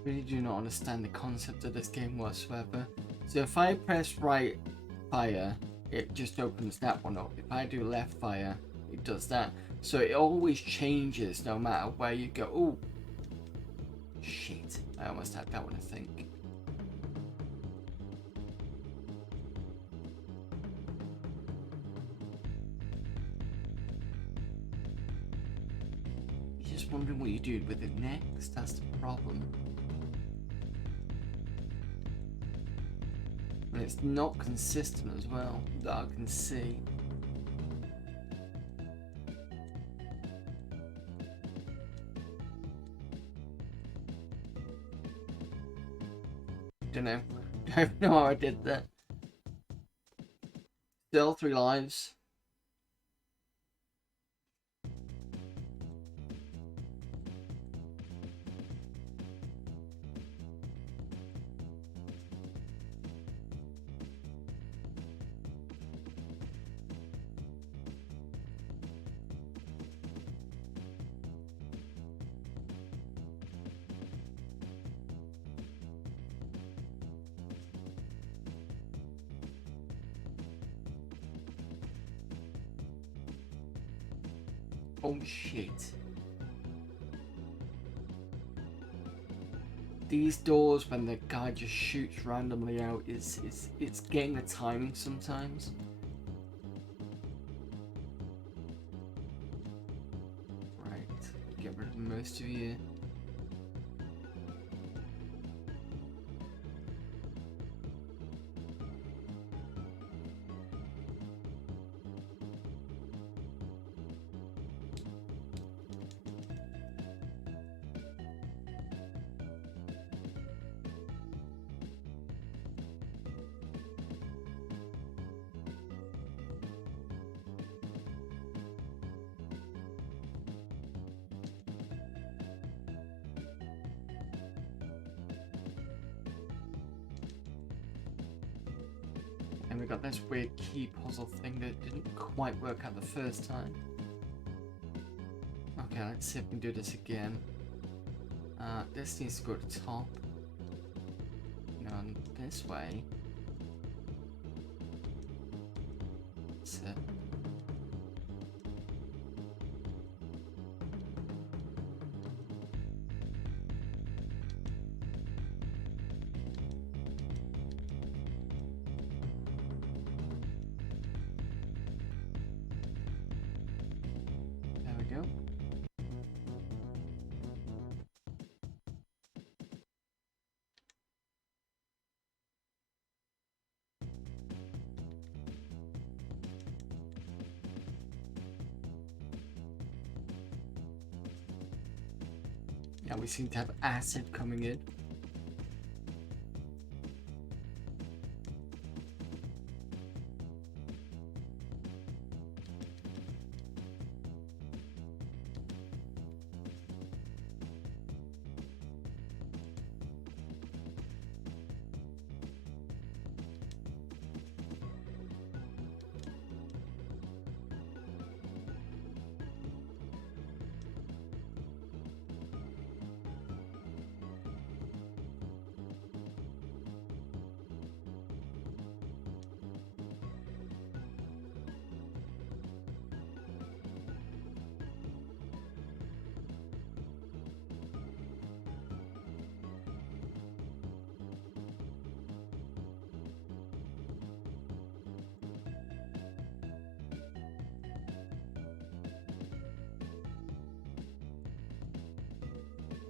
Really do not understand the concept of this game whatsoever. So if I press right fire, it just opens that one up. If I do left fire, it does that. So it always changes no matter where you go. Oh, shit. I almost had that one, I think. You're just wondering what you do with it next. That's the problem. And it's not consistent as well, that I can see. Don't know. Don't know how I did that. Still 3 lives. Oh shit. These doors, when the guy just shoots randomly out, it's getting the timing sometimes. Right, get rid of most of you. And we got this weird key puzzle thing that didn't quite work out the first time. Okay, let's see if we can do this again. This needs to go to the top. Now this way. That's it. There we go. Now we seem to have acid coming in.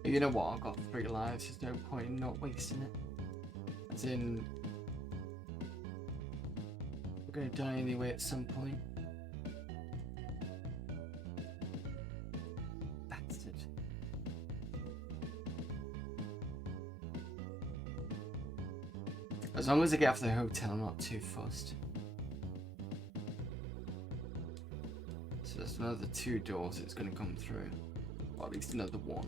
You know what? I've got 3 lives. There's no point in not wasting it. As in, we're gonna die anyway at some point. Bastard. As long as I get off the hotel, I'm not too fussed. So there's another 2 doors it's gonna come through. Or at least another 1.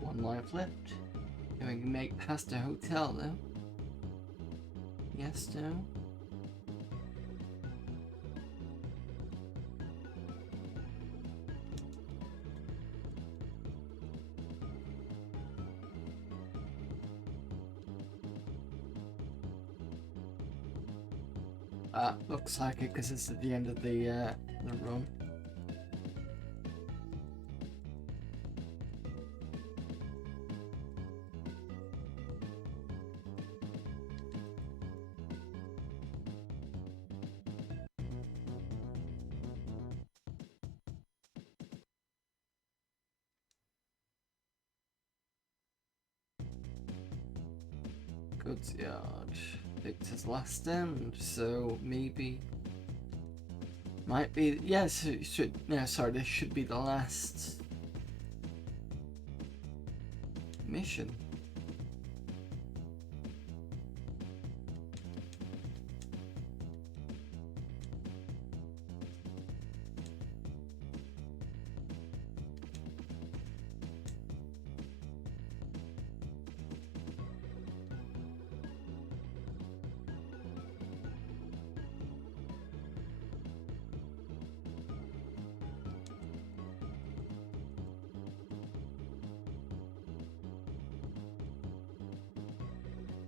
One life left. Can we make past the hotel though? Yes, no? Looks like it because it's at the end of the run. Goods yard. Victor's last end, so maybe might be, yes, it should, no, sorry, this should be the last mission.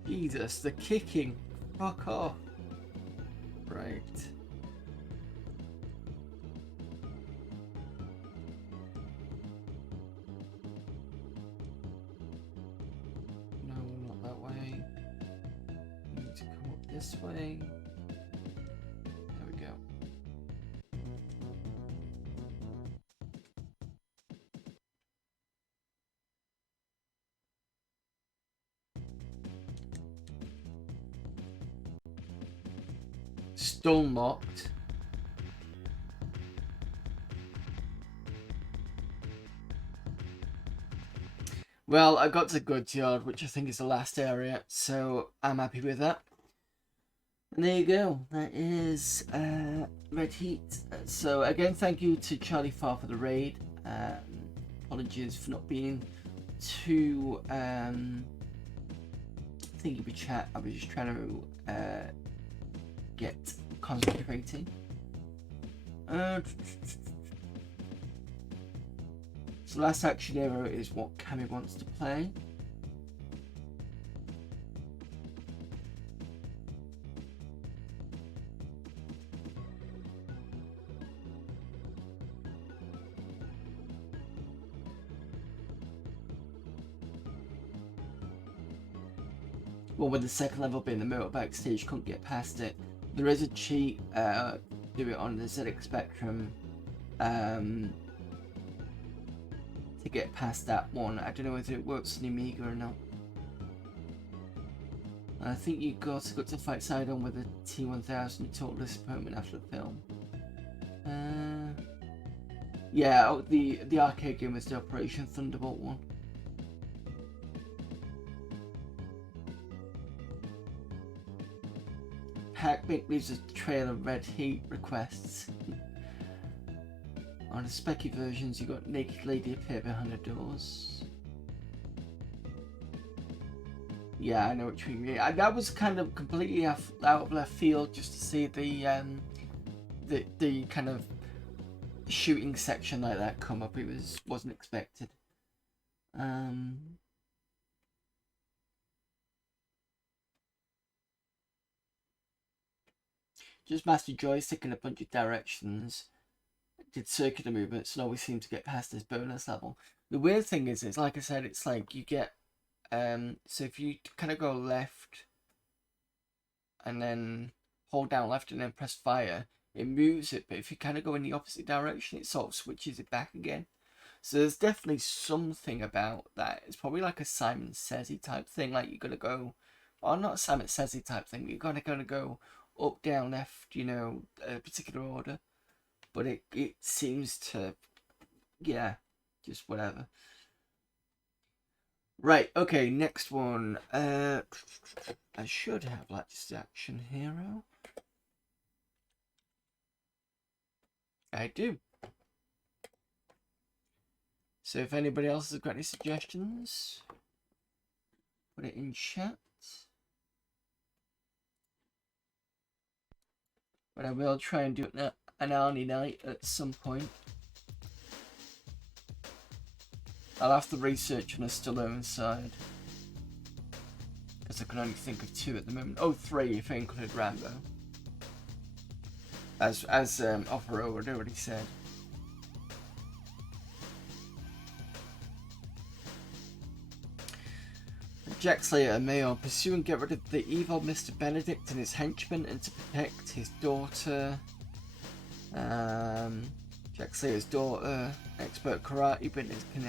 Jesus, the kicking. Fuck off. Right. No, not that way. We need to come up this way. There we go. Stone locked. Well, I got to Goods Yard, which I think is the last area, so I'm happy with that. And there you go. That is Red Heat. So again, thank you to Charlie Farr for the raid. Apologies for not being too thingy with chat. I was just trying to get concentrating. So last action hero is what Cammy wants to play. Well, with the second level being the motorbike stage, couldn't get past it. There is a cheat, do it on the ZX Spectrum to get past that one. I don't know whether it works on Amiga or not. I think you also got to fight side on with the T1000 Total Disappointment after the film. Yeah, the arcade game was the Operation Thunderbolt one. Hackbait leaves a trail of red heat requests. On the specky versions, you got naked lady appear behind the doors. Yeah, I know what you mean. That was kind of completely out of left field, just to see the kind of shooting section like that come up. It wasn't expected. Just master joystick in a bunch of directions. Did circular movements and always seem to get past this bonus level. The weird thing is, it's like I said, it's like you get so if you kind of go left and then hold down left and then press fire, it moves it, but if you kind of go in the opposite direction, it sort of switches it back again. So there's definitely something about that. It's probably like a Simon Says-y type thing, like you're gonna go, or not a Simon Says-y type thing, but you're gonna go up, down, left, you know, a particular order. But it seems to, yeah, just whatever. Right, okay, next one. I should have like just Action Hero. I do. So if anybody else has got any suggestions, put it in chat. But I will try and do an Arnie night at some point. I'll have to research on a Stallone side, because I can only think of 2 at the moment. Oh, 3 if I include Rambo. As Opera had already said. Jack Slater and Mayor pursue and get rid of the evil Mr. Benedict and his henchmen, and to protect his daughter. Jack Slater's daughter, expert karate, but can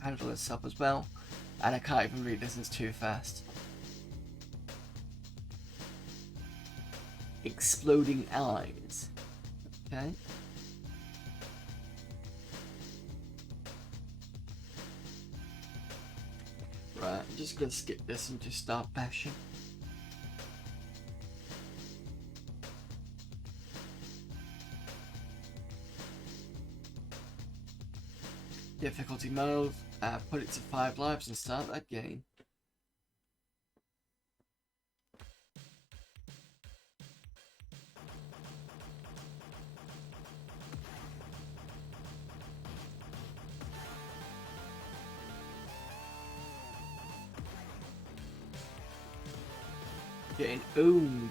handle herself as well. And I can't even read this, it's too fast. Exploding eyes. Okay. Right, I'm just gonna skip this and just start bashing. Difficulty mode, put it to 5 lives and start that game. Getting owned.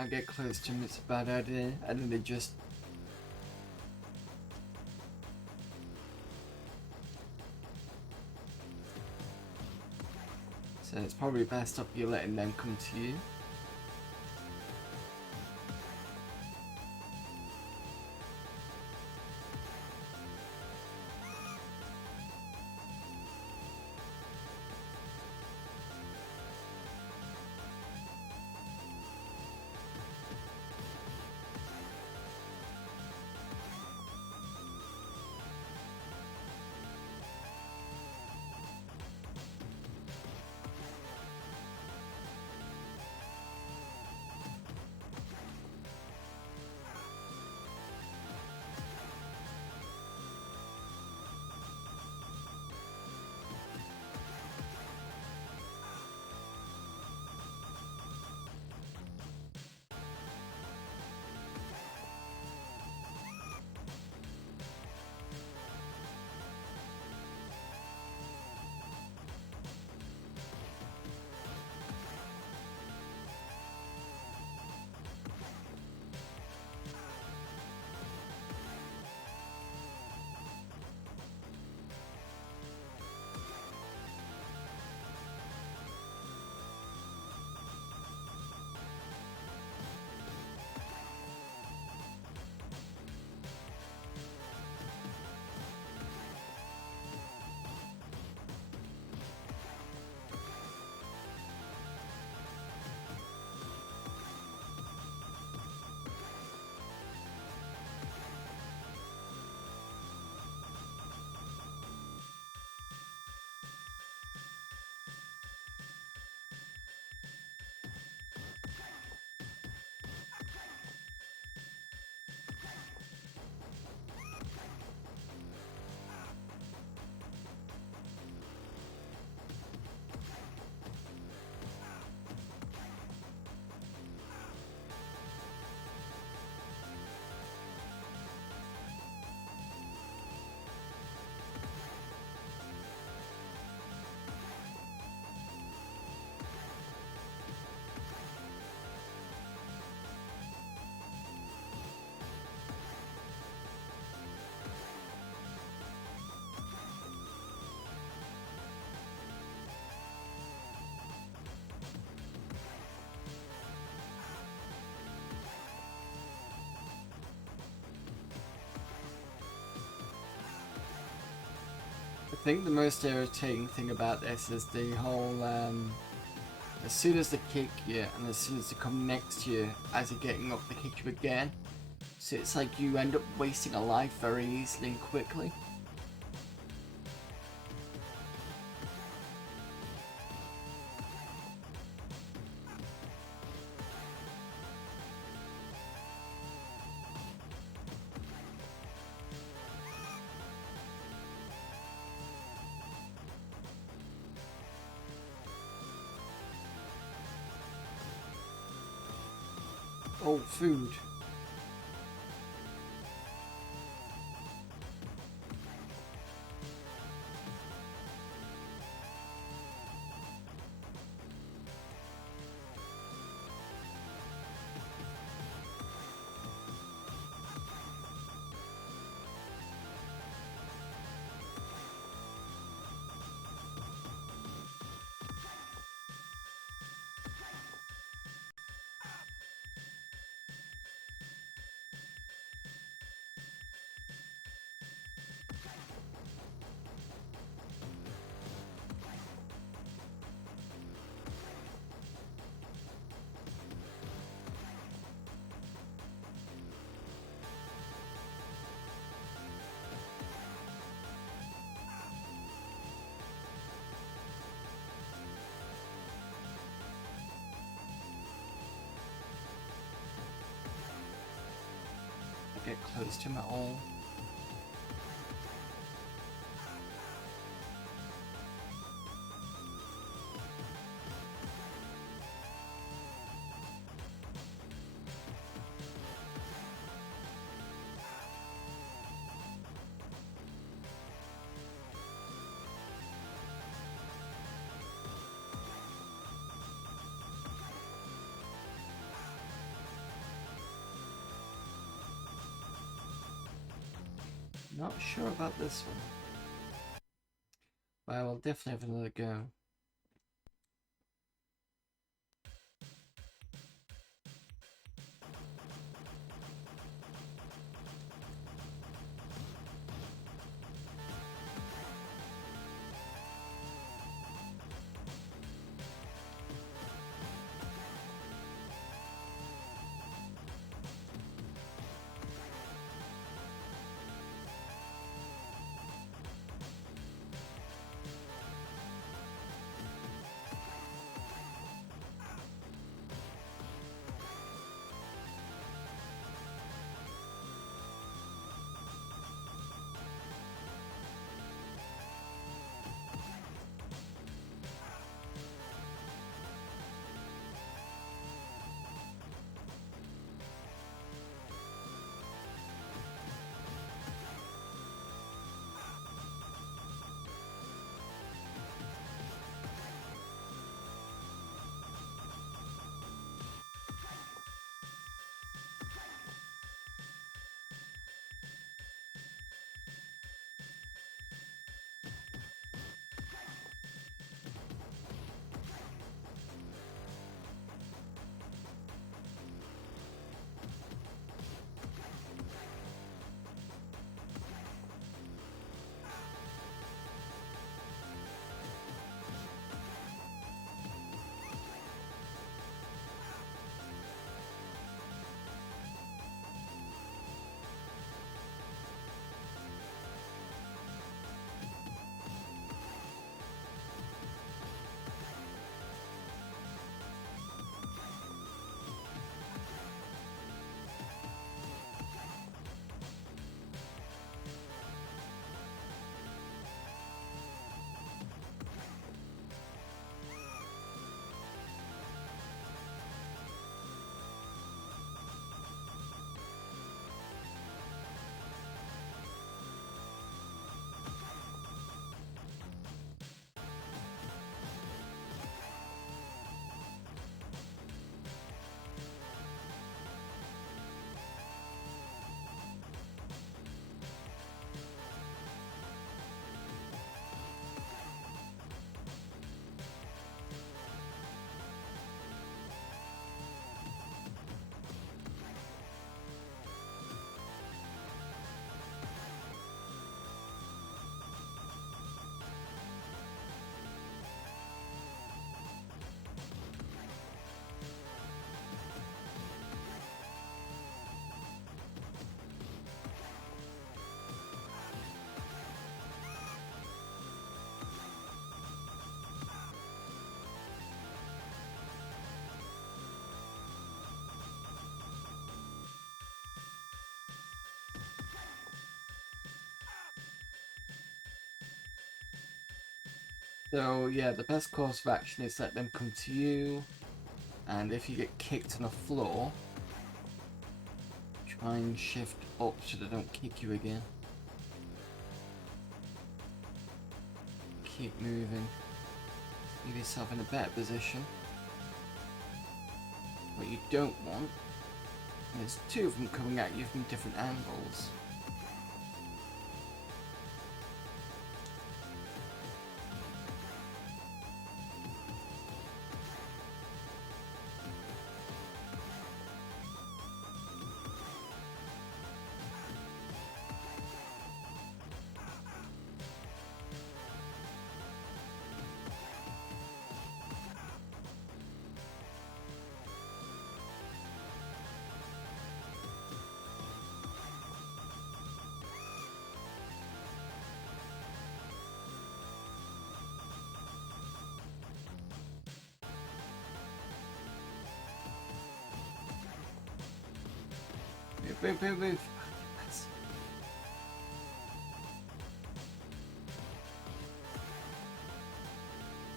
I get close to them, it's a bad idea, and then they just... So it's probably best up you letting them come to you. think the most irritating thing about this is the whole as soon as they kick you and as soon as they come next to you as you're getting up, they kick you again. So it's like you end up wasting a life very easily and quickly. Oh, food. Get close to him at all. Not sure about this one. But I will definitely have another go. So yeah, the best course of action is let them come to you, and if you get kicked on the floor, try and shift up so they don't kick you again. Keep moving. Leave yourself in a better position. What you don't want is two of them coming at you from different angles. Move.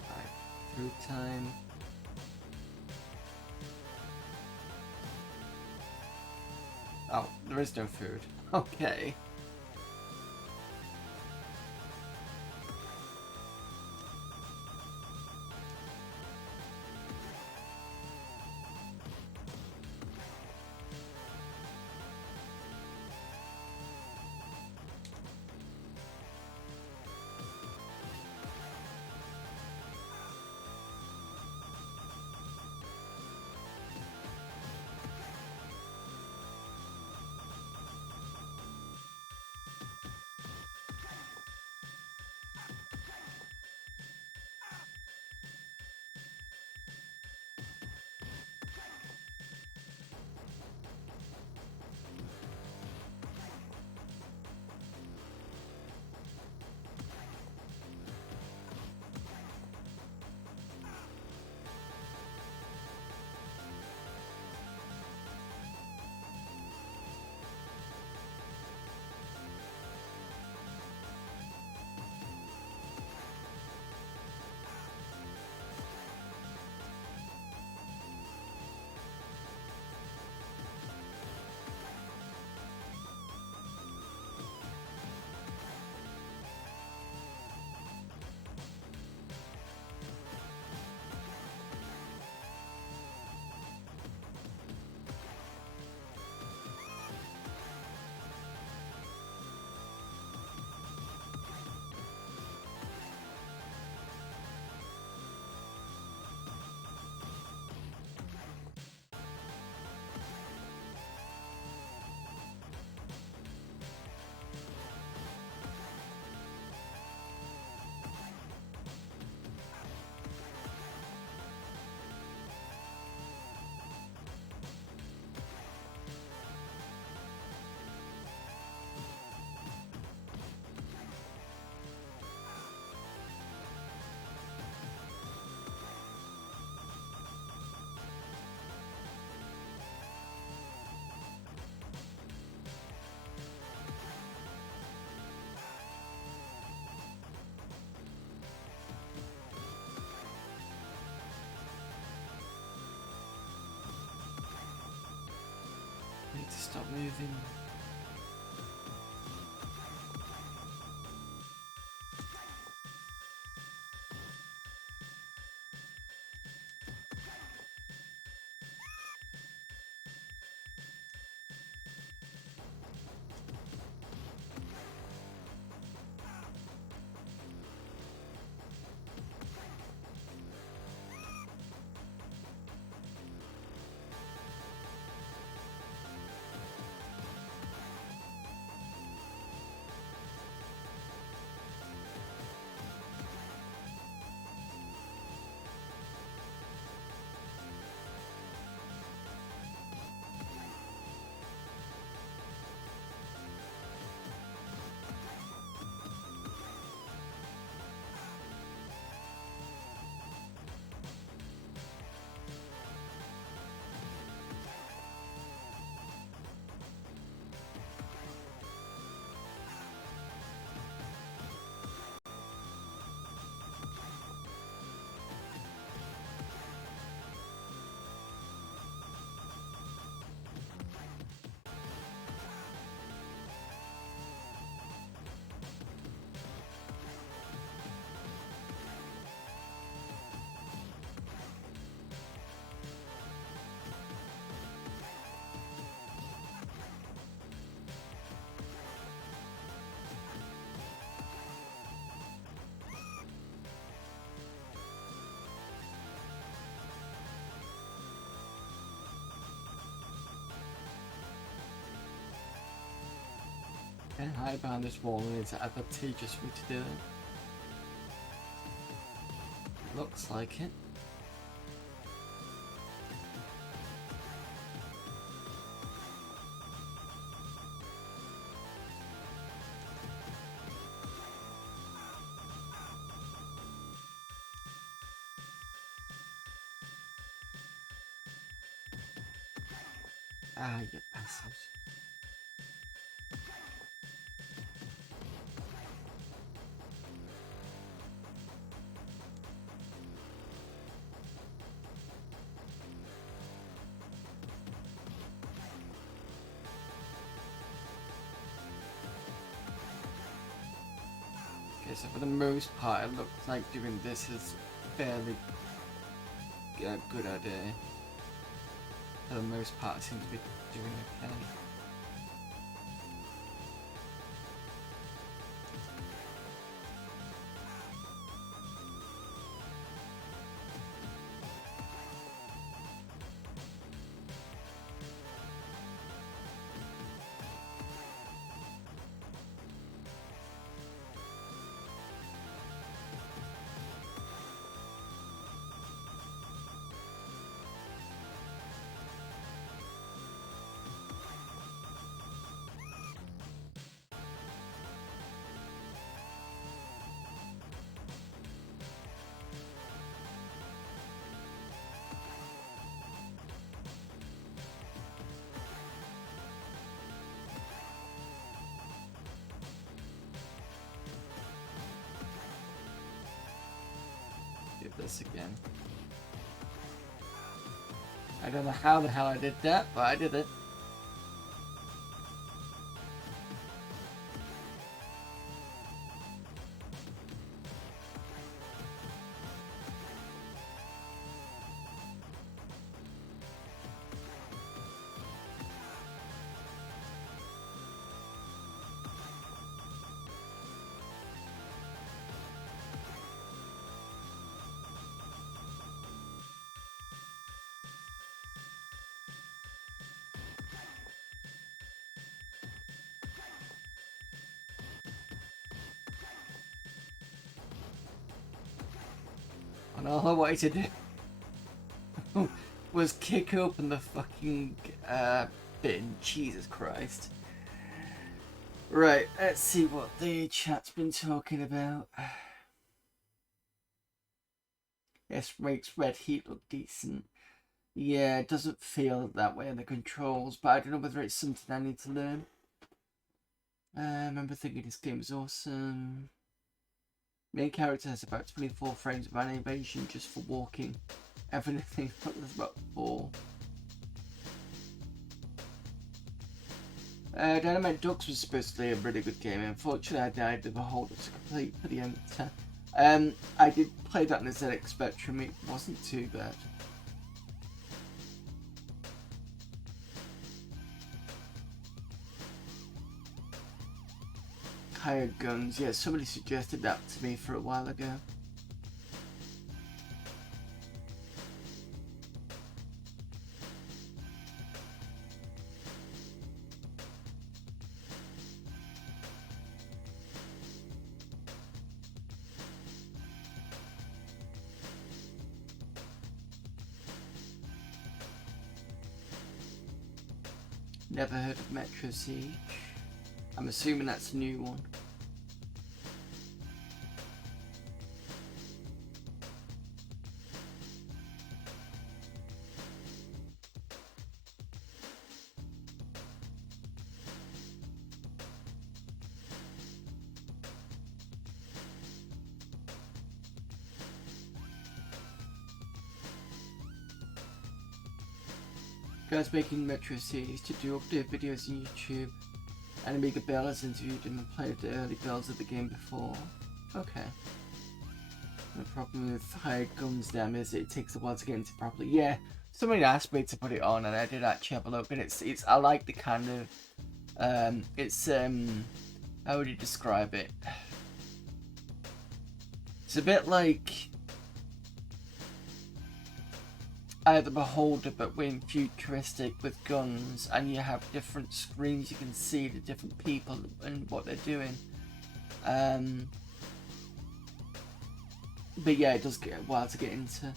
Alright, through time. Oh, there is no food. Okay. Need to stop moving. can hide behind this wall and it's advantageous for me to do it. Looks like it. Ah, you bastards. Okay, so for the most part, it looks like doing this is fairly good idea. For the most part, I seem to be doing okay. Do this again. I don't know how the hell I did that, but I did it. And all I wanted to do was kick open the fucking bin. Jesus Christ. Right, let's see what the chat's been talking about. Yes, makes red heat look decent. Yeah, it doesn't feel that way in the controls, but I don't know whether it's something I need to learn. I remember thinking this game is awesome. Main character has about 24 frames of animation just for walking. Everything there's about 4. Dynamite Ducks was supposed to be a really good game. Unfortunately, I died of a hold to complete for the end. I did play that in the ZX Spectrum. It wasn't too bad. Hired guns. Yeah, somebody suggested that to me for a while ago. Never heard of Metro Siege. I'm assuming that's a new one. Guys making Metro Siege to do update videos on YouTube. And Amiga Bell has interviewed him and played the early builds of the game before. Okay. The problem with hired guns them is it takes a while to get into properly. Yeah, somebody asked me to put it on and I did actually have a look, and it's I like the kind of how would you describe it? It's a bit like the Beholder, but when futuristic with guns, and you have different screens, you can see the different people and what they're doing. But yeah, it does get a while to get into.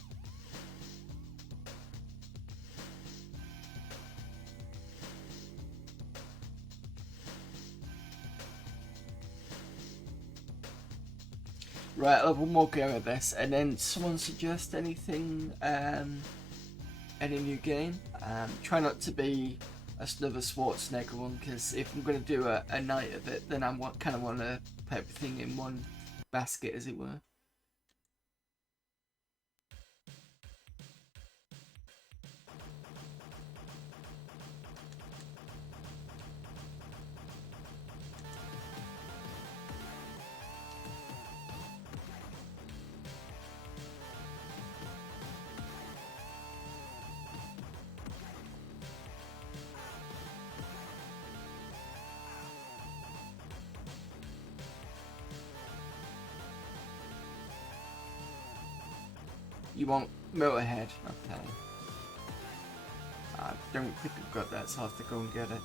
Right, I'll have one more go at this, and then someone suggest anything, any new game. Try not to be another Schwarzenegger one, because if I'm going to do a night of it, then I kind of want to put everything in one basket, as it were. You want Motorhead? Okay. I don't think I've got that, so I'll have to go and get it.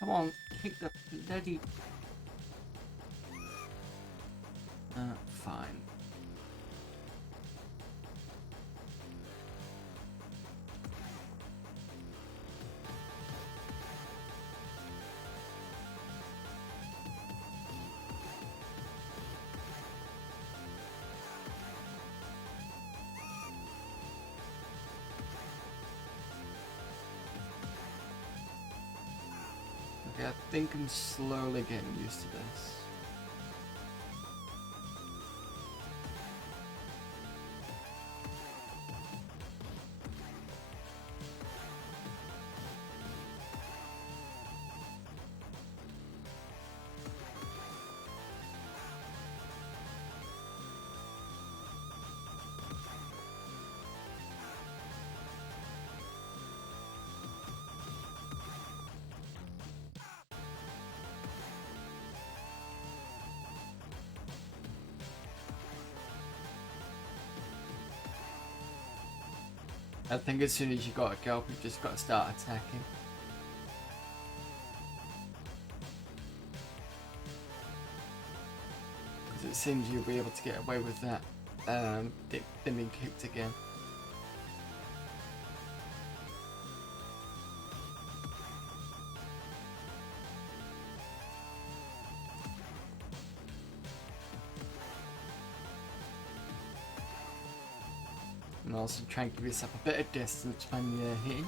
Come on, kick the bloody... fine. Okay, I think I'm slowly getting used to this. I think as soon as you got a go up, you've just got to start attacking. Because it seems you'll be able to get away with that, them being kicked again. And also try and give yourself a bit of distance when you're hitting.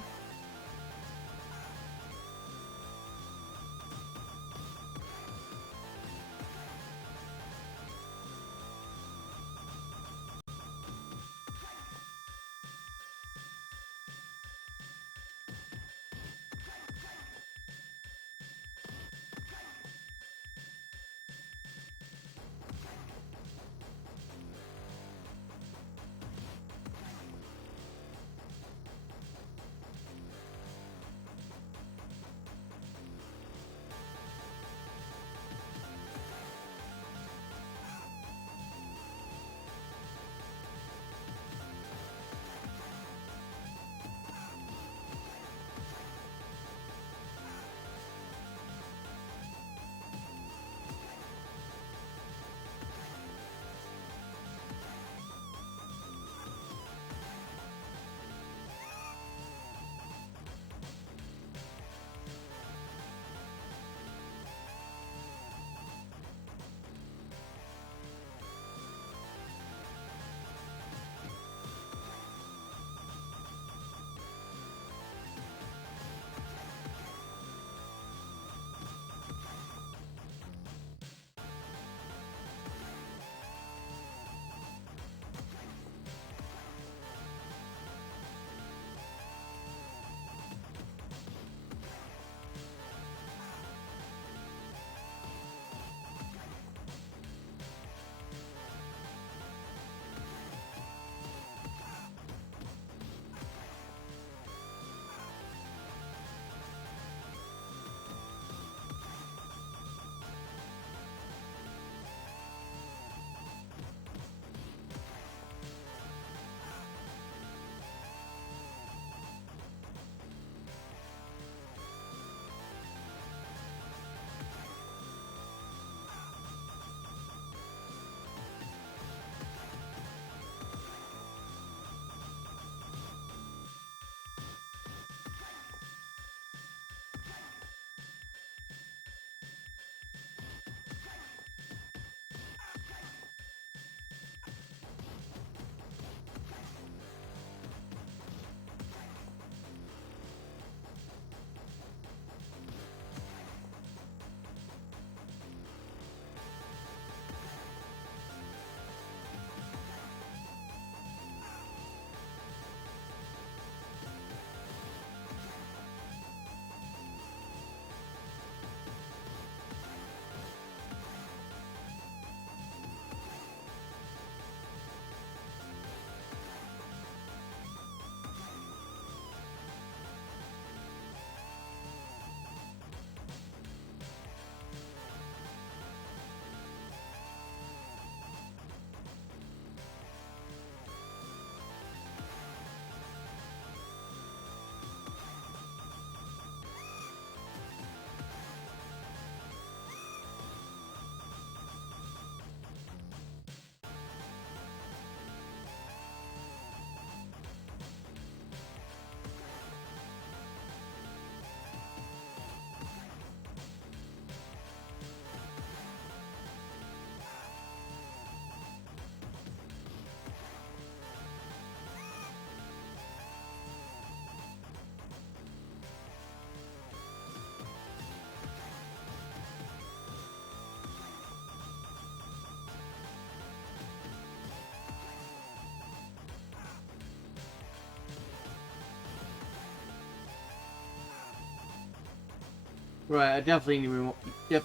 Right, I definitely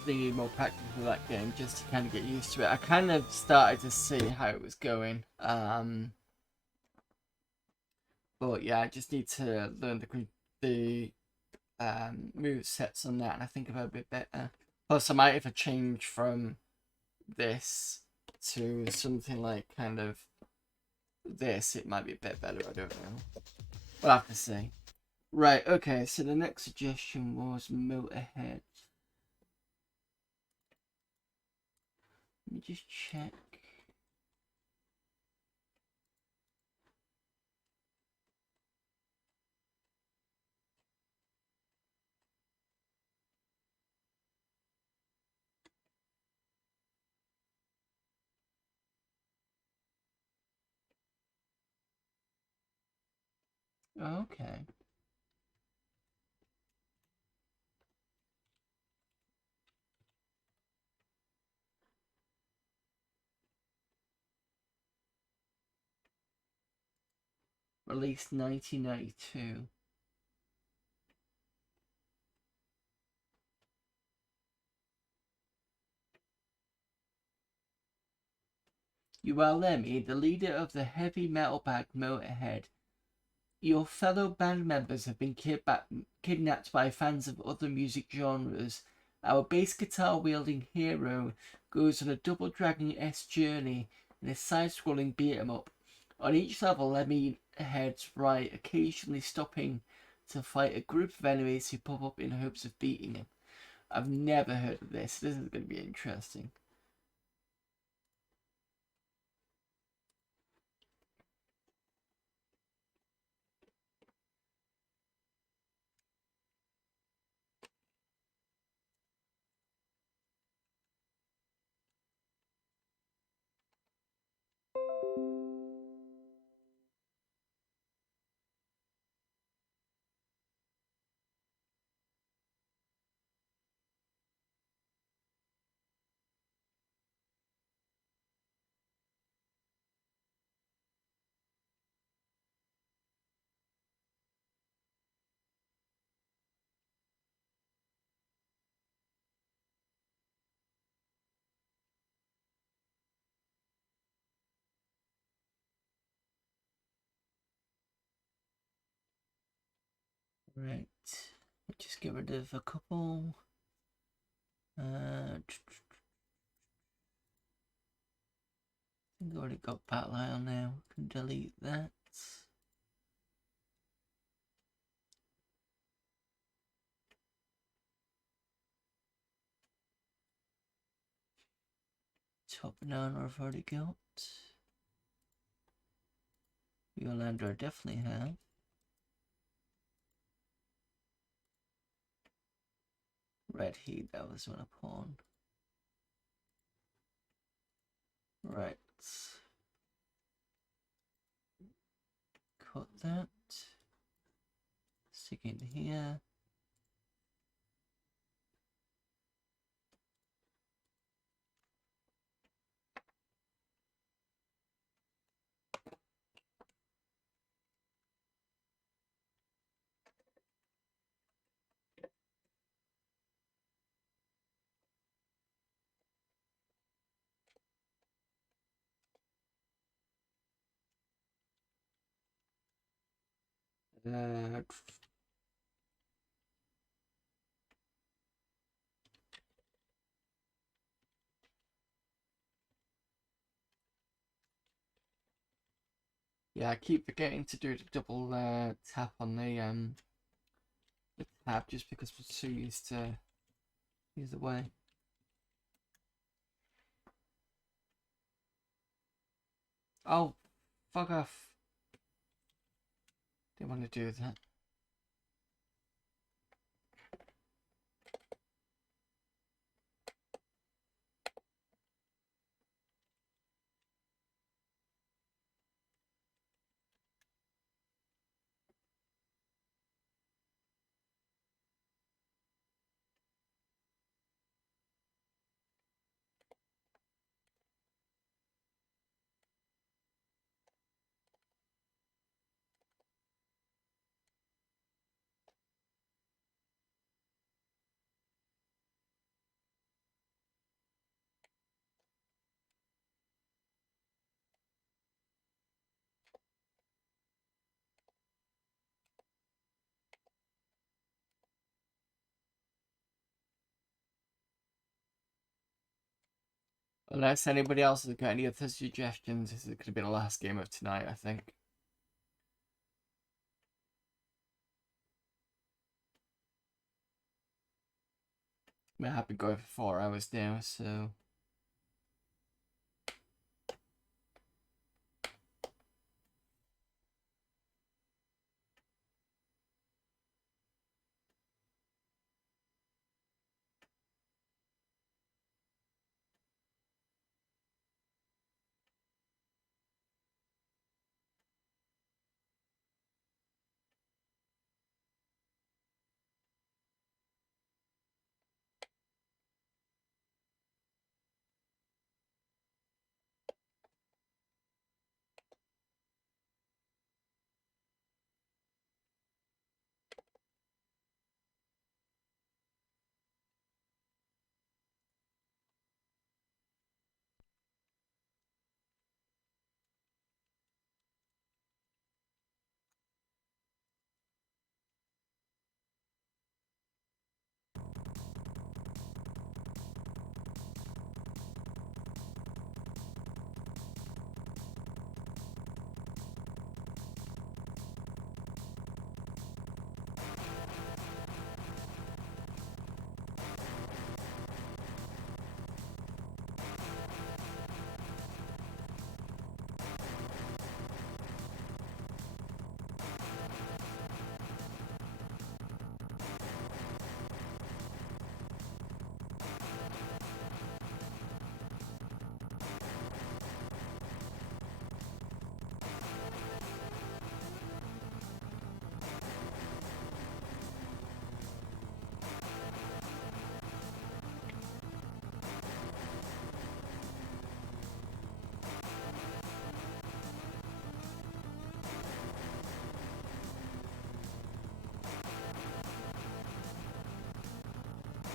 need more practice with that game just to kind of get used to it. I kind of started to see how it was going, but yeah, I just need to learn the move sets on that, and I think about a bit better. Plus, I might if I change from this to something like kind of this, it might be a bit better. I don't know. We'll have to see. Right, okay, so the next suggestion was Motorhead. Let me just check. Okay. Released 1992. You are Lemmy, the leader of the heavy metal band Motorhead. Your fellow band members have been kidnapped by fans of other music genres. Our bass guitar wielding hero goes on a double Dragon-esque journey in a side-scrolling beat-em-up. On each level, Lemmy heads right, occasionally stopping to fight a group of enemies who pop up in hopes of beating him. I've never heard of this. This is going to be interesting. Right. Just get rid of a couple. I think I already got Battle Isle now. Can delete that. Top Banana I've already got. Yolanda I definitely have. Red Heat, that was on a pawn. Right. Cut that. Stick it in here. Uh, yeah, I keep forgetting to do the double tap on the tab just because we're so used to use the way. Oh, fuck off. Didn't want to do that. Unless anybody else has got any other suggestions, this is going to be the last game of tonight, I think. I have been going for 4 hours now, so...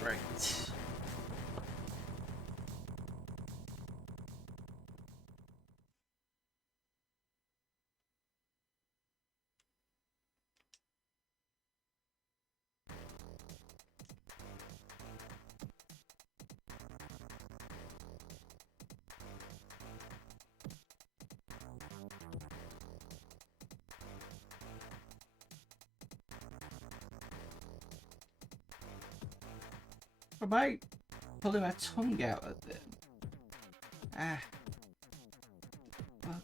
Right. Am I pulling my tongue out at them? Ah. Fuck.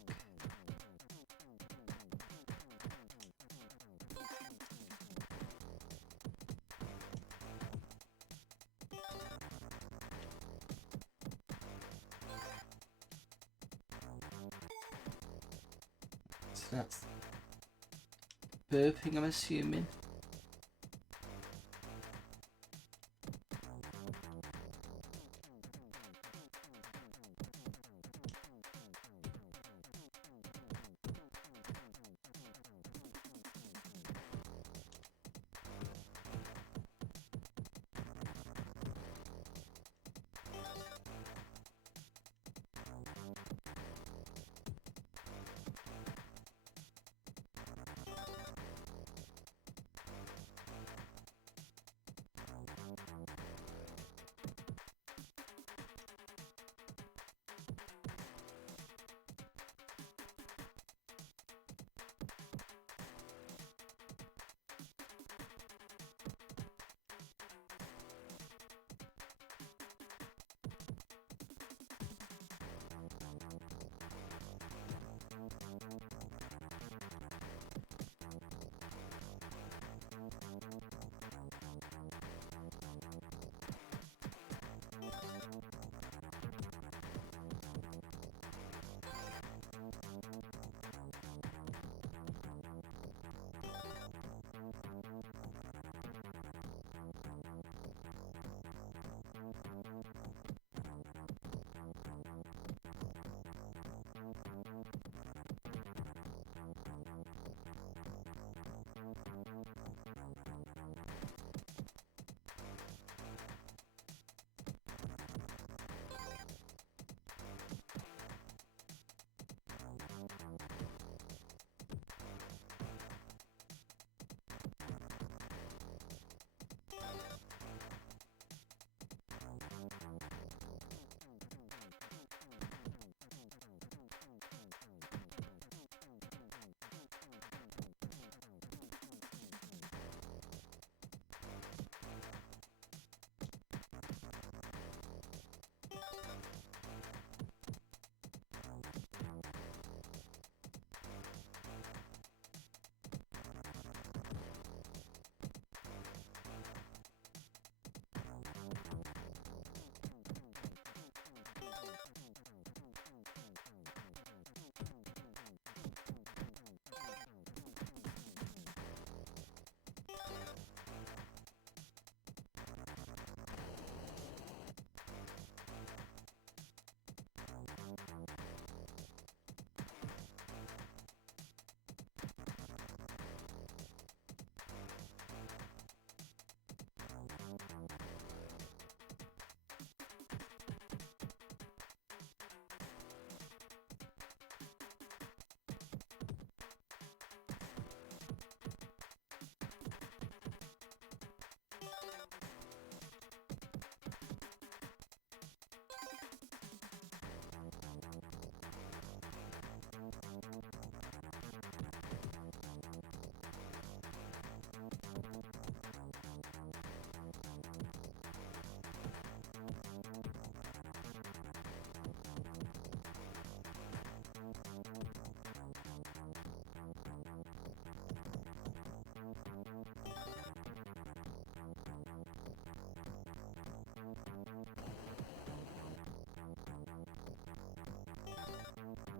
So that's burping, I'm assuming.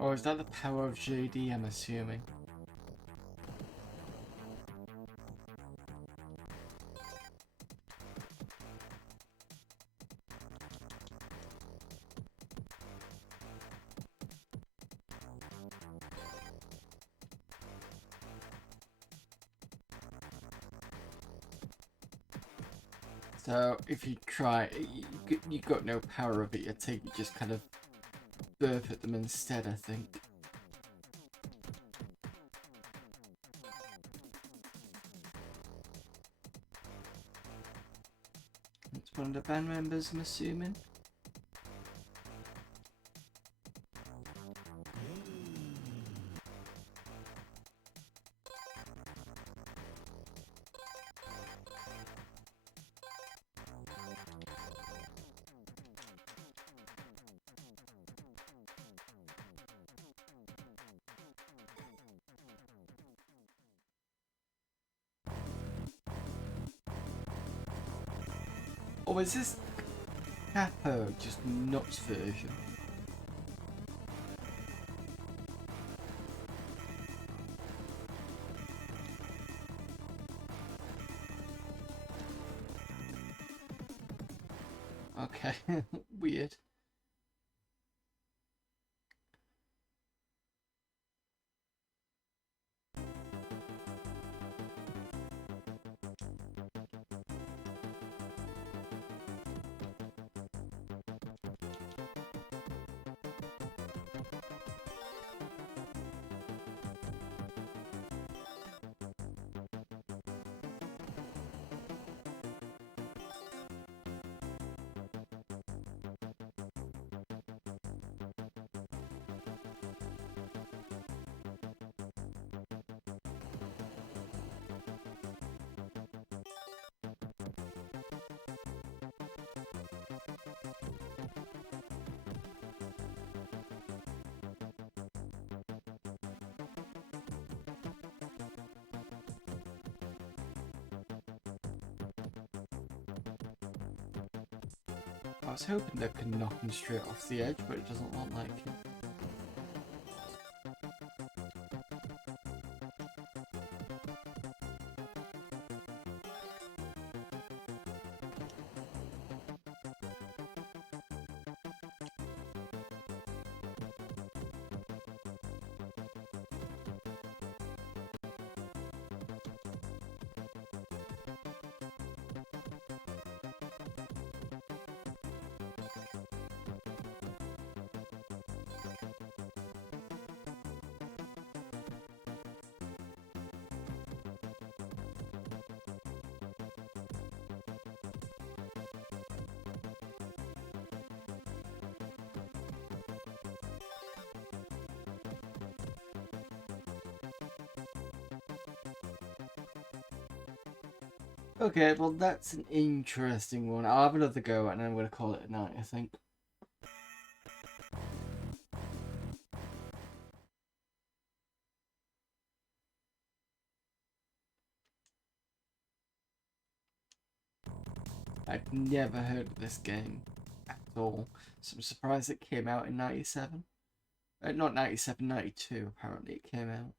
Or is that the power of JD, I'm assuming? So if you try, you got no power of it, you take, you just kind of burp at them instead, I think. It's one of the band members, I'm assuming. Or is this Capo just nuts version? Okay, weird. I was hoping they could knock him straight off the edge, but it doesn't look like it. Okay, well that's an interesting one. I'll have another go and then I'm going to call it a night, I think. I'd never heard of this game at all, so I'm surprised it came out in 97. Not 97, 92 apparently it came out.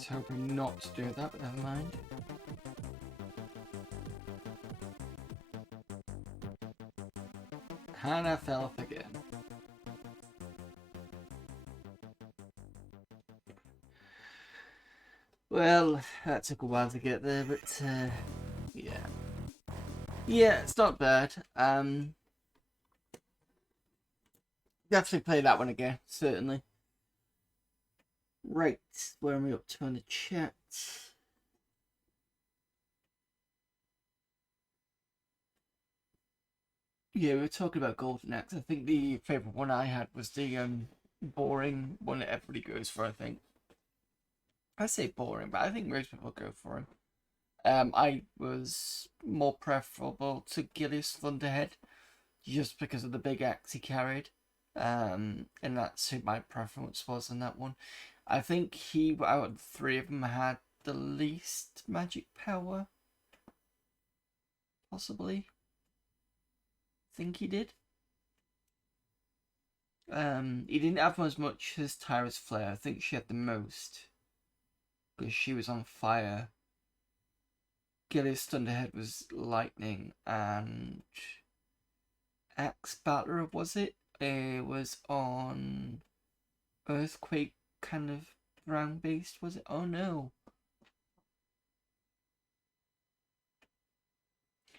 was hoping not to do that, but never mind. And I fell off again. Well, that took a while to get there, but yeah. Yeah, it's not bad. Definitely play that one again, certainly. Right, where are we up to on the chat? Yeah, we were talking about Golden Axe. I think the favourite one I had was the boring one that everybody goes for, I think. I say boring, but I think most people go for him. I was more preferable to Gillius Thunderhead, just because of the big axe he carried. And that's who my preference was in that one. I think he, out of the three of them, had the least magic power. Possibly. I think he did. He didn't have as much as Tyra's Flare. I think she had the most, because she was on fire. Gillius Thunderhead was lightning, and Axe Battler, was it? It was on Earthquake kind of ground based, was it? Oh no.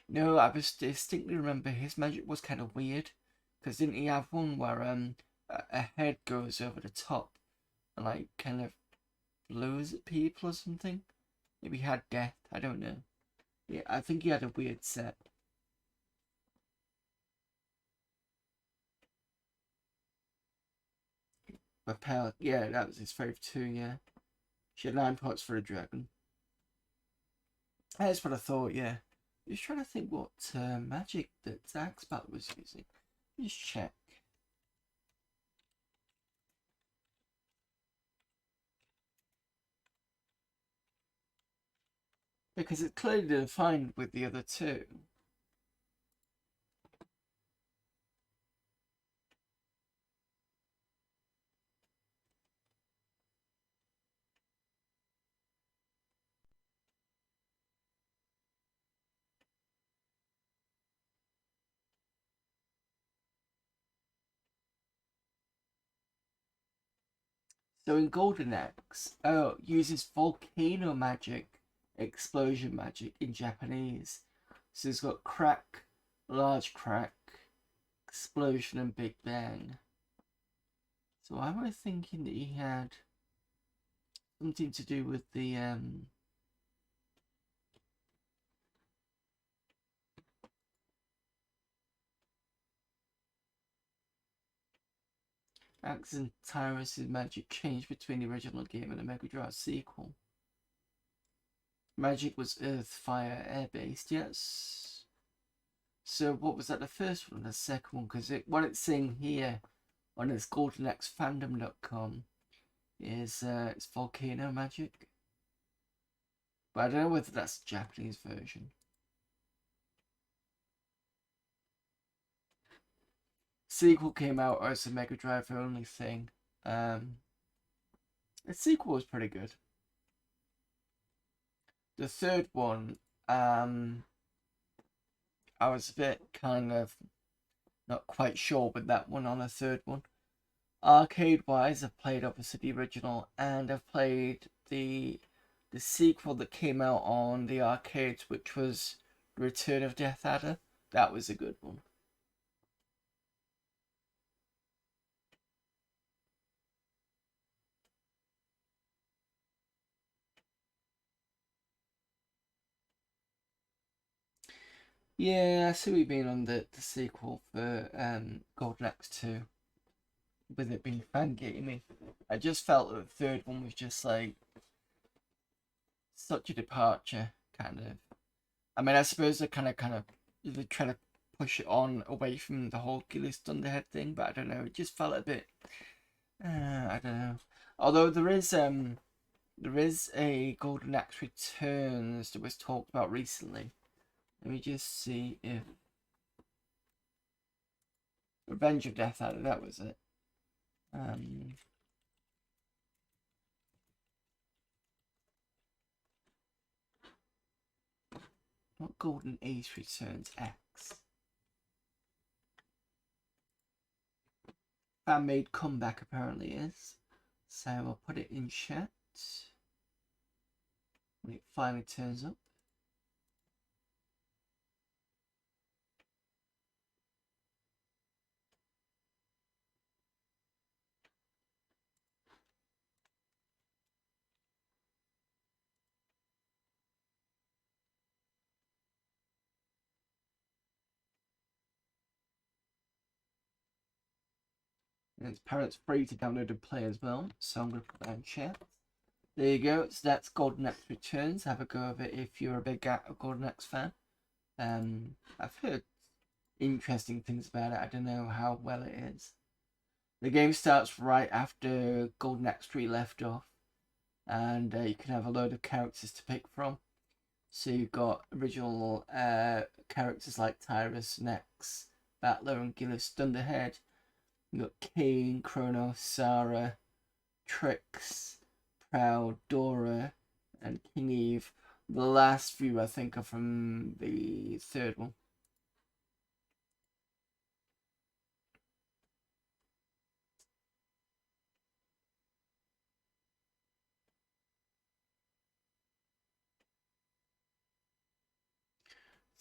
No, I distinctly remember his magic was kind of weird, because didn't he have one where a head goes over the top and like kind of blows at people or something? Maybe he had death, I don't know. Yeah, I think he had a weird set. But Pal, yeah, that was his favourite too, yeah. She had 9 pots for a dragon. That's what I thought, yeah. Just trying to think what magic that Axe Battler was using. Just check. Because it's clearly defined with the other two. So in Golden Axe, uses volcano magic, explosion magic in Japanese. So it's got crack, large crack, explosion, and big bang. So I was thinking that he had something to do with the Axe and Tyrus' magic changed between the original game and the Mega Drive sequel. Magic was earth, fire, air based, yes. So what was that, the first one or the second one? Because what it's saying here on its goldenxfandom.com is it's volcano magic. But I don't know whether that's the Japanese version. Sequel came out as a Mega Drive only thing. The sequel was pretty good. The third one, I was a bit kind of not quite sure with that one on the third one. Arcade wise, I've played obviously the original, and I've played the sequel that came out on the arcades, which was Return of Death Adder. That was a good one. Yeah, I see what you mean on the sequel for Golden Axe 2. With it being fan gaming. I just felt that the third one was just like such a departure, kind of. I mean, I suppose they're kind of they're trying to push it on away from the whole Gillies Thunderhead thing, but I don't know. It just felt a bit. I don't know. Although there is a Golden Axe Returns that was talked about recently. Let me just see if Revenge of Death Adder, that was it. What Golden Ace returns X? Fan-made comeback apparently is. So I'll put it in chat when it finally turns up. And it's apparently free to download and play as well, so I'm going to put that in chat. There you go, so that's Golden Axe Returns. Have a go of it if you're a big Golden Axe fan. I've heard interesting things about it. I don't know how well it is. The game starts right after Golden Axe 3 left off, and you can have a load of characters to pick from. So you've got original characters like Tyrus, Nex, Battler, and Gillis Thunderhead. You've got Kane, Kronos, Sarah, Trix, Proud, Dora, and King Eve. The last few, I think, are from the third one.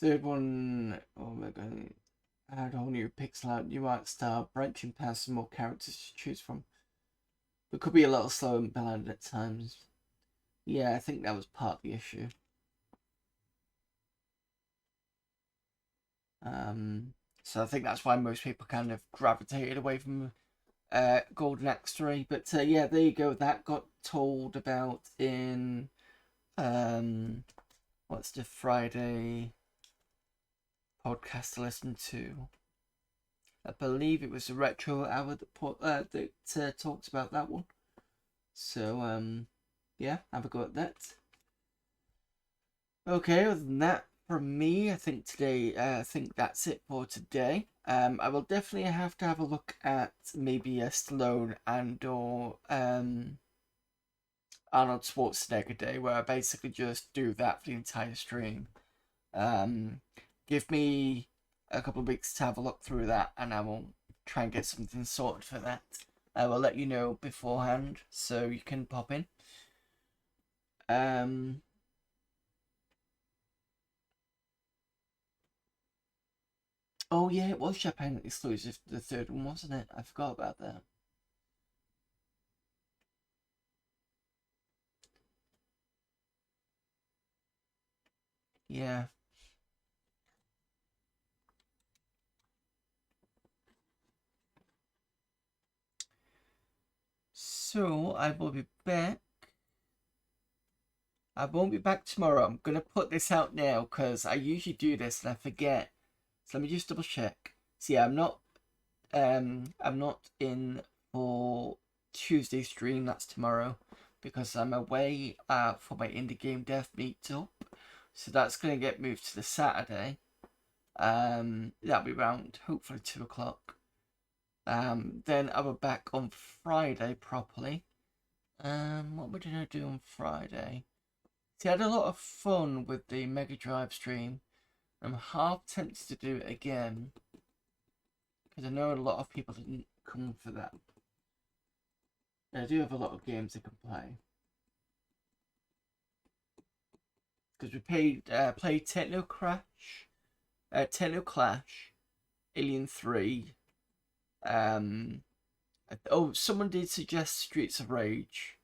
Third one, oh my god, add a whole new pixel art, new art style, branching past some more characters to choose from. It could be a little slow and bland at times. Yeah, I think that was part of the issue. So I think that's why most people kind of gravitated away from Golden Axe 3. But yeah, there you go. That got told about in what's the Friday podcast to listen to? I believe it was the Retro Hour that talked about that one. So yeah, have a go at that. Okay, other than that, from me, I think that's it for today. I will definitely have to have a look at maybe a Stallone and or Arnold Schwarzenegger day, where I basically just do that for the entire stream. Give me a couple of weeks to have a look through that, and I will try and get something sorted for that. I will let you know beforehand, so you can pop in. Oh yeah, it was Japan exclusive, the third one, wasn't it? I forgot about that. Yeah. So I will be back. I won't be back tomorrow. I'm gonna put this out now because I usually do this and I forget. So let me just double check. See, I'm not in for Tuesday stream. That's tomorrow because I'm away for my indie game dev meetup. So that's gonna get moved to the Saturday. That'll be around hopefully 2 o'clock. Then I'll be back on Friday properly. What did I do on Friday? See, I had a lot of fun with the Mega Drive stream. I'm half tempted to do it again because I know a lot of people didn't come for that. I do have a lot of games I can play. Because we played Techno Clash, Alien 3. Someone did suggest Streets of Rage.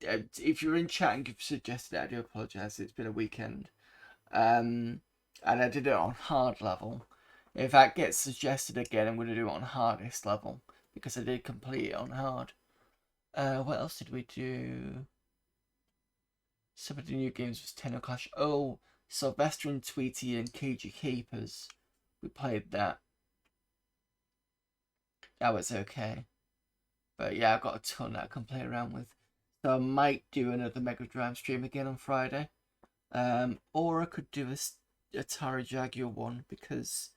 If you're in chat and you've suggested it, I do apologise. It's been a weekend. And I did it on hard level. If that gets suggested again, I'm going to do it on hardest level because I did complete it on hard. What else did we do? Some of the new games was Tenno Clash. Oh, Sylvester and Tweety and Cagey Keepers. We played that. That was okay. But yeah, I've got a ton that I can play around with. So I might do another Mega Drive stream again on Friday. Or I could do a Atari Jaguar one because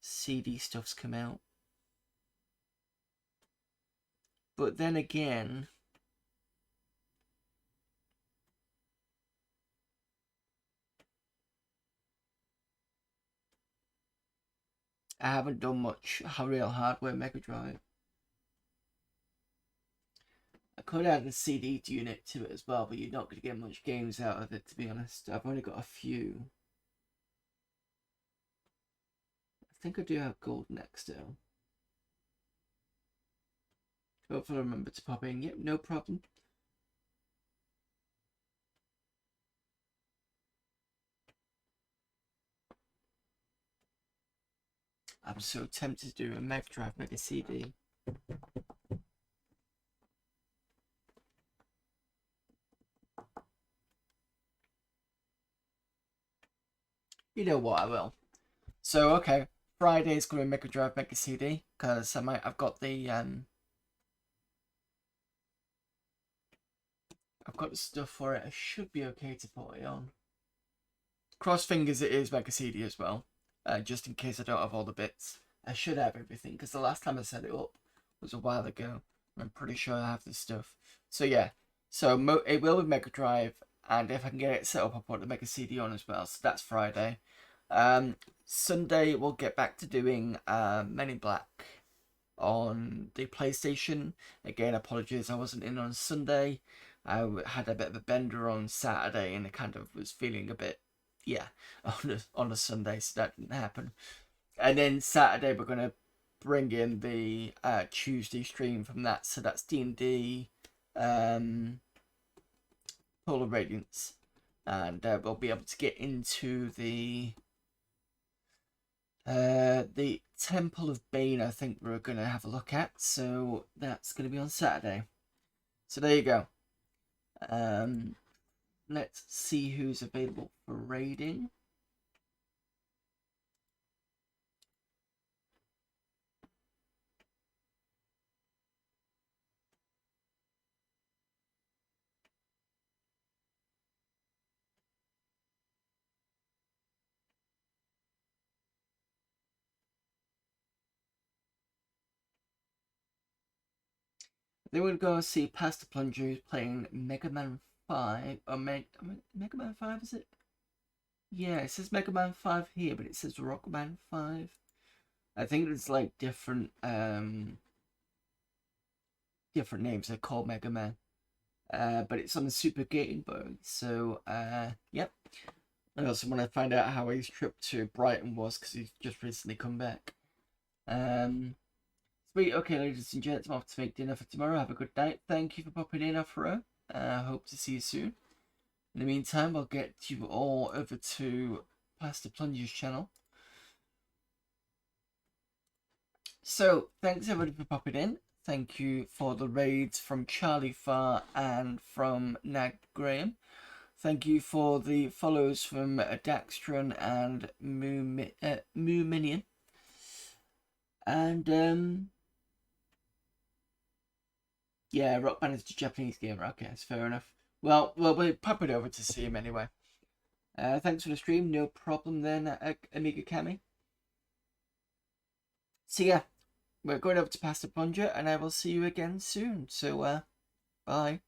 CD stuff's come out. But then again, I haven't done much real hardware Mega Drive. I could add a CD unit to it as well, but you're not going to get much games out of it, to be honest. I've only got a few. I think I do have Golden X still. Hopefully I remember to pop in. Yep, no problem. I'm so tempted to do a Mega Drive Mega CD. You know what, I will. So, okay, Friday's going to be Mega Drive Mega CD, because I've got the, I've got the stuff for it. I should be okay to put it on. Cross fingers it is Mega CD as well, just in case I don't have all the bits. I should have everything, because the last time I set it up was a while ago. I'm pretty sure I have the stuff. So yeah, so it will be Mega Drive, and if I can get it set up, I'll put the Mega CD on as well. So that's Friday. Sunday we'll get back to doing Men in Black on the PlayStation. Again, apologies I wasn't in on Sunday. I had a bit of a bender on Saturday, and I kind of was feeling a bit, yeah, on a Sunday, so that didn't happen. And then Saturday we're gonna bring in the Tuesday stream from that. So that's D&D, Polar Radiance, and we'll be able to get into the Temple of Bane. I think we're gonna have a look at. So that's gonna be on Saturday. So there you go. Let's see who's available for raiding. They would go see Pasta Plunger playing Mega Man 5. Or Mega Man 5, is it? Yeah, it says Mega Man 5 here, but it says Rockman 5. I think it's like different names. They're called Mega Man. But it's on the Super Game Boy. So, yep. I also want to find out how his trip to Brighton was, because he's just recently come back. Sweet, okay, ladies and gents, I'm off to make dinner for tomorrow. Have a good night. Thank you for popping in, Afro. Hope to see you soon. In the meantime, I'll get you all over to Pastor Plunger's channel. So, thanks everybody for popping in. Thank you for the raids from Charlie Farr and from Nag Graham. Thank you for the follows from Daxtron and Moo Minion. And, yeah, Rock Band is a Japanese gamer. Okay, that's fair enough. Well, we'll pop it over to see him anyway. Thanks for the stream. No problem then, Amiga Kami. So yeah, we're going over to Pastor Plunger, and I will see you again soon. So, bye.